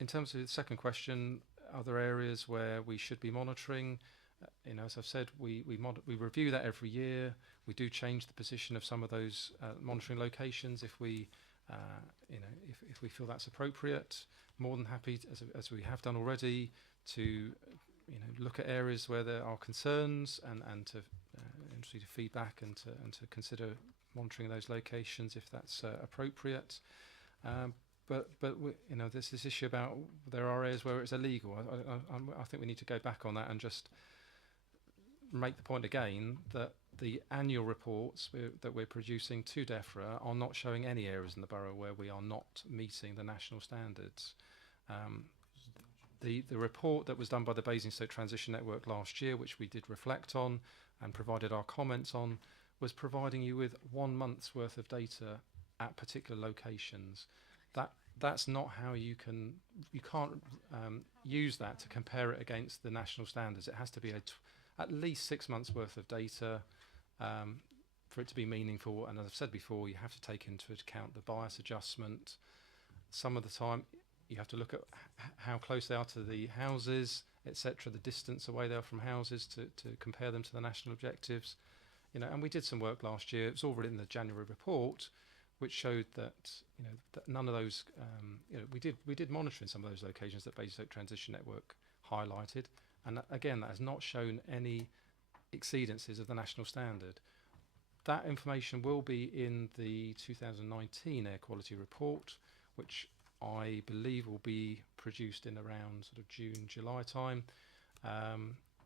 In terms of the second question, other areas where we should be monitoring, as I've said, we review that every year. We do change the position of some of those monitoring locations if we if we feel that's appropriate. More than happy, as we have done already, to look at areas where there are concerns and to feedback and to consider monitoring those locations if that's appropriate. But there's this issue about there are areas where it's illegal. I think we need to go back on that and just make the point again that the annual reports that we're producing to DEFRA are not showing any areas in the borough where we are not meeting the national standards. The report that was done by the Basingstoke Transition Network last year, which we did reflect on and provided our comments on, was providing you with 1 month's worth of data at particular locations. That's not how you can't use that to compare it against the national standards. It has to be at least 6 months worth of data for it to be meaningful. And as I've said before, you have to take into account the bias adjustment. Some of the time you have to look at how close they are to the houses, etc., the distance away they are from houses to compare them to the national objectives. And we did some work last year. It's all written in the January report, which showed that that none of those we did monitor in some of those locations that Basingstoke Transition Network highlighted, and again that has not shown any exceedances of the national standard. That information will be in the 2019 air quality report, which I believe will be produced in around sort of June, July time.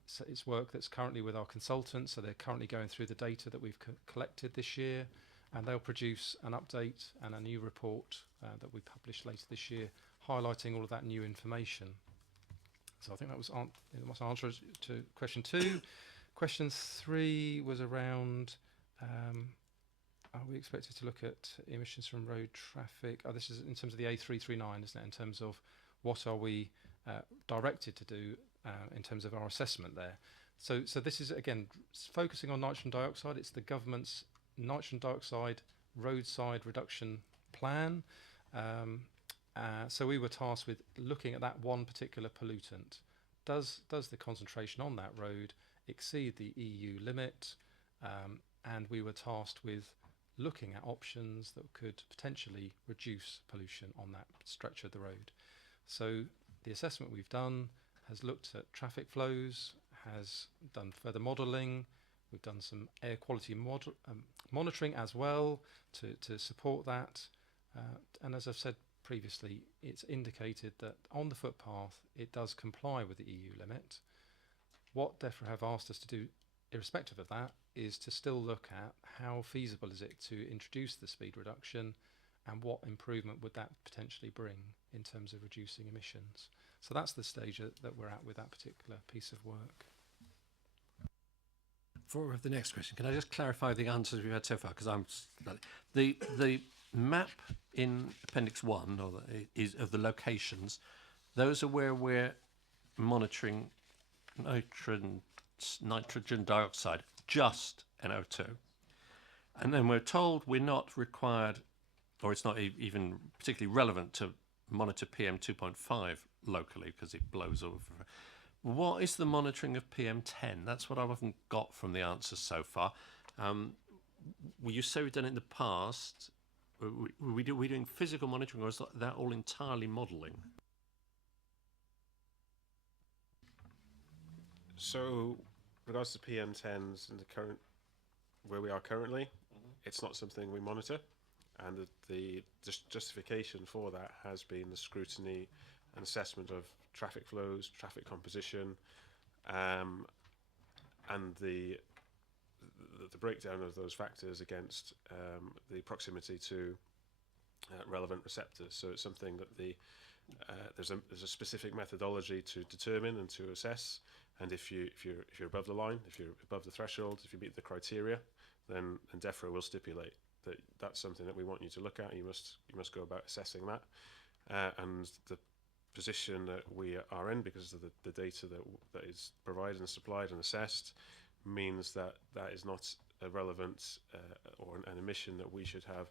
So it's work that's currently with our consultants, so they're currently going through the data that we've collected this year, and they'll produce an update and a new report that we publish later this year, highlighting all of that new information. So I think that was my answer to question 2. Question 3 was around, are we expected to look at emissions from road traffic? Oh, this is in terms of the A339, isn't it? In terms of what are we directed to do in terms of our assessment there. So this is, again, focusing on nitrogen dioxide. It's the government's nitrogen dioxide roadside reduction plan. So we were tasked with looking at that one particular pollutant. Does the concentration on that road exceed the EU limit? And we were tasked with looking at options that could potentially reduce pollution on that stretch of the road. So the assessment we've done has looked at traffic flows, has done further modelling. We've done some air quality monitoring as well to support that. And as I've said previously, it's indicated that on the footpath it does comply with the EU limit. What DEFRA have asked us to do, irrespective of that, is to still look at how feasible is it to introduce the speed reduction and what improvement would that potentially bring in terms of reducing emissions. So that's the stage that we're at with that particular piece of work. Before we have the next question, can I just clarify the answers we've had so far? Because the map in Appendix 1 is of the locations. Those are where we're monitoring nitrogen dioxide, just NO2. And then we're told we're not required, or it's not even particularly relevant to monitor PM 2.5 locally because it blows over. What is the monitoring of PM10? That's what I haven't got from the answers so far. You say we've done it in the past. Were we doing physical monitoring, or is that all entirely modelling? So, regards to PM10s and the current where we are currently, it's not something we monitor, and the justification for that has been the scrutiny and assessment of traffic flows, traffic composition, and the breakdown of those factors against the proximity to relevant receptors. So it's something that there's a specific methodology to determine and to assess. And if you're above the line, if you're above the threshold, if you meet the criteria, then DEFRA will stipulate that that's something that we want you to look at. You must go about assessing that, and the position that we are in, because of the data that is provided and supplied and assessed, means that that is not a relevant or an emission that we should have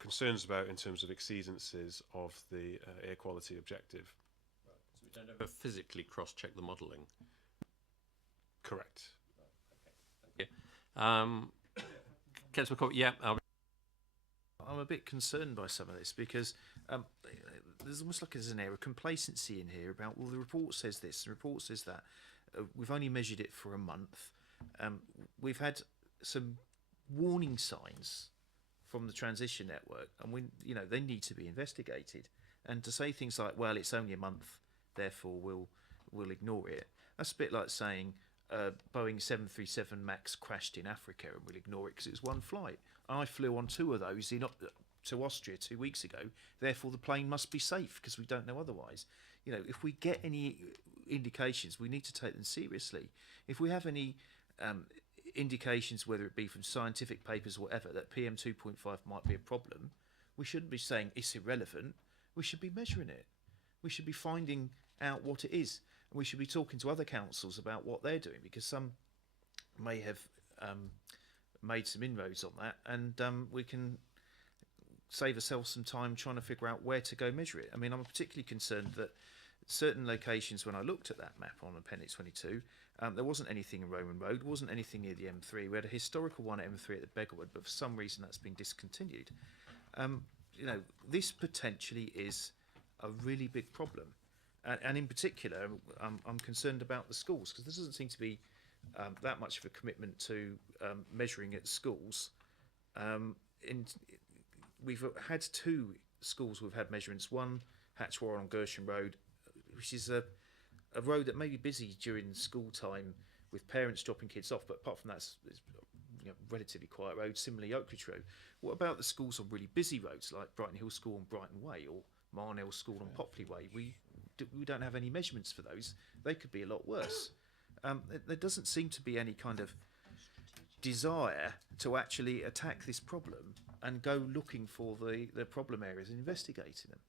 concerns about in terms of exceedances of the air quality objective. Right. So we don't ever physically cross-check the modelling. Correct. Okay. Thank you. Councillor McCoy, yeah. I'm a bit concerned by some of this because there's almost like there's an air of complacency in here about, well, the report says this, the report says that. We've only measured it for a month. We've had some warning signs from the transition network, and they need to be investigated. And to say things like, well, it's only a month, therefore we'll ignore it. That's a bit like saying Boeing 737 MAX crashed in Africa and we'll ignore it because it was one flight. I flew on 2 of those to Austria 2 weeks ago, therefore the plane must be safe because we don't know otherwise. If we get any indications, we need to take them seriously. If we have any indications, whether it be from scientific papers or whatever, that PM 2.5 might be a problem, we shouldn't be saying it's irrelevant. We should be measuring it. We should be finding out what it is. And we should be talking to other councils about what they're doing, because some may have made some inroads on that, and we can save ourselves some time trying to figure out where to go measure it. I mean, I'm particularly concerned that certain locations, when I looked at that map on Appendix 22, there wasn't anything in Roman Road, wasn't anything near the M3. We had a historical one at M3 at the Beggarwood, but for some reason that's been discontinued. You know, this potentially is a really big problem, and in particular, I'm concerned about the schools, because there doesn't seem to be that much of a commitment to measuring at schools. We've had 2 schools we've had measurements. One, Hatchwar on Gershon Road, which is a road that may be busy during school time with parents dropping kids off, but apart from that, it's relatively quiet road. Similarly, Oakridge Road. What about the schools on really busy roads like Brighton Hill School on Brighton Way or Marnell School on Popley Way? We don't have any measurements for those. They could be a lot worse. There doesn't seem to be any kind of desire to actually attack this problem and go looking for the problem areas and investigating them.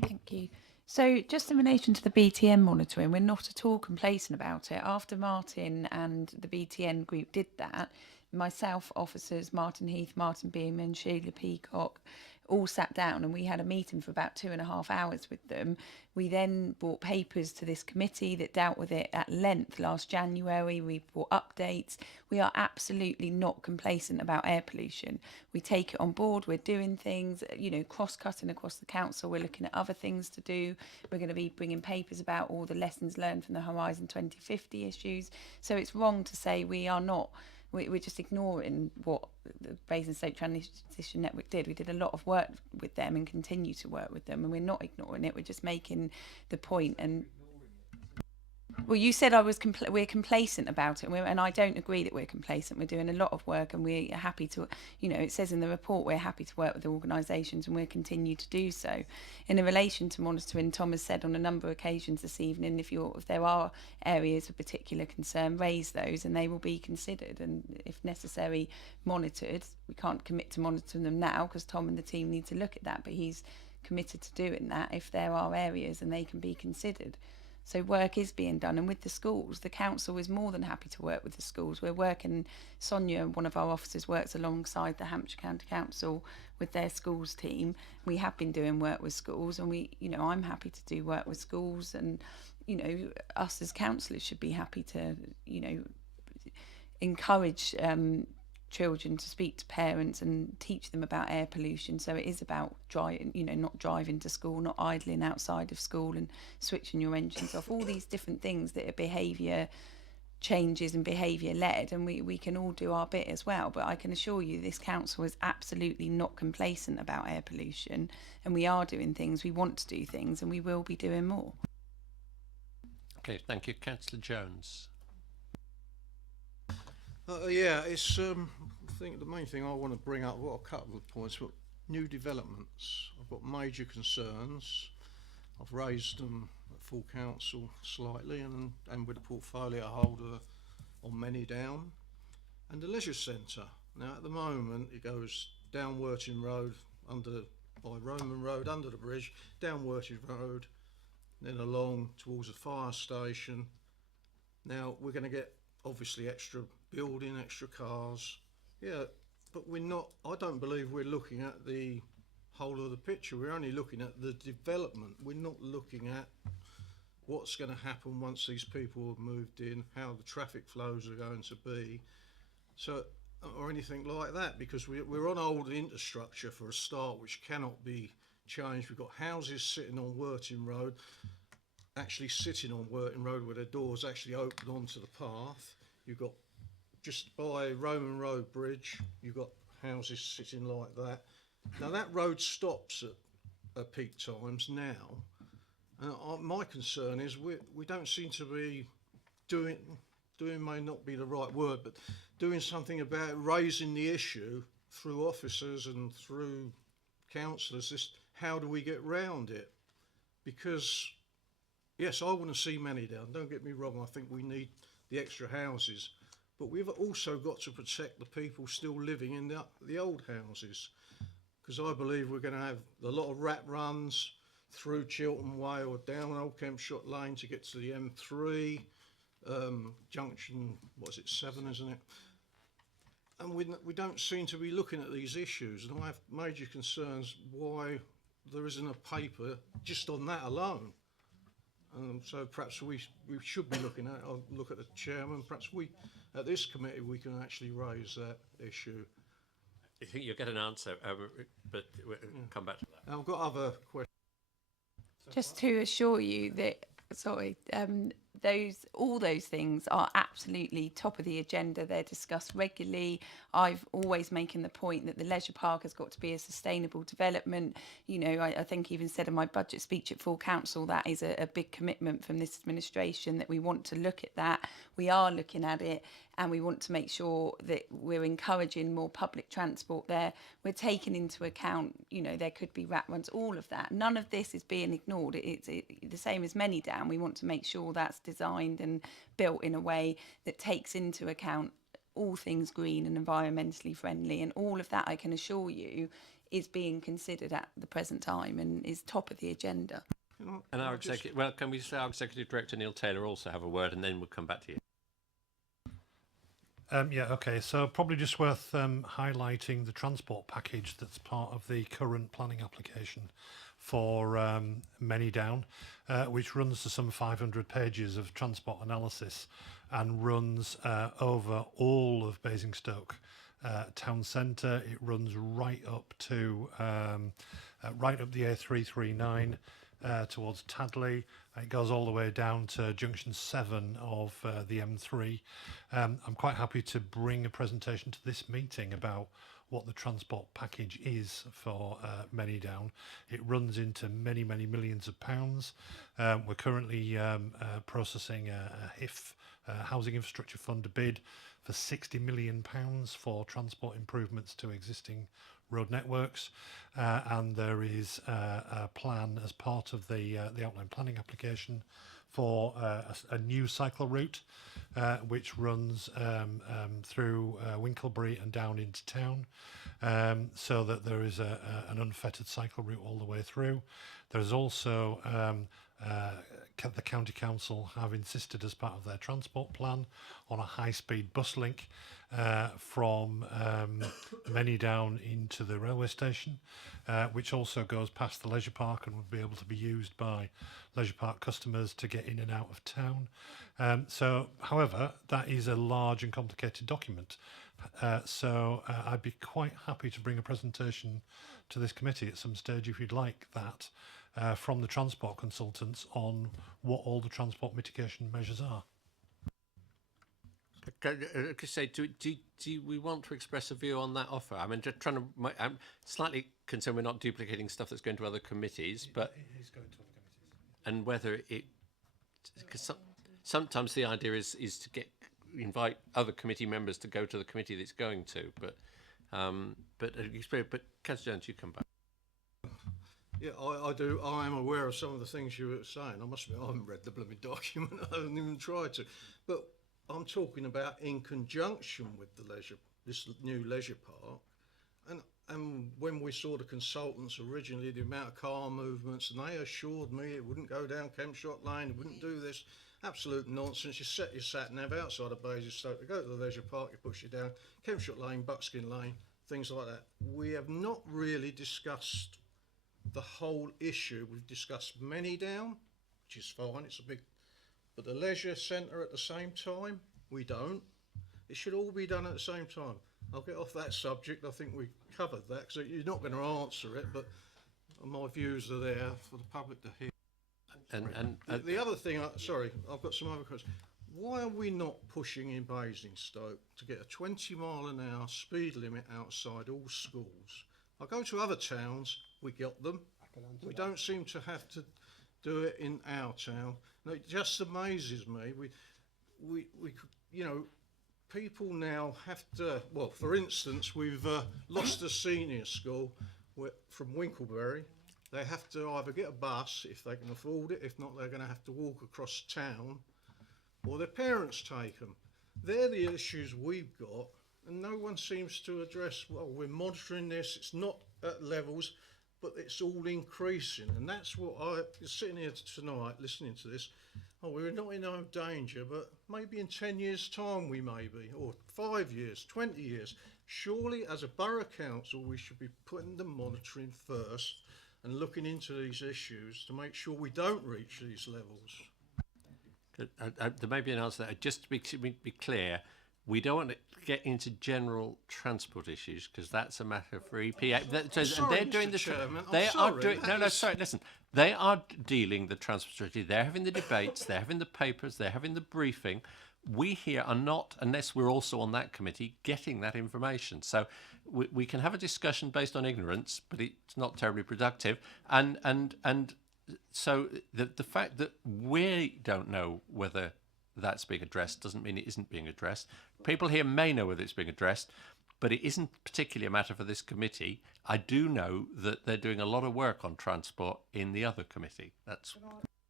Thank you. So just in relation to the BTN monitoring, we're not at all complacent about it. After Martin and the BTN group did that, myself, officers, Martin Heath, Martin Beeman, Sheila Peacock, all sat down and we had a meeting for about 2.5 hours with them. We then brought papers to this committee that dealt with it at length last January. We brought updates. We are absolutely not complacent about air pollution. We take it on board. We're doing things, cross-cutting across the council. We're looking at other things to do. We're going to be bringing papers about all the lessons learned from the Horizon 2050 issues. So it's wrong to say we are not. We're just ignoring what the Basingstoke Transition Network did. We did a lot of work with them and continue to work with them, and we're not ignoring it. We're just making the point. And well, you said we're complacent about it, and I don't agree that we're complacent. We're doing a lot of work, and we're happy to, it says in the report we're happy to work with the organisations, and we'll continue to do so. In relation to monitoring, Tom has said on a number of occasions this evening, if there are areas of particular concern, raise those, and they will be considered, and if necessary, monitored. We can't commit to monitoring them now because Tom and the team need to look at that, but he's committed to doing that if there are areas and they can be considered. So work is being done, and with the schools, the council is more than happy to work with the schools. We're working, Sonia, one of our officers, works alongside the Hampshire County Council with their schools team. We have been doing work with schools, and I'm happy to do work with schools, and us as councillors should be happy to encourage children to speak to parents and teach them about air pollution. So it is about driving, not driving to school, not idling outside of school and switching your engines off, all these different things that are behaviour changes and behaviour led, and we can all do our bit as well. But I can assure you this council is absolutely not complacent about air pollution, and we are doing things, we want to do things, and we will be doing more. Okay, thank you. Councillor Jones. It's. I think the main thing I want to bring up, a couple of points, but new developments. I've got major concerns. I've raised them at full council slightly, and with the portfolio holder on many down. And the leisure centre. Now at the moment it goes down Worthing Road by Roman Road under the bridge, down Worthing Road, then along towards the fire station. Now we're going to get obviously extra building, extra cars, but we're not. I don't believe we're looking at the whole of the picture. We're only looking at the development. We're not looking at what's going to happen once these people have moved in, how the traffic flows are going to be, or anything like that, because we're on old infrastructure for a start, which cannot be changed. We've got houses sitting on Worthing Road, actually sitting on Worthing Road where their doors actually open onto the path. You've got just by Roman Road Bridge, you've got houses sitting like that. Now that road stops at peak times now, and my concern is we don't seem to be doing may not be the right word, but doing something about raising the issue through officers and through councillors. How do we get round it? Because yes, I want to see many down, don't get me wrong, I think we need the extra houses, but we've also got to protect the people still living in the old houses, because I believe we're going to have a lot of rat runs through Chiltern Way or down Old Kempshott Lane to get to the M3 junction, 7, isn't it? And we don't seem to be looking at these issues, and I have major concerns why there isn't a paper just on that alone. So perhaps we should be looking at. I'll look at the chairman. Perhaps at this committee we can actually raise that issue. I think you'll get an answer, but we'll come back to that. I've got other questions. Just to assure you that, all those things are absolutely top of the agenda. They're discussed regularly. I've always making the point that the leisure park has got to be a sustainable development. You know, I think even said in my budget speech at full council, that is a big commitment from this administration, that we want to look at that. We are looking at it, and we want to make sure that we're encouraging more public transport there. We're taking into account, you know, there could be rat runs, all of that. None of this is being ignored. It's the same as Many Down. We want to make sure that's designed and built in a way that takes into account all things green and environmentally friendly, and all of that, I can assure you, is being considered at the present time and is top of the agenda. And our executive, well, can we say our executive director Neil Taylor also have a word, and then we'll come back to you. Yeah, okay. So probably just worth highlighting the transport package that's part of the current planning application for Many Down, which runs to some 500 pages of transport analysis and runs over all of Basingstoke town centre. It runs right up to the A339 towards Tadley. It goes all the way down to junction 7 of the M3. I'm quite happy to bring a presentation to this meeting about what the transport package is for Many Down. It runs into many, many millions of pounds. We're currently processing a HIF, Housing Infrastructure Fund bid for £60 million for transport improvements to existing road networks, and there is a plan as part of the outline planning application for a new cycle route which runs through Winklebury and down into town, so that there is an unfettered cycle route all the way through. There's also the County Council have insisted as part of their transport plan on a high-speed bus link from Many Down into the railway station, which also goes past the leisure park and would be able to be used by leisure park customers to get in and out of town. However, that is a large and complicated document. I'd be quite happy to bring a presentation to this committee at some stage, if you'd like that, from the transport consultants on what all the transport mitigation measures are. Say, do we want to express a view on that offer? I mean, just trying to. I'm slightly concerned we're not duplicating stuff that's going to other committees, but It is going to other committees. and whether it, because sometimes the idea is to invite other committee members to go to the committee that's going to, but Councillor Jones, you come back. Yeah, I do. I am aware of some of the things you were saying. I must admit, I haven't read the blooming document. I haven't even tried to. But I'm talking about in conjunction with this new leisure park. And when we saw the consultants originally, the amount of car movements, and they assured me it wouldn't go down Kempshot Lane, it wouldn't do this. Absolute nonsense. You set your sat-nav outside of Basingstoke, to go to the leisure park, it puts you down Kempshot Lane, Buckskin Lane, things like that. We have not really discussed the whole issue. We've discussed Many Down, which is fine, it's a big, but the leisure centre at the same time, we don't. It should all be done at the same time. I'll get off that subject. I think we covered that, because you're not going to answer it, but my views are there for the public to hear. And The other thing, sorry, I've got some other questions. Why are we not pushing in Basingstoke to get a 20-mile-an-hour speed limit outside all schools? I go to other towns, we got them. We don't seem to have to do it in our town. No, it just amazes me. We you know, people now have to. Well, for instance, we've lost a senior school from Winklebury. They have to either get a bus if they can afford it. If not, they're going to have to walk across town, or their parents take them. They're the issues we've got. And no one seems to address, well, we're monitoring this, it's not at levels, but it's all increasing. And that's what sitting here tonight listening to this, we're not in no danger, but maybe in 10 years' time we may be, or 5 years, 20 years. Surely, as a borough council, we should be putting the monitoring first and looking into these issues to make sure we don't reach these levels. there may be an answer there. Just to be clear, we don't want to get into general transport issues because that's a matter for EPA. I'm sorry, and they're doing Mr. the. Chairman, I'm They are sorry, doing. that No, no, was- sorry. Listen, they are dealing the transport strategy. They're having the debates. They're having the papers. They're having the briefing. We here are not, unless we're also on that committee, getting that information. So we can have a discussion based on ignorance, but it's not terribly productive. And so the fact that we don't know whether that's being addressed doesn't mean it isn't being addressed. People here may know whether it's being addressed, but it isn't particularly a matter for this committee. I do know that they're doing a lot of work on transport in the other committee. That's.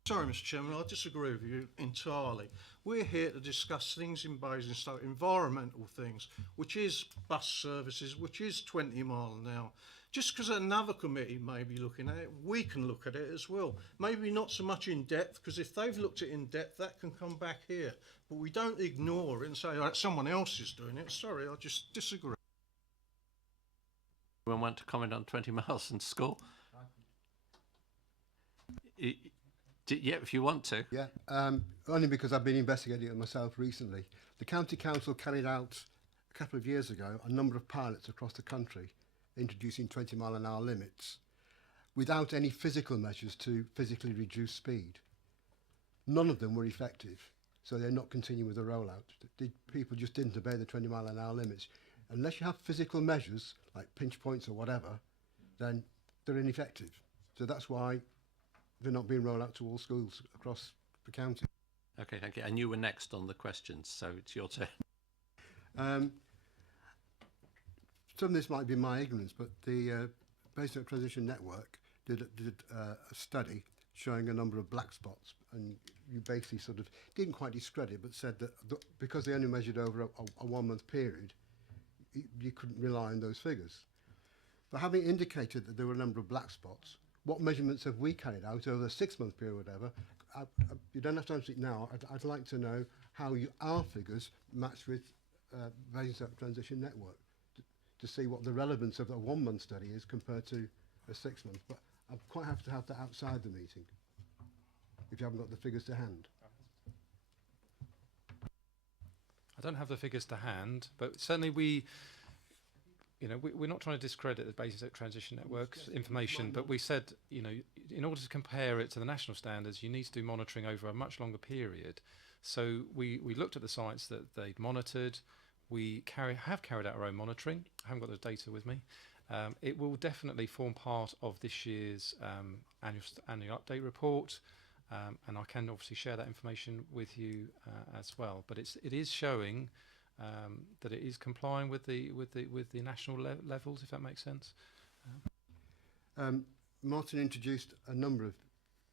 Sorry, Mr. Chairman, I disagree with you entirely. We're here to discuss things in Basingstoke, environmental things, which is bus services, which is 20 mile an hour. Just because another committee may be looking at it, we can look at it as well. Maybe not so much in depth, because if they've looked at it in depth, that can come back here. But we don't ignore it and say, oh, someone else is doing it. Sorry, I just disagree. Anyone want to comment on 20 miles in school? Yeah, if you want to. Yeah, only because I've been investigating it myself recently. The County Council carried out a couple of years ago a number of pilots across the country introducing 20 mile an hour limits without any physical measures to physically reduce speed. None of them were effective, so they're not continuing with the rollout. People just didn't obey the 20 mile an hour limits. Unless you have physical measures like pinch points or whatever, then they're ineffective. So that's why they're not being rolled out to all schools across the county. Okay, thank you. And you were next on the questions, so it's your turn. Some of this might be my ignorance, but the Basingstoke Transition Network did a study showing a number of black spots, and you basically sort of didn't quite discredit, but said that because they only measured over a 1 month period, you couldn't rely on those figures. But having indicated that there were a number of black spots, what measurements have we carried out over a 6 month period or whatever? You don't have to answer it now. I'd like to know how our figures match with Basingstoke Transition Network to see what the relevance of a 1 month study is compared to a 6 month. But I'm quite happy to have that outside the meeting if you haven't got the figures to hand. I don't have the figures to hand, but certainly we're not trying to discredit the Basingstoke Transition Network's information, but we said, in order to compare it to the national standards, you need to do monitoring over a much longer period. So we looked at the sites that they'd monitored. We have carried out our own monitoring. I haven't got the data with me. It will definitely form part of this year's annual update report, and I can obviously share that information with you as well. But it is showing that it is complying with the national levels, if that makes sense. Martin introduced a number of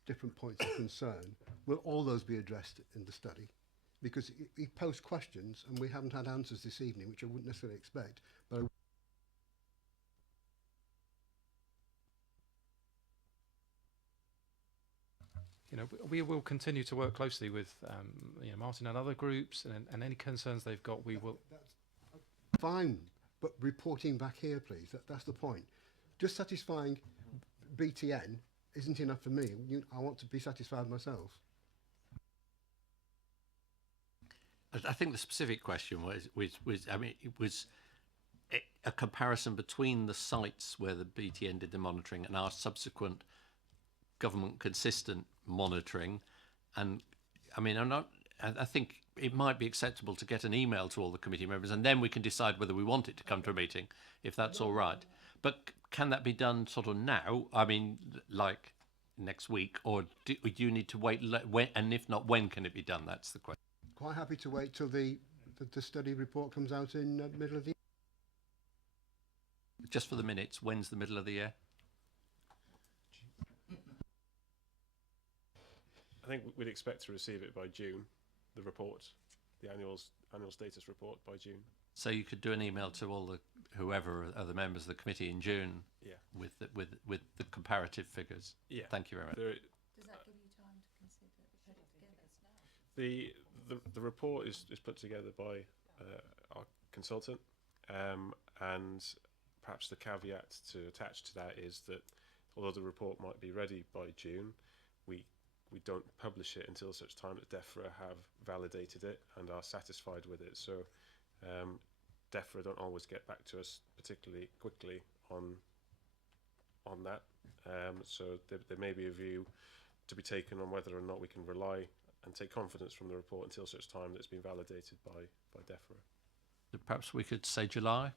different points of concern. Will all those be addressed in the study? Because he posed questions and we haven't had answers this evening, which I wouldn't necessarily expect. But we will continue to work closely with Martin and other groups, and any concerns they've got, we will. That's fine, but reporting back here, please. That's the point. Just satisfying BTN isn't enough for me. I want to be satisfied myself. I think the specific question was it was a comparison between the sites where the BTN did the monitoring and our subsequent government consistent monitoring. And I think it might be acceptable to get an email to all the committee members, and then we can decide whether we want it to come to a meeting, if that's all right. But can that be done sort of now? Like next week, or do you need to wait? And if not, when can it be done? That's the question. Quite happy to wait till the study report comes out in the middle of the year. Just for the minutes, when's the middle of the year? I think we'd expect to receive it by June, the report, the annual status report by June. So you could do an email to all whoever are the members of the committee in June, yeah, with the comparative figures. Yeah. Thank you very much. Does that give you time to consider putting it together? The report is put together by our consultant, and perhaps the caveat to attach to that is that although the report might be ready by June, we don't publish it until such time that DEFRA have validated it and are satisfied with it. So DEFRA don't always get back to us particularly quickly on that. So there may be a view to be taken on whether or not we can rely and take confidence from the report until such time that it's been validated by DEFRA. Perhaps we could say July?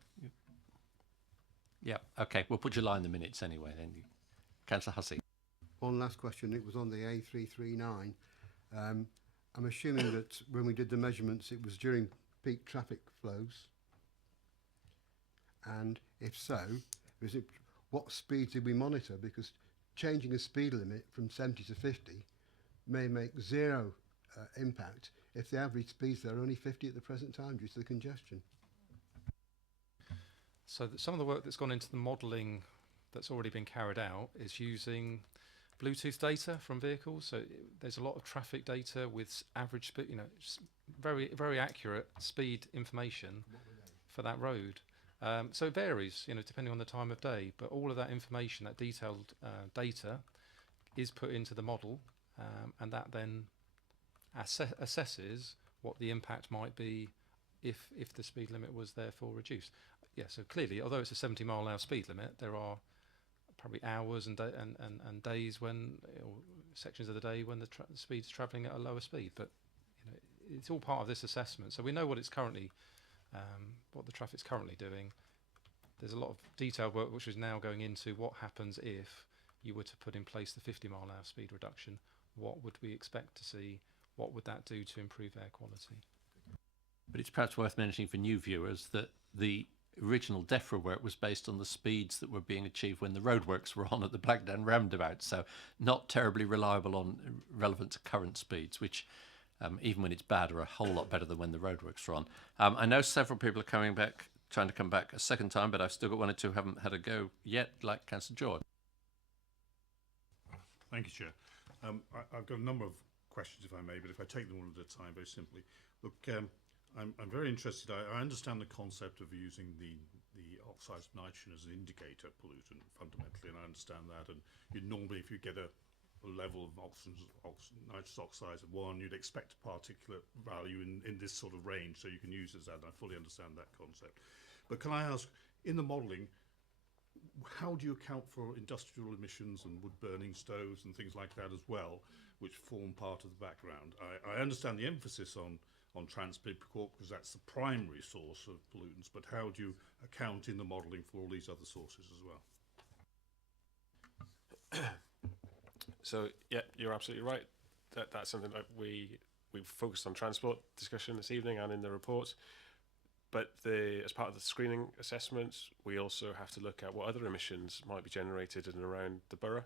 Yeah, okay, we'll put July in the minutes anyway then. Councillor Hussey. One last question, it was on the A339. I'm assuming that when we did the measurements it was during peak traffic flows, and if so, what speed did we monitor? Because changing a speed limit from 70 to 50 may make zero impact if the average speeds there are only 50 at the present time due to the congestion. So some of the work that's gone into the modelling that's already been carried out is using Bluetooth data from vehicles. So there's a lot of traffic data with average speed, very, very accurate speed information for that road. So it varies, depending on the time of day, but all of that information, that detailed data is put into the model, and that then assesses what the impact might be if the speed limit was therefore reduced. Yeah, so clearly, although it's a 70-mile-an-hour speed limit, there are probably hours and days when, or sections of the day when the speed's travelling at a lower speed. But it's all part of this assessment. So we know what it's currently, what the traffic's currently doing. There's a lot of detailed work which is now going into what happens if you were to put in place the 50-mile-an-hour speed reduction. What would we expect to see? What would that do to improve air quality? But it's perhaps worth mentioning for new viewers that the original DEFRA work was based on the speeds that were being achieved when the roadworks were on at the Blackdown roundabout, so not terribly reliable on relevant to current speeds, which even when it's bad are a whole lot better than when the roadworks are on. I know several people are trying to come back a second time, but I've still got one or two who haven't had a go yet, like Councillor George. Thank you, Chair. I've got a number of questions, if I may, but if I take them one at a time, very simply. Look, I'm very interested. I understand the concept of using the oxides of nitrogen as an indicator pollutant fundamentally, and I understand that. And you'd normally, if you get a level of nitrous oxides of 1, you'd expect a particulate value in this sort of range, so you can use it as that, and I fully understand that concept. But can I ask, in the modelling, how do you account for industrial emissions and wood-burning stoves and things like that as well, which form part of the background? I understand the emphasis on transport because that's the primary source of pollutants, but how do you account in the modelling for all these other sources as well? So yeah, you're absolutely right. That's something that we've focused on transport discussion this evening and in the report. But as part of the screening assessment, we also have to look at what other emissions might be generated in and around the borough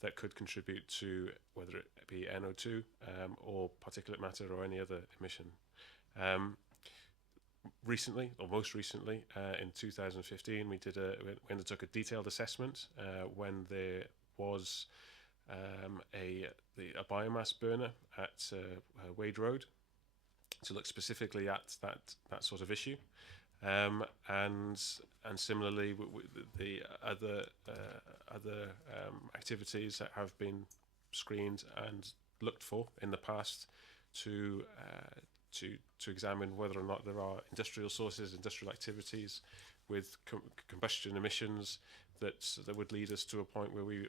that could contribute to whether it be NO2 or particulate matter or any other emission. Recently, or most recently, in 2015, we undertook a detailed assessment when there was a biomass burner at Wade Road to look specifically at that sort of issue, and similarly the other activities that have been screened and looked for in the past to examine whether or not there are industrial sources, industrial activities with combustion emissions that would lead us to a point where we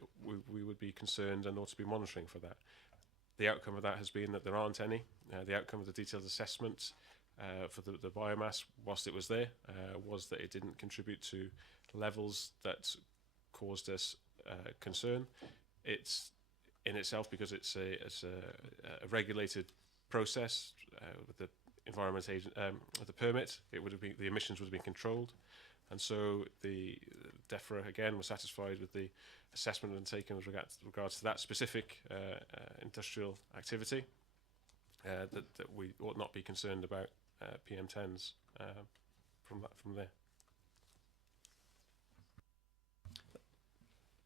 would be concerned and ought to be monitoring for that. The outcome of that has been that there aren't any. The outcome of the detailed assessment for the biomass, whilst it was there, was that it didn't contribute to levels that caused us concern. It's in itself, because it's a regulated process with the environment agent, with the permit, the emissions would have been controlled, and so the DEFRA again was satisfied with the assessment undertaken with regards to that specific industrial activity, that we ought not be concerned about PM10s from there.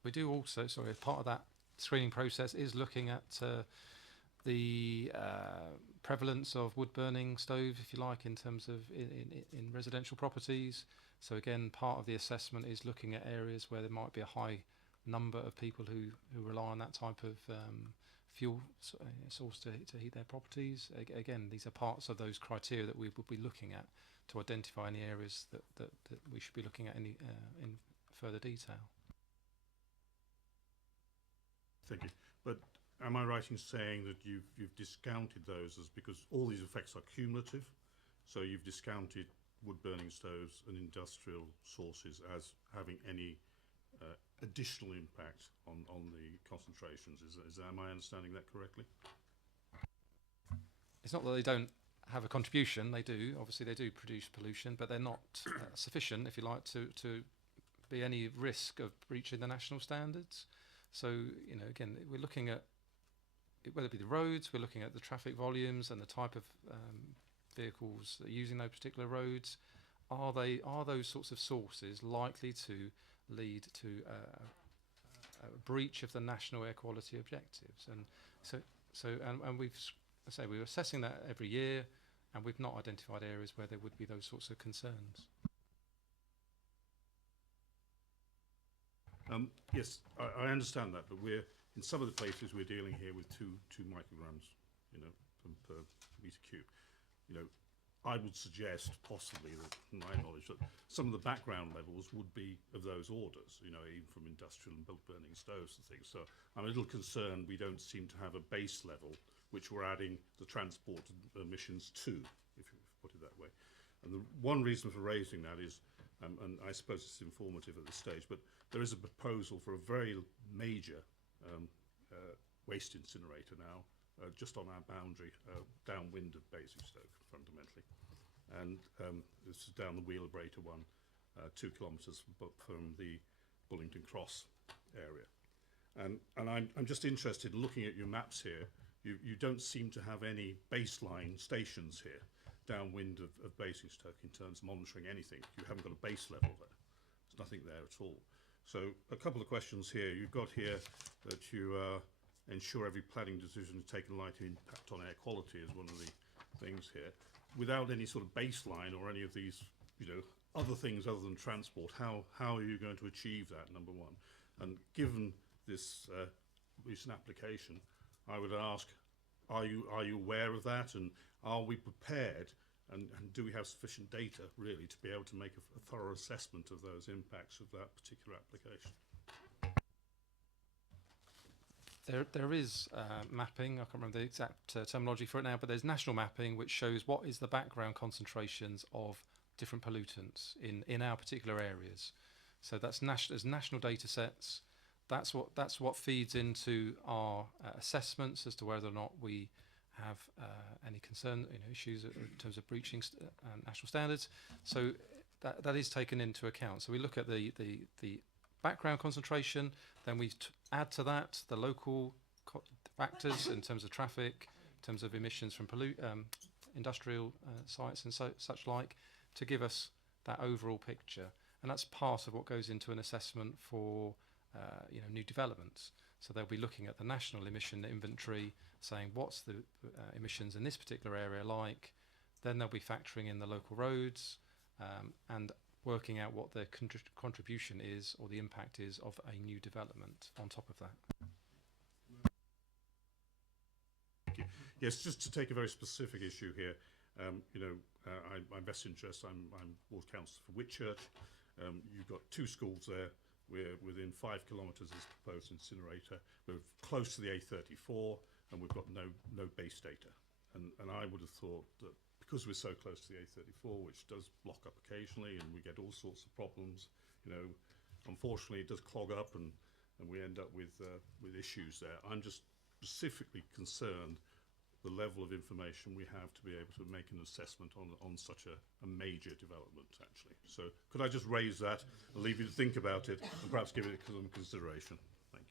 We do also, as part of that screening process is looking at the prevalence of wood-burning stove, if you like, in terms of in residential properties. So again, part of the assessment is looking at areas where there might be a high number of people who rely on that type of fuel source to heat their properties. Again, these are parts of those criteria that we would be looking at to identify any areas that we should be looking at in further detail. Thank you. But am I right in saying that you've discounted those as because all these effects are cumulative? So you've discounted wood burning stoves and industrial sources as having any additional impact on the concentrations. Am I understanding that correctly? It's not that they don't have a contribution. They do. Obviously, they do produce pollution, but they're not sufficient, if you like, to be any risk of breaching the national standards. So, you know, again, we're looking at whether it be the roads, we're looking at the traffic volumes and the type of vehicles that are using those particular roads. Are those sorts of sources likely to lead to a breach of the national air quality objectives? And and we're assessing that every year, and we've not identified areas where there would be those sorts of concerns. Yes, I understand that, but in some of the places we're dealing here with two micrograms, you know, per meter cube. You know, I would suggest possibly that, from my knowledge, that some of the background levels would be of those orders, you know, even from industrial and bulk burning stoves and things. So I'm a little concerned we don't seem to have a base level which we're adding the transport emissions to, if you put it that way. And the one reason for raising that is, and I suppose it's informative at this stage, but there is a proposal for a very major waste incinerator now, just on our boundary, downwind of Basingstoke, fundamentally. And this is down the Wheelabrator one, 2 kilometres from the Bullington Cross area. And I'm just interested in looking at your maps here. You don't seem to have any baseline stations here downwind of Basingstoke in terms of monitoring anything. You haven't got a base level there. There's nothing there at all. So a couple of questions here. You've got here that you ensure every planning decision is taken light impact on air quality is one of the things here. Without any sort of baseline or any of these, you know, other things other than transport, how are you going to achieve that, number one? And given this recent application, I would ask, are you aware of that, and are we prepared, and do we have sufficient data really to be able to make a thorough assessment of those impacts of that particular application? There is mapping. I can't remember the exact terminology for it now, but there's national mapping which shows what is the background concentrations of different pollutants in our particular areas. So that's there's national data sets. That's what feeds into our assessments as to whether or not we have any concern, issues in terms of breaching national standards. So that is taken into account. So we look at the background concentration, then we add to that the local factors in terms of traffic, in terms of emissions from industrial sites and such like, to give us that overall picture. And that's part of what goes into an assessment for new developments. So they'll be looking at the national emission inventory, saying what's the emissions in this particular area like. Then they'll be factoring in the local roads and working out what the contribution is or the impact is of a new development on top of that. Thank you. Yes, just to take a very specific issue here, my best interest, I'm ward councillor for Whitchurch. You've got 2 schools there. We're within 5 kilometres of this proposed incinerator. We're close to the A34, and we've got no base data. And I would have thought that because we're so close to the A34, which does block up occasionally, and we get all sorts of problems, unfortunately it does clog up, and we end up with issues there. I'm just specifically concerned the level of information we have to be able to make an assessment on such a major development, actually. So could I just raise that and leave you to think about it and perhaps give it some consideration? Thank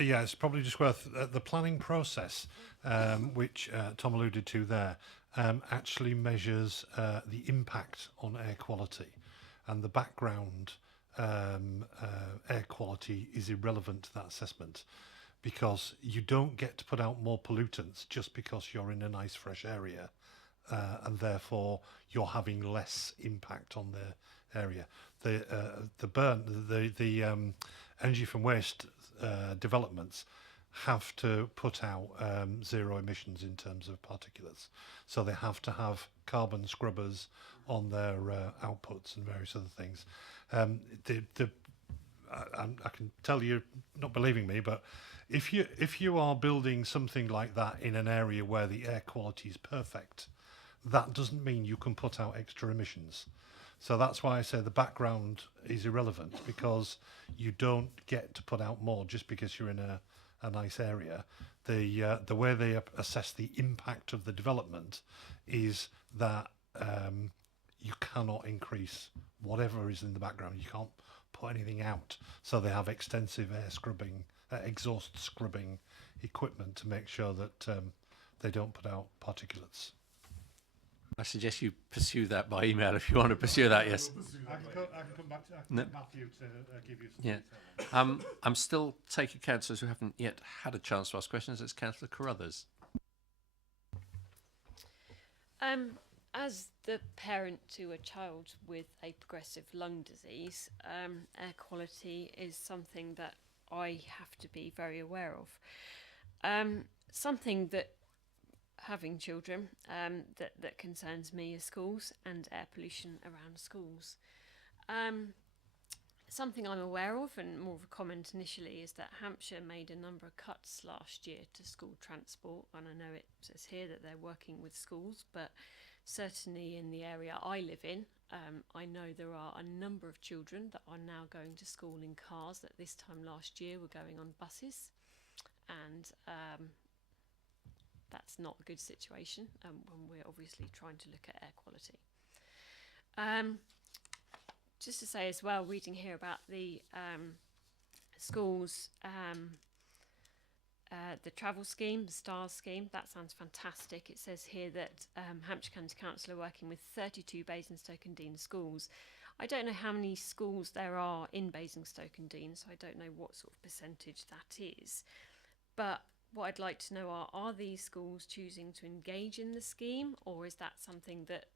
you. Yeah, it's probably just worth the planning process, which Tom alluded to there, actually measures the impact on air quality, and the background air quality is irrelevant to that assessment, because you don't get to put out more pollutants just because you're in a nice fresh area, and therefore you're having less impact on the area. The energy from waste developments have to put out zero emissions in terms of particulates. So they have to have carbon scrubbers on their outputs and various other things. I can tell you, not believing me, but if you are building something like that in an area where the air quality is perfect, that doesn't mean you can put out extra emissions. So that's why I say the background is irrelevant, because you don't get to put out more just because you're in a nice area. The way they assess the impact of the development is that you cannot increase whatever is in the background. You can't put anything out. So they have extensive air scrubbing, exhaust scrubbing equipment to make sure that they don't put out particulates. I suggest you pursue that by email if you want to pursue that. Yes. I can come back to Matthew to give you some detail. I'm still taking councillors who haven't yet had a chance to ask questions. It's Councillor Carruthers. As the parent to a child with a progressive lung disease, air quality is something that I have to be very aware of. Something that, having children, that concerns me is schools and air pollution around schools. Something I'm aware of, and more of a comment initially, is that Hampshire made a number of cuts last year to school transport, and I know it says here that they're working with schools, but certainly in the area I live in, I know there are a number of children that are now going to school in cars that this time last year were going on buses, and that's not a good situation when we're obviously trying to look at air quality. Just to say as well, reading here about the schools, the travel scheme, the STARS scheme, that sounds fantastic. It says here that Hampshire County Council are working with 32 Basingstoke and Dean schools. I don't know how many schools there are in Basingstoke and Dean, so I don't know what sort of percentage that is. But what I'd like to know are these schools choosing to engage in the scheme, or is that something that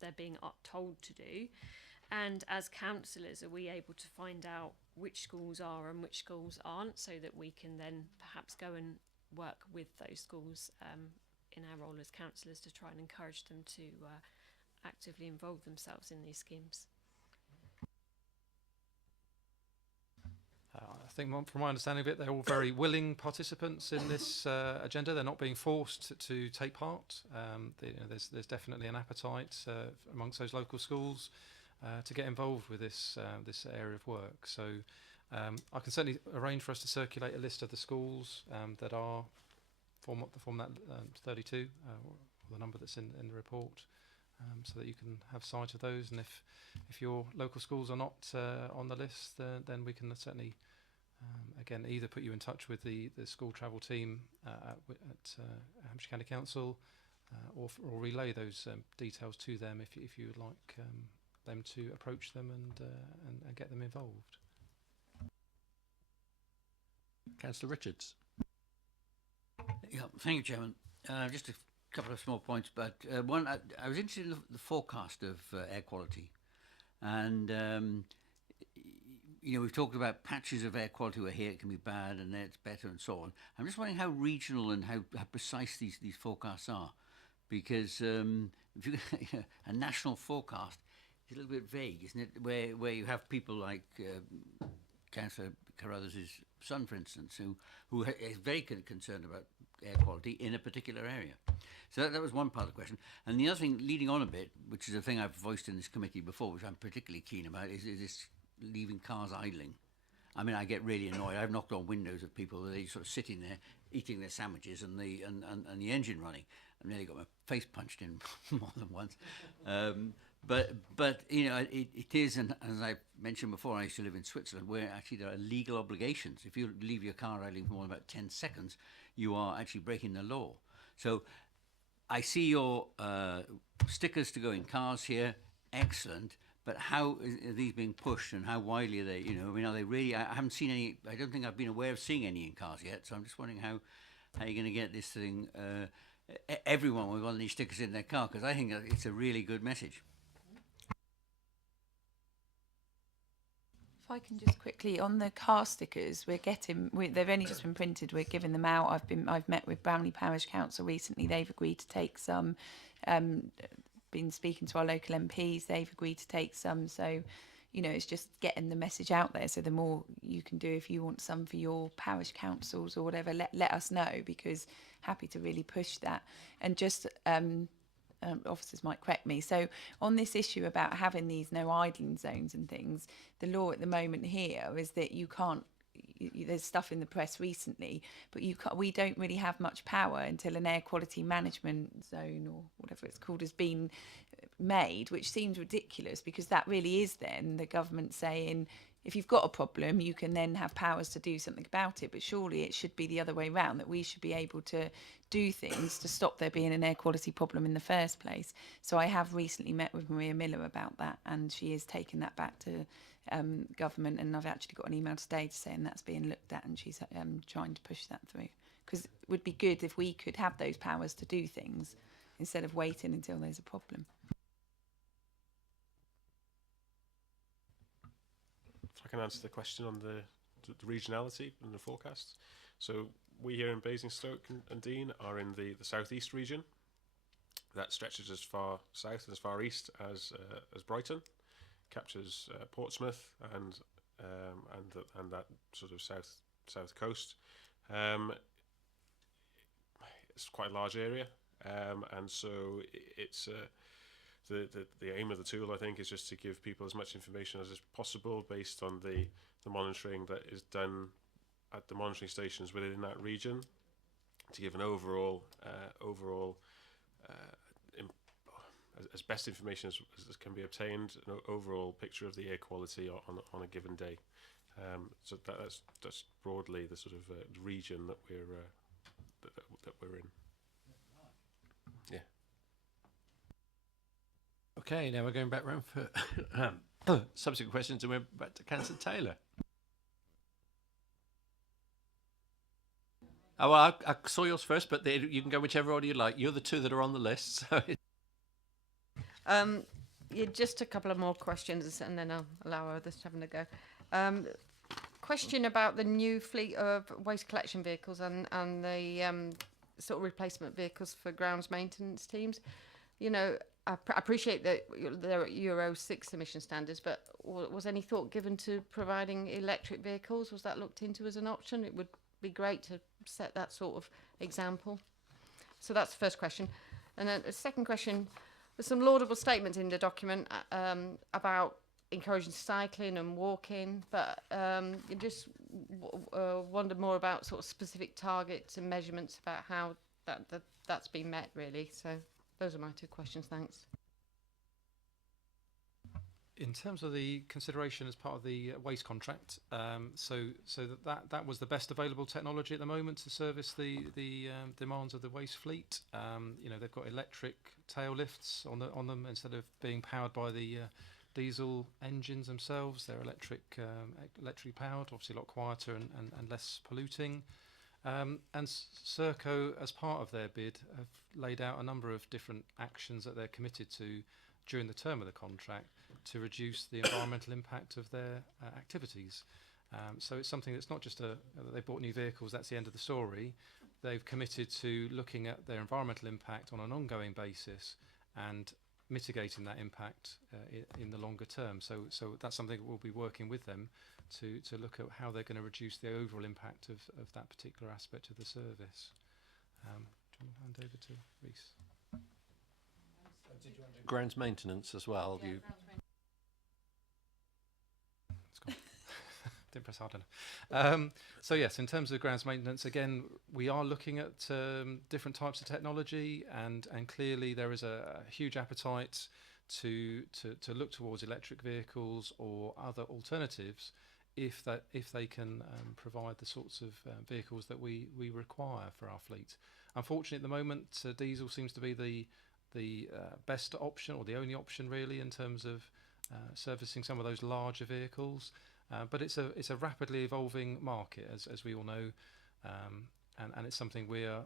they're being told to do? And as councillors, are we able to find out which schools are and which schools aren't, so that we can then perhaps go and work with those schools in our role as councillors to try and encourage them to actively involve themselves in these schemes? I think from my understanding of it, they're all very willing participants in this agenda. They're not being forced to take part. There's definitely an appetite amongst those local schools to get involved with this area of work. So I can certainly arrange for us to circulate a list of the schools that are form that 32, or the number that's in the report, so that you can have sight of those. And if your local schools are not on the list, then we can certainly again either put you in touch with the school travel team at Hampshire County Council, or relay those details to them if you would like them to approach them and get them involved. Councillor Richards. Yeah, thank you, Chairman. Just a couple of small points, but one, I was interested in the forecast of air quality, and we've talked about patches of air quality where here it can be bad and there it's better and so on. I'm just wondering how regional and how precise these forecasts are, because if you a national forecast is a little bit vague, isn't it? Where you have people like Councillor Carruthers' son, for instance, who is very concerned about air quality in a particular area. So that was one part of the question. And the other thing, leading on a bit, which is a thing I've voiced in this committee before, which I'm particularly keen about, is this leaving cars idling. I mean, I get really annoyed. I've knocked on windows of people that they sort of sitting there eating their sandwiches and the engine running. I've nearly got my face punched in more than once. But it is, and as I mentioned before, I used to live in Switzerland, where actually there are legal obligations. If you leave your car idling for more than about 10 seconds, you are actually breaking the law. So I see your stickers to go in cars here, excellent. But how are these being pushed, and how widely are they? Are they really? I haven't seen any. I don't think I've been aware of seeing any in cars yet. So I'm just wondering how you're going to get this thing. Everyone with one of these stickers in their car, because I think it's a really good message. If I can just quickly, on the car stickers, they've only just been printed. We're giving them out. I've met with Brownlee Parish Council recently. They've agreed to take some. Been speaking to our local MPs. They've agreed to take some. So, you know, it's just getting the message out there. So the more you can do, if you want some for your parish councils or whatever, let us know, because happy to really push that. And just officers might correct me. So on this issue about having these no idling zones and things, the law at the moment here is that you can't. There's stuff in the press recently, but we don't really have much power until an air quality management zone, or whatever it's called, has been made, which seems ridiculous, because that really is then the government saying, if you've got a problem, you can then have powers to do something about it. But surely it should be the other way around, that we should be able to do things to stop there being an air quality problem in the first place. So I have recently met with Maria Miller about that, and she is taking that back to government, and I've actually got an email today saying that's being looked at, and she's trying to push that through, because it would be good if we could have those powers to do things instead of waiting until there's a problem. If I can answer the question on the regionality and the forecast. So we here in Basingstoke and Dean are in the southeast region. That stretches as far south and as far east as Brighton, captures Portsmouth and that sort of south coast. It's quite a large area, and so it's the aim of the tool, I think, is just to give people as much information as is possible based on the monitoring that is done at the monitoring stations within that region, to give an overall as best information as can be obtained, an overall picture of the air quality on a given day. So that's broadly the sort of region that we're in. Yeah. Okay, now we're going back round for subsequent questions, and we're back to Councillor Taylor. Oh, well, I saw yours first, but you can go whichever order you like. You're the two that are on the list, so. Yeah, just a couple of more questions, and then I'll allow others to have a go. Question about the new fleet of waste collection vehicles and the sort of replacement vehicles for grounds maintenance teams. You know, I appreciate that they're at Euro 6 emission standards, but was any thought given to providing electric vehicles? Was that looked into as an option? It would be great to set that sort of example. So that's the first question. And then the second question, there's some laudable statements in the document about encouraging cycling and walking, but you just wonder more about sort of specific targets and measurements about how that's been met, really. So those are my two questions. Thanks. In terms of the consideration as part of the waste contract, so that was the best available technology at the moment to service the demands of the waste fleet. You know, they've got electric tail lifts on them instead of being powered by the diesel engines themselves. They're electrically powered, obviously a lot quieter and less polluting. And Serco, as part of their bid, have laid out a number of different actions that they're committed to during the term of the contract to reduce the environmental impact of their activities. So it's something that's not just they bought new vehicles, that's the end of the story. They've committed to looking at their environmental impact on an ongoing basis and mitigating that impact in the longer term. So that's something that we'll be working with them to look at how they're going to reduce the overall impact of that particular aspect of the service. Do you want to hand over to Reece? Did you want to do grounds maintenance as well? Yeah, It's gone. Didn't press hard enough. So yes, in terms of grounds maintenance, again, we are looking at different types of technology, and clearly there is a huge appetite to look towards electric vehicles or other alternatives if they can provide the sorts of vehicles that we require for our fleet. Unfortunately, at the moment, diesel seems to be the best option, or the only option really, in terms of servicing some of those larger vehicles. But it's a rapidly evolving market, as we all know, and it's something we are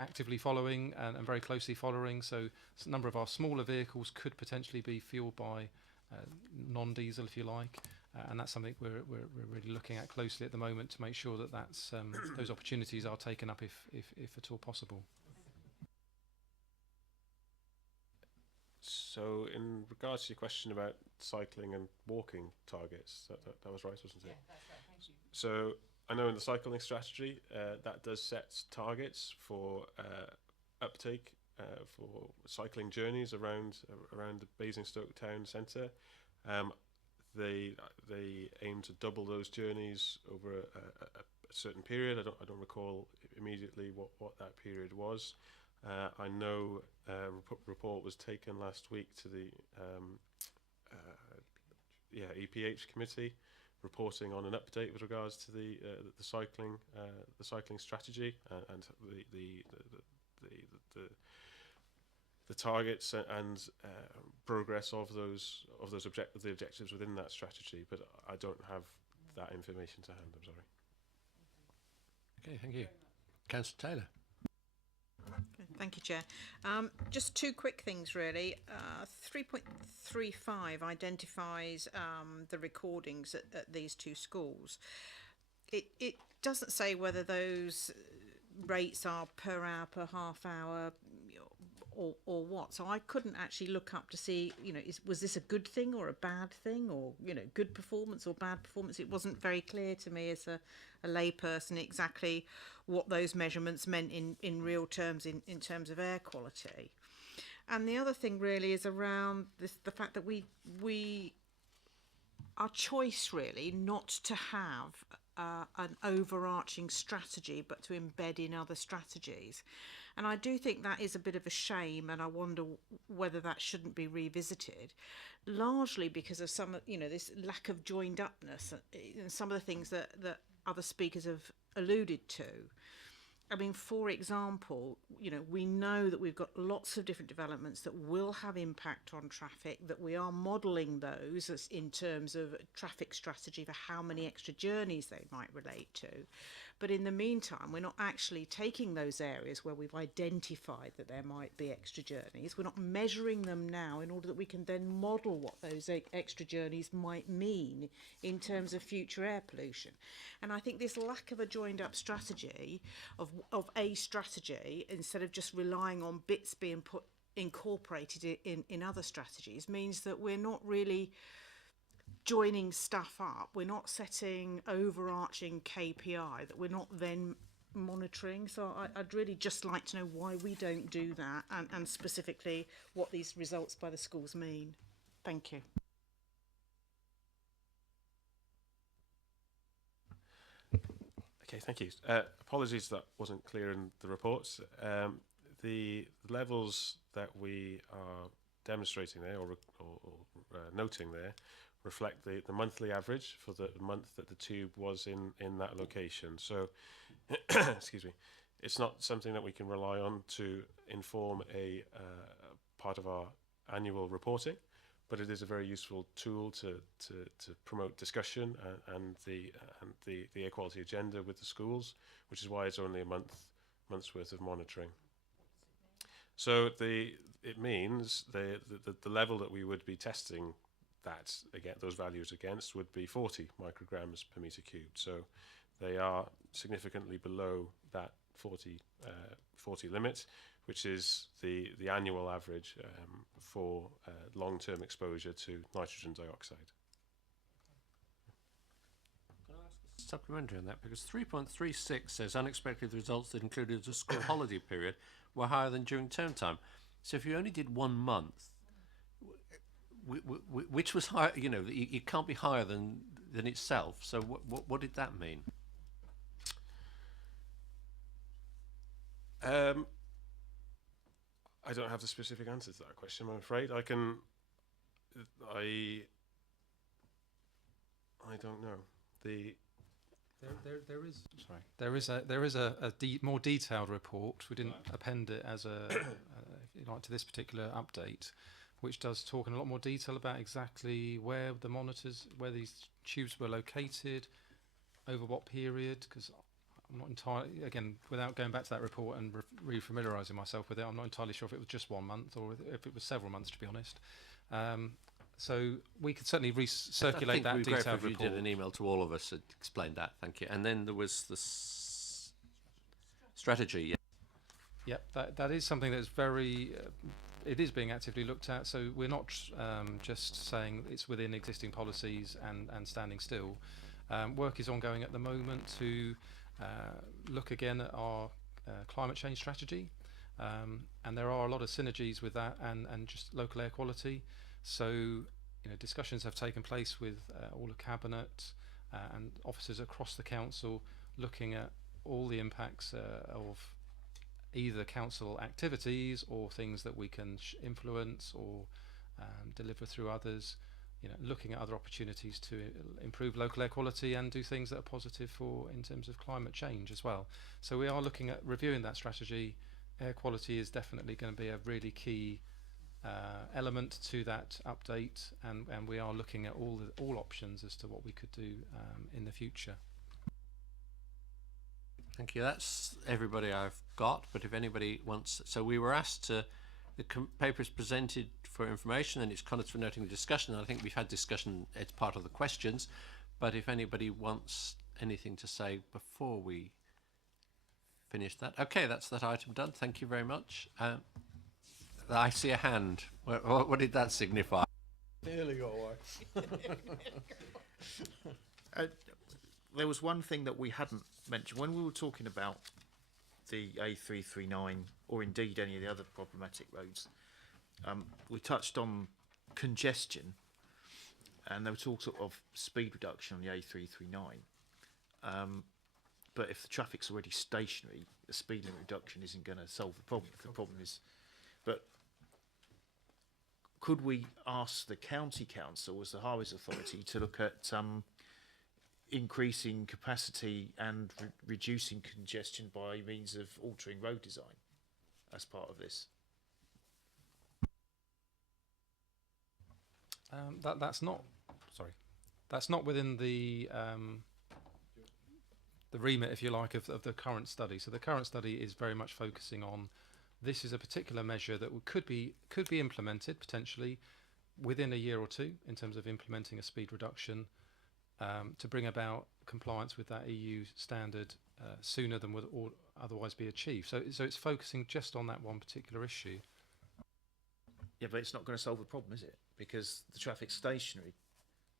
actively following and very closely following. So a number of our smaller vehicles could potentially be fueled by non-diesel, if you like, and that's something we're really looking at closely at the moment to make sure that that's those opportunities are taken up if at all possible. So, in regards to your question about cycling and walking targets, that was right, wasn't it? Yeah, that's right. Thank you. So, I know in the cycling strategy, that does set targets for uptake for cycling journeys around the Basingstoke town centre. They aim to double those journeys over a certain period. I don't recall immediately what that period was. I know a report was taken last week to the EPH committee, reporting on an update with regards to the cycling strategy and the targets and progress of the objectives within that strategy. But I don't have that information to hand. I'm sorry. Okay, thank you, Councillor Taylor. Thank you, Chair. Just two quick things, really. 3.35 identifies the recordings at these two schools. It doesn't say whether those rates are per hour, per half hour, or what. So I couldn't actually look up to see, was this a good thing or a bad thing, or, good performance or bad performance. It wasn't very clear to me as a layperson exactly what those measurements meant in real terms, in terms of air quality. And the other thing really is around the fact that our choice really not to have an overarching strategy, but to embed in other strategies. And I do think that is a bit of a shame, and I wonder whether that shouldn't be revisited, largely because of this lack of joined upness and some of the things that other speakers have alluded to. I mean, for example, we know that we've got lots of different developments that will have impact on traffic, that we are modelling those as in terms of traffic strategy for how many extra journeys they might relate to. But in the meantime, we're not actually taking those areas where we've identified that there might be extra journeys. We're not measuring them now in order that we can then model what those extra journeys might mean in terms of future air pollution. And I think this lack of a joined up strategy, of a strategy, instead of just relying on bits being incorporated in other strategies, means that we're not really joining stuff up. We're not setting overarching KPI that we're not then monitoring. So I'd really just like to know why we don't do that, and specifically what these results by the schools mean. Thank you. Okay, thank you. Apologies that wasn't clear in the reports. The levels that we are demonstrating there, or noting there, reflect the monthly average for the month that the tube was in that location. So, excuse me, it's not something that we can rely on to inform a part of our annual reporting, but it is a very useful tool to promote discussion and the air quality agenda with the schools, which is why it's only a month's worth of monitoring. So it means the level that we would be testing those values against would be 40 micrograms per meter cubed. So they are significantly below that 40 limit, which is the annual average for long-term exposure to nitrogen dioxide. Can I ask a supplementary on that? Because 3.36 says unexpected results that included the school holiday period were higher than during term time. So if you only did 1 month, which was higher, it can't be higher than itself. So what did that mean? I don't have the specific answer to that question, I'm afraid. I don't know. There is a more detailed report. We didn't append it as if you like, to this particular update, which does talk in a lot more detail about exactly where these tubes were located, over what period, because I'm not entirely, again, without going back to that report and re-familiarising myself with it, I'm not entirely sure if it was just 1 month or if it was several months, to be honest. So we could certainly I recirculate think that we'd be grateful detailed if you report. did an email to all of us that explained that. Thank you. And then there was the strategy. Yeah. Yep, that is something that's very, it is being actively looked at. So we're not just saying it's within existing policies and standing still. Work is ongoing at the moment to look again at our climate change strategy. And there are a lot of synergies with that and just local air quality. So, discussions have taken place with all of Cabinet and officers across the council, looking at all the impacts of either council activities or things that we can influence or deliver through others. Looking at other opportunities to improve local air quality and do things that are positive in terms of climate change as well. So we are looking at reviewing that strategy. Air quality is definitely going to be a really key element to that update, and we are looking at all options as to what we could do in the future. Thank you. That's everybody I've got. But if anybody wants, so we were asked to. The paper is presented for information, and it's kind of for noting the discussion. And I think we've had discussion as part of the questions. But if anybody wants anything to say before we finish that, okay, that's that item done. Thank you very much. I see a hand. What did that signify? Nearly got away. There was one thing that we hadn't mentioned when we were talking about the A339, or indeed any of the other problematic roads. We touched on congestion, and there was all sort of speed reduction on the A339. But if the traffic's already stationary, the speed limit reduction isn't going to solve the problem. The problem is, but could we ask the county council as the highways authority to look at increasing capacity and reducing congestion by means of altering road design as part of this? That's not within the remit, if you like, of the current study. So the current study is very much focusing on this is a particular measure that could be implemented potentially within a year or two in terms of implementing a speed reduction to bring about compliance with that EU standard sooner than would otherwise be achieved. So it's focusing just on that one particular issue. Yeah, but it's not going to solve the problem, is it? Because the traffic's stationary.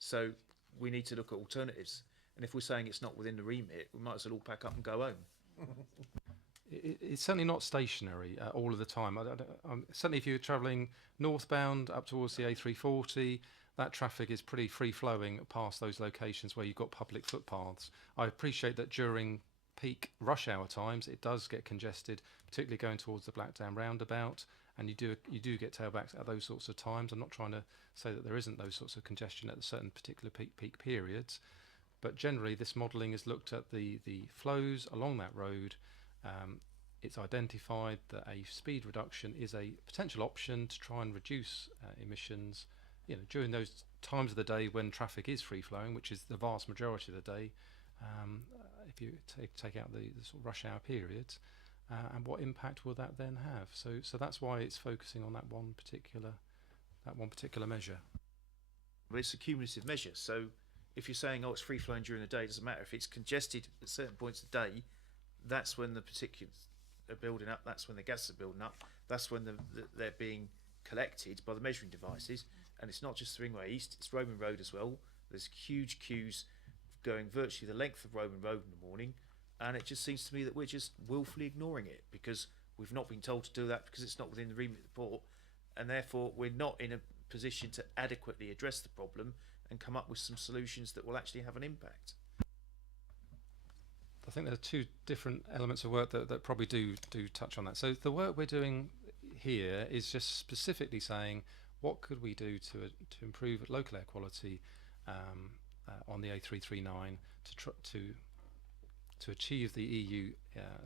So we need to look at alternatives. And if we're saying it's not within the remit, we might as well all pack up and go home. It's certainly not stationary all of the time. Certainly if you're travelling northbound up towards the A340, that traffic is pretty free-flowing past those locations where you've got public footpaths. I appreciate that during peak rush hour times it does get congested, particularly going towards the Blackdown roundabout, and you do get tailbacks at those sorts of times. I'm not trying to say that there isn't those sorts of congestion at certain particular peak periods, but generally this modelling has looked at the flows along that road. It's identified that a speed reduction is a potential option to try and reduce emissions during those times of the day when traffic is free-flowing, which is the vast majority of the day, if you take out the sort of rush hour periods, and what impact will that then have? So that's why it's focusing on that one particular measure. But it's a cumulative measure. So if you're saying, it's free-flowing during the day, it doesn't matter. If it's congested at certain points of the day, that's when the particulates are building up, that's when the gases are building up, that's when they're being collected by the measuring devices. And it's not just the Ringway East, it's Roman Road as well. There's huge queues going virtually the length of Roman Road in the morning, and it just seems to me that we're just willfully ignoring it because we've not been told to do that because it's not within the remit of the report, and therefore we're not in a position to adequately address the problem and come up with some solutions that will actually have an impact. I think there are two different elements of work that probably do touch on that. So the work we're doing here is just specifically saying what could we do to improve local air quality on the A339 to achieve the EU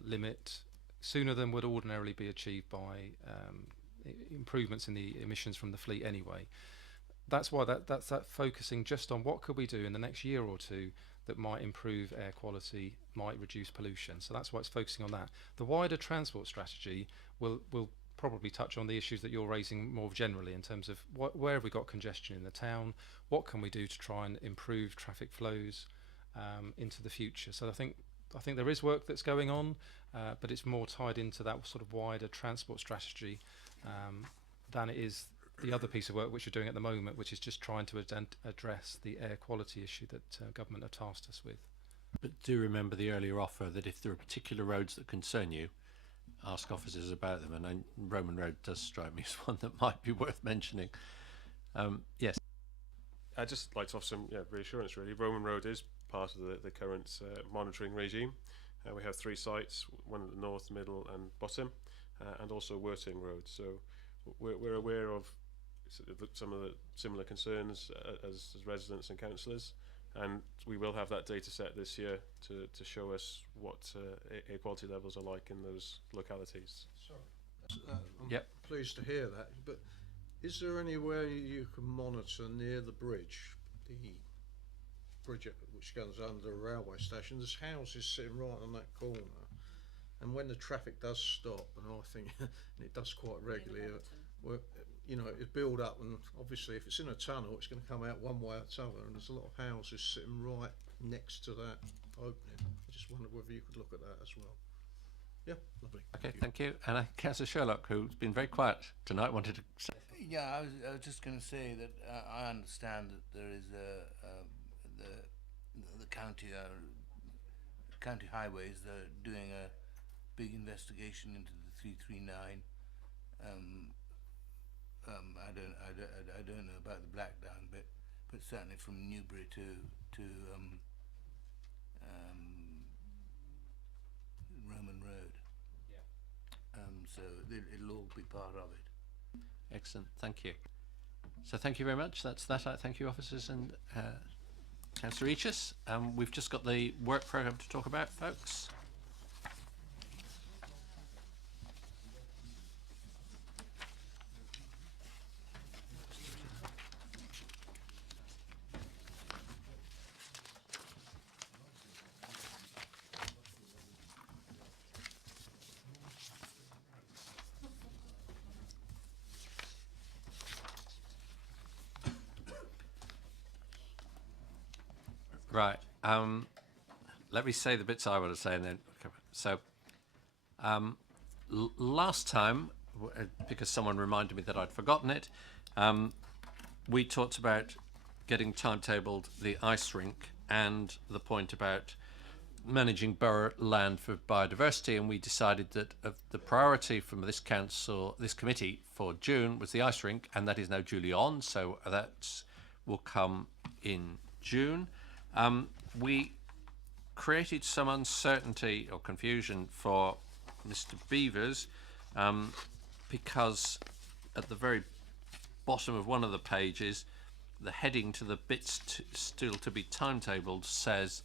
limit sooner than would ordinarily be achieved by improvements in the emissions from the fleet anyway. That's why that's focusing just on what could we do in the next year or two that might improve air quality, might reduce pollution. So that's why it's focusing on that. The wider transport strategy will probably touch on the issues that you're raising more generally in terms of where have we got congestion in the town, what can we do to try and improve traffic flows into the future. So I think there is work that's going on, but it's more tied into that sort of wider transport strategy than it is the other piece of work which we're doing at the moment, which is just trying to address the air quality issue that government have tasked us with. But do remember the earlier offer that if there are particular roads that concern you, ask officers about them. And Roman Road does strike me as one that might be worth mentioning. Yes. I'd just like to offer some reassurance, really. Roman Road is part of the current monitoring regime. We have 3 sites, one at the north, middle and bottom, and also Worting Road. So we're aware of some of the similar concerns as residents and councillors, and we will have that data set this year to show us what air quality levels are like in those localities. I'm pleased to hear that, but is there any way you can monitor near the bridge which goes under the railway station? There's houses sitting right on that corner, and when the traffic does stop, and I think and it does quite regularly, it build up, and obviously if it's in a tunnel it's going to come out one way or the other, and there's a lot of houses sitting right next to that opening. I just wondered whether you could look at that as well. Yeah, lovely. Okay, thank you. And Councillor Sherlock, who's been very quiet tonight, wanted to say. Yeah, I was just going to say that I understand that there is the county highways. They're doing a big investigation into the 339. I don't know about the Blackdown bit, but certainly from Newbury to Roman Road. So it'll all be part of it. Excellent, thank you. So thank you very much. That's that. Thank you, officers and Councillor Eachus. We've just got the work programme to talk about, folks. Right. Let me say the bits I want to say, and then so last time, because someone reminded me that I'd forgotten it, we talked about getting timetabled the ice rink and the point about managing borough land for biodiversity, and we decided that the priority from this committee for June was the ice rink, and that is now duly on, so that will come in June. We created some uncertainty or confusion for Mr. Beavers because at the very bottom of one of the pages, the heading to the bits still to be timetabled says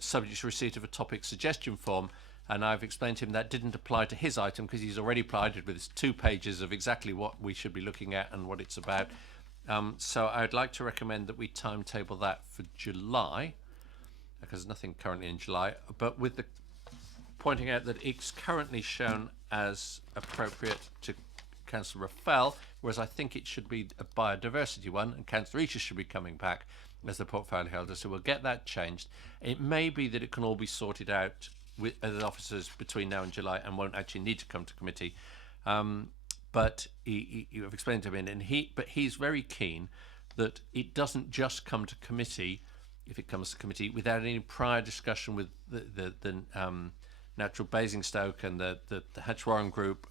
subject to receipt of a topic suggestion form, and I've explained to him that didn't apply to his item because he's already provided with 2 pages of exactly what we should be looking at and what it's about. So I'd like to recommend that we timetable that for July, because there's nothing currently in July, but with the pointing out that it's currently shown as appropriate to Councillor Raffel, whereas I think it should be a biodiversity one, and Councillor Eachus should be coming back as the portfolio holder, so we'll get that changed. It may be that it can all be sorted out with the officers between now and July and won't actually need to come to committee. But you have explained to him, and he's very keen that it doesn't just come to committee, if it comes to committee, without any prior discussion with the Natural Basingstoke and the Hatchwarren group,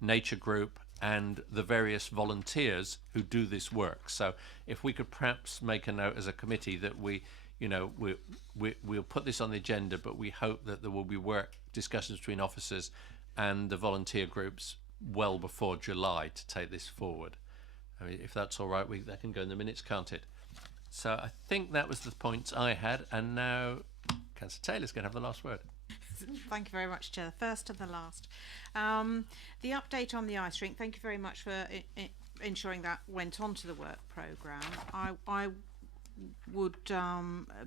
Nature Group, and the various volunteers who do this work. So if we could perhaps make a note as a committee that we'll put this on the agenda, but we hope that there will be discussions between officers and the volunteer groups well before July to take this forward. I mean, if that's all right, that can go in the minutes, can't it? So I think that was the points I had, and now Councillor Taylor's going to have the last word. Thank you very much, Chair. First and the last. The update on the ice rink, thank you very much for ensuring that went onto the work programme. I would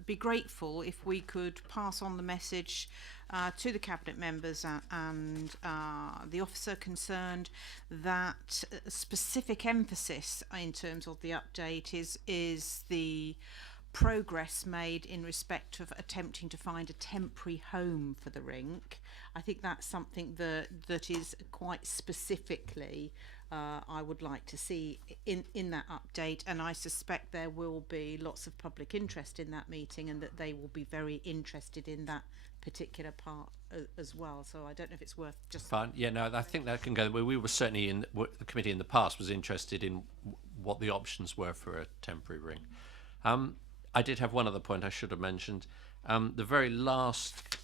be grateful if we could pass on the message to the Cabinet members and the officer concerned that specific emphasis in terms of the update is the progress made in respect of attempting to find a temporary home for the rink. I think that's something that is quite specifically I would like to see in that update, and I suspect there will be lots of public interest in that meeting and that they will be very interested in that particular part as well. So I don't know if it's worth just... Fine. Yeah, no, I think that can go. We were certainly in the committee in the past was interested in what the options were for a temporary ring. I did have one other point I should have mentioned. The very last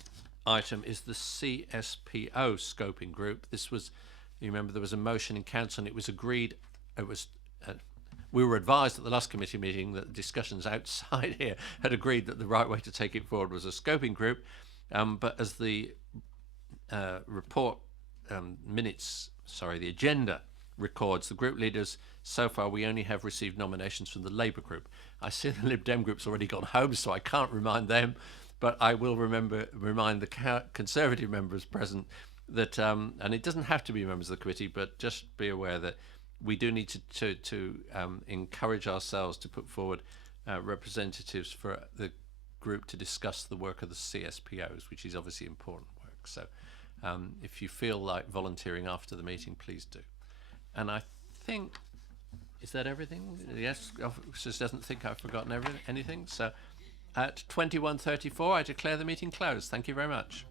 item is the CSPO scoping group. This was, you remember, there was a motion in council and it was agreed, we were advised at the last committee meeting that the discussions outside here had agreed that the right way to take it forward was a scoping group. But as the report the agenda records, the group leaders, so far we only have received nominations from the Labour group. I see the Lib Dem group's already gone home, so I can't remind them, but I will remind the Conservative members present that, and it doesn't have to be members of the committee, but just be aware that we do need to encourage ourselves to put forward representatives for the group to discuss the work of the CSPOs, which is obviously important work. So if you feel like volunteering after the meeting, please do. And I think, is that everything? Yes, officers doesn't think I've forgotten anything. So at 21:34, I declare the meeting closed. Thank you very much.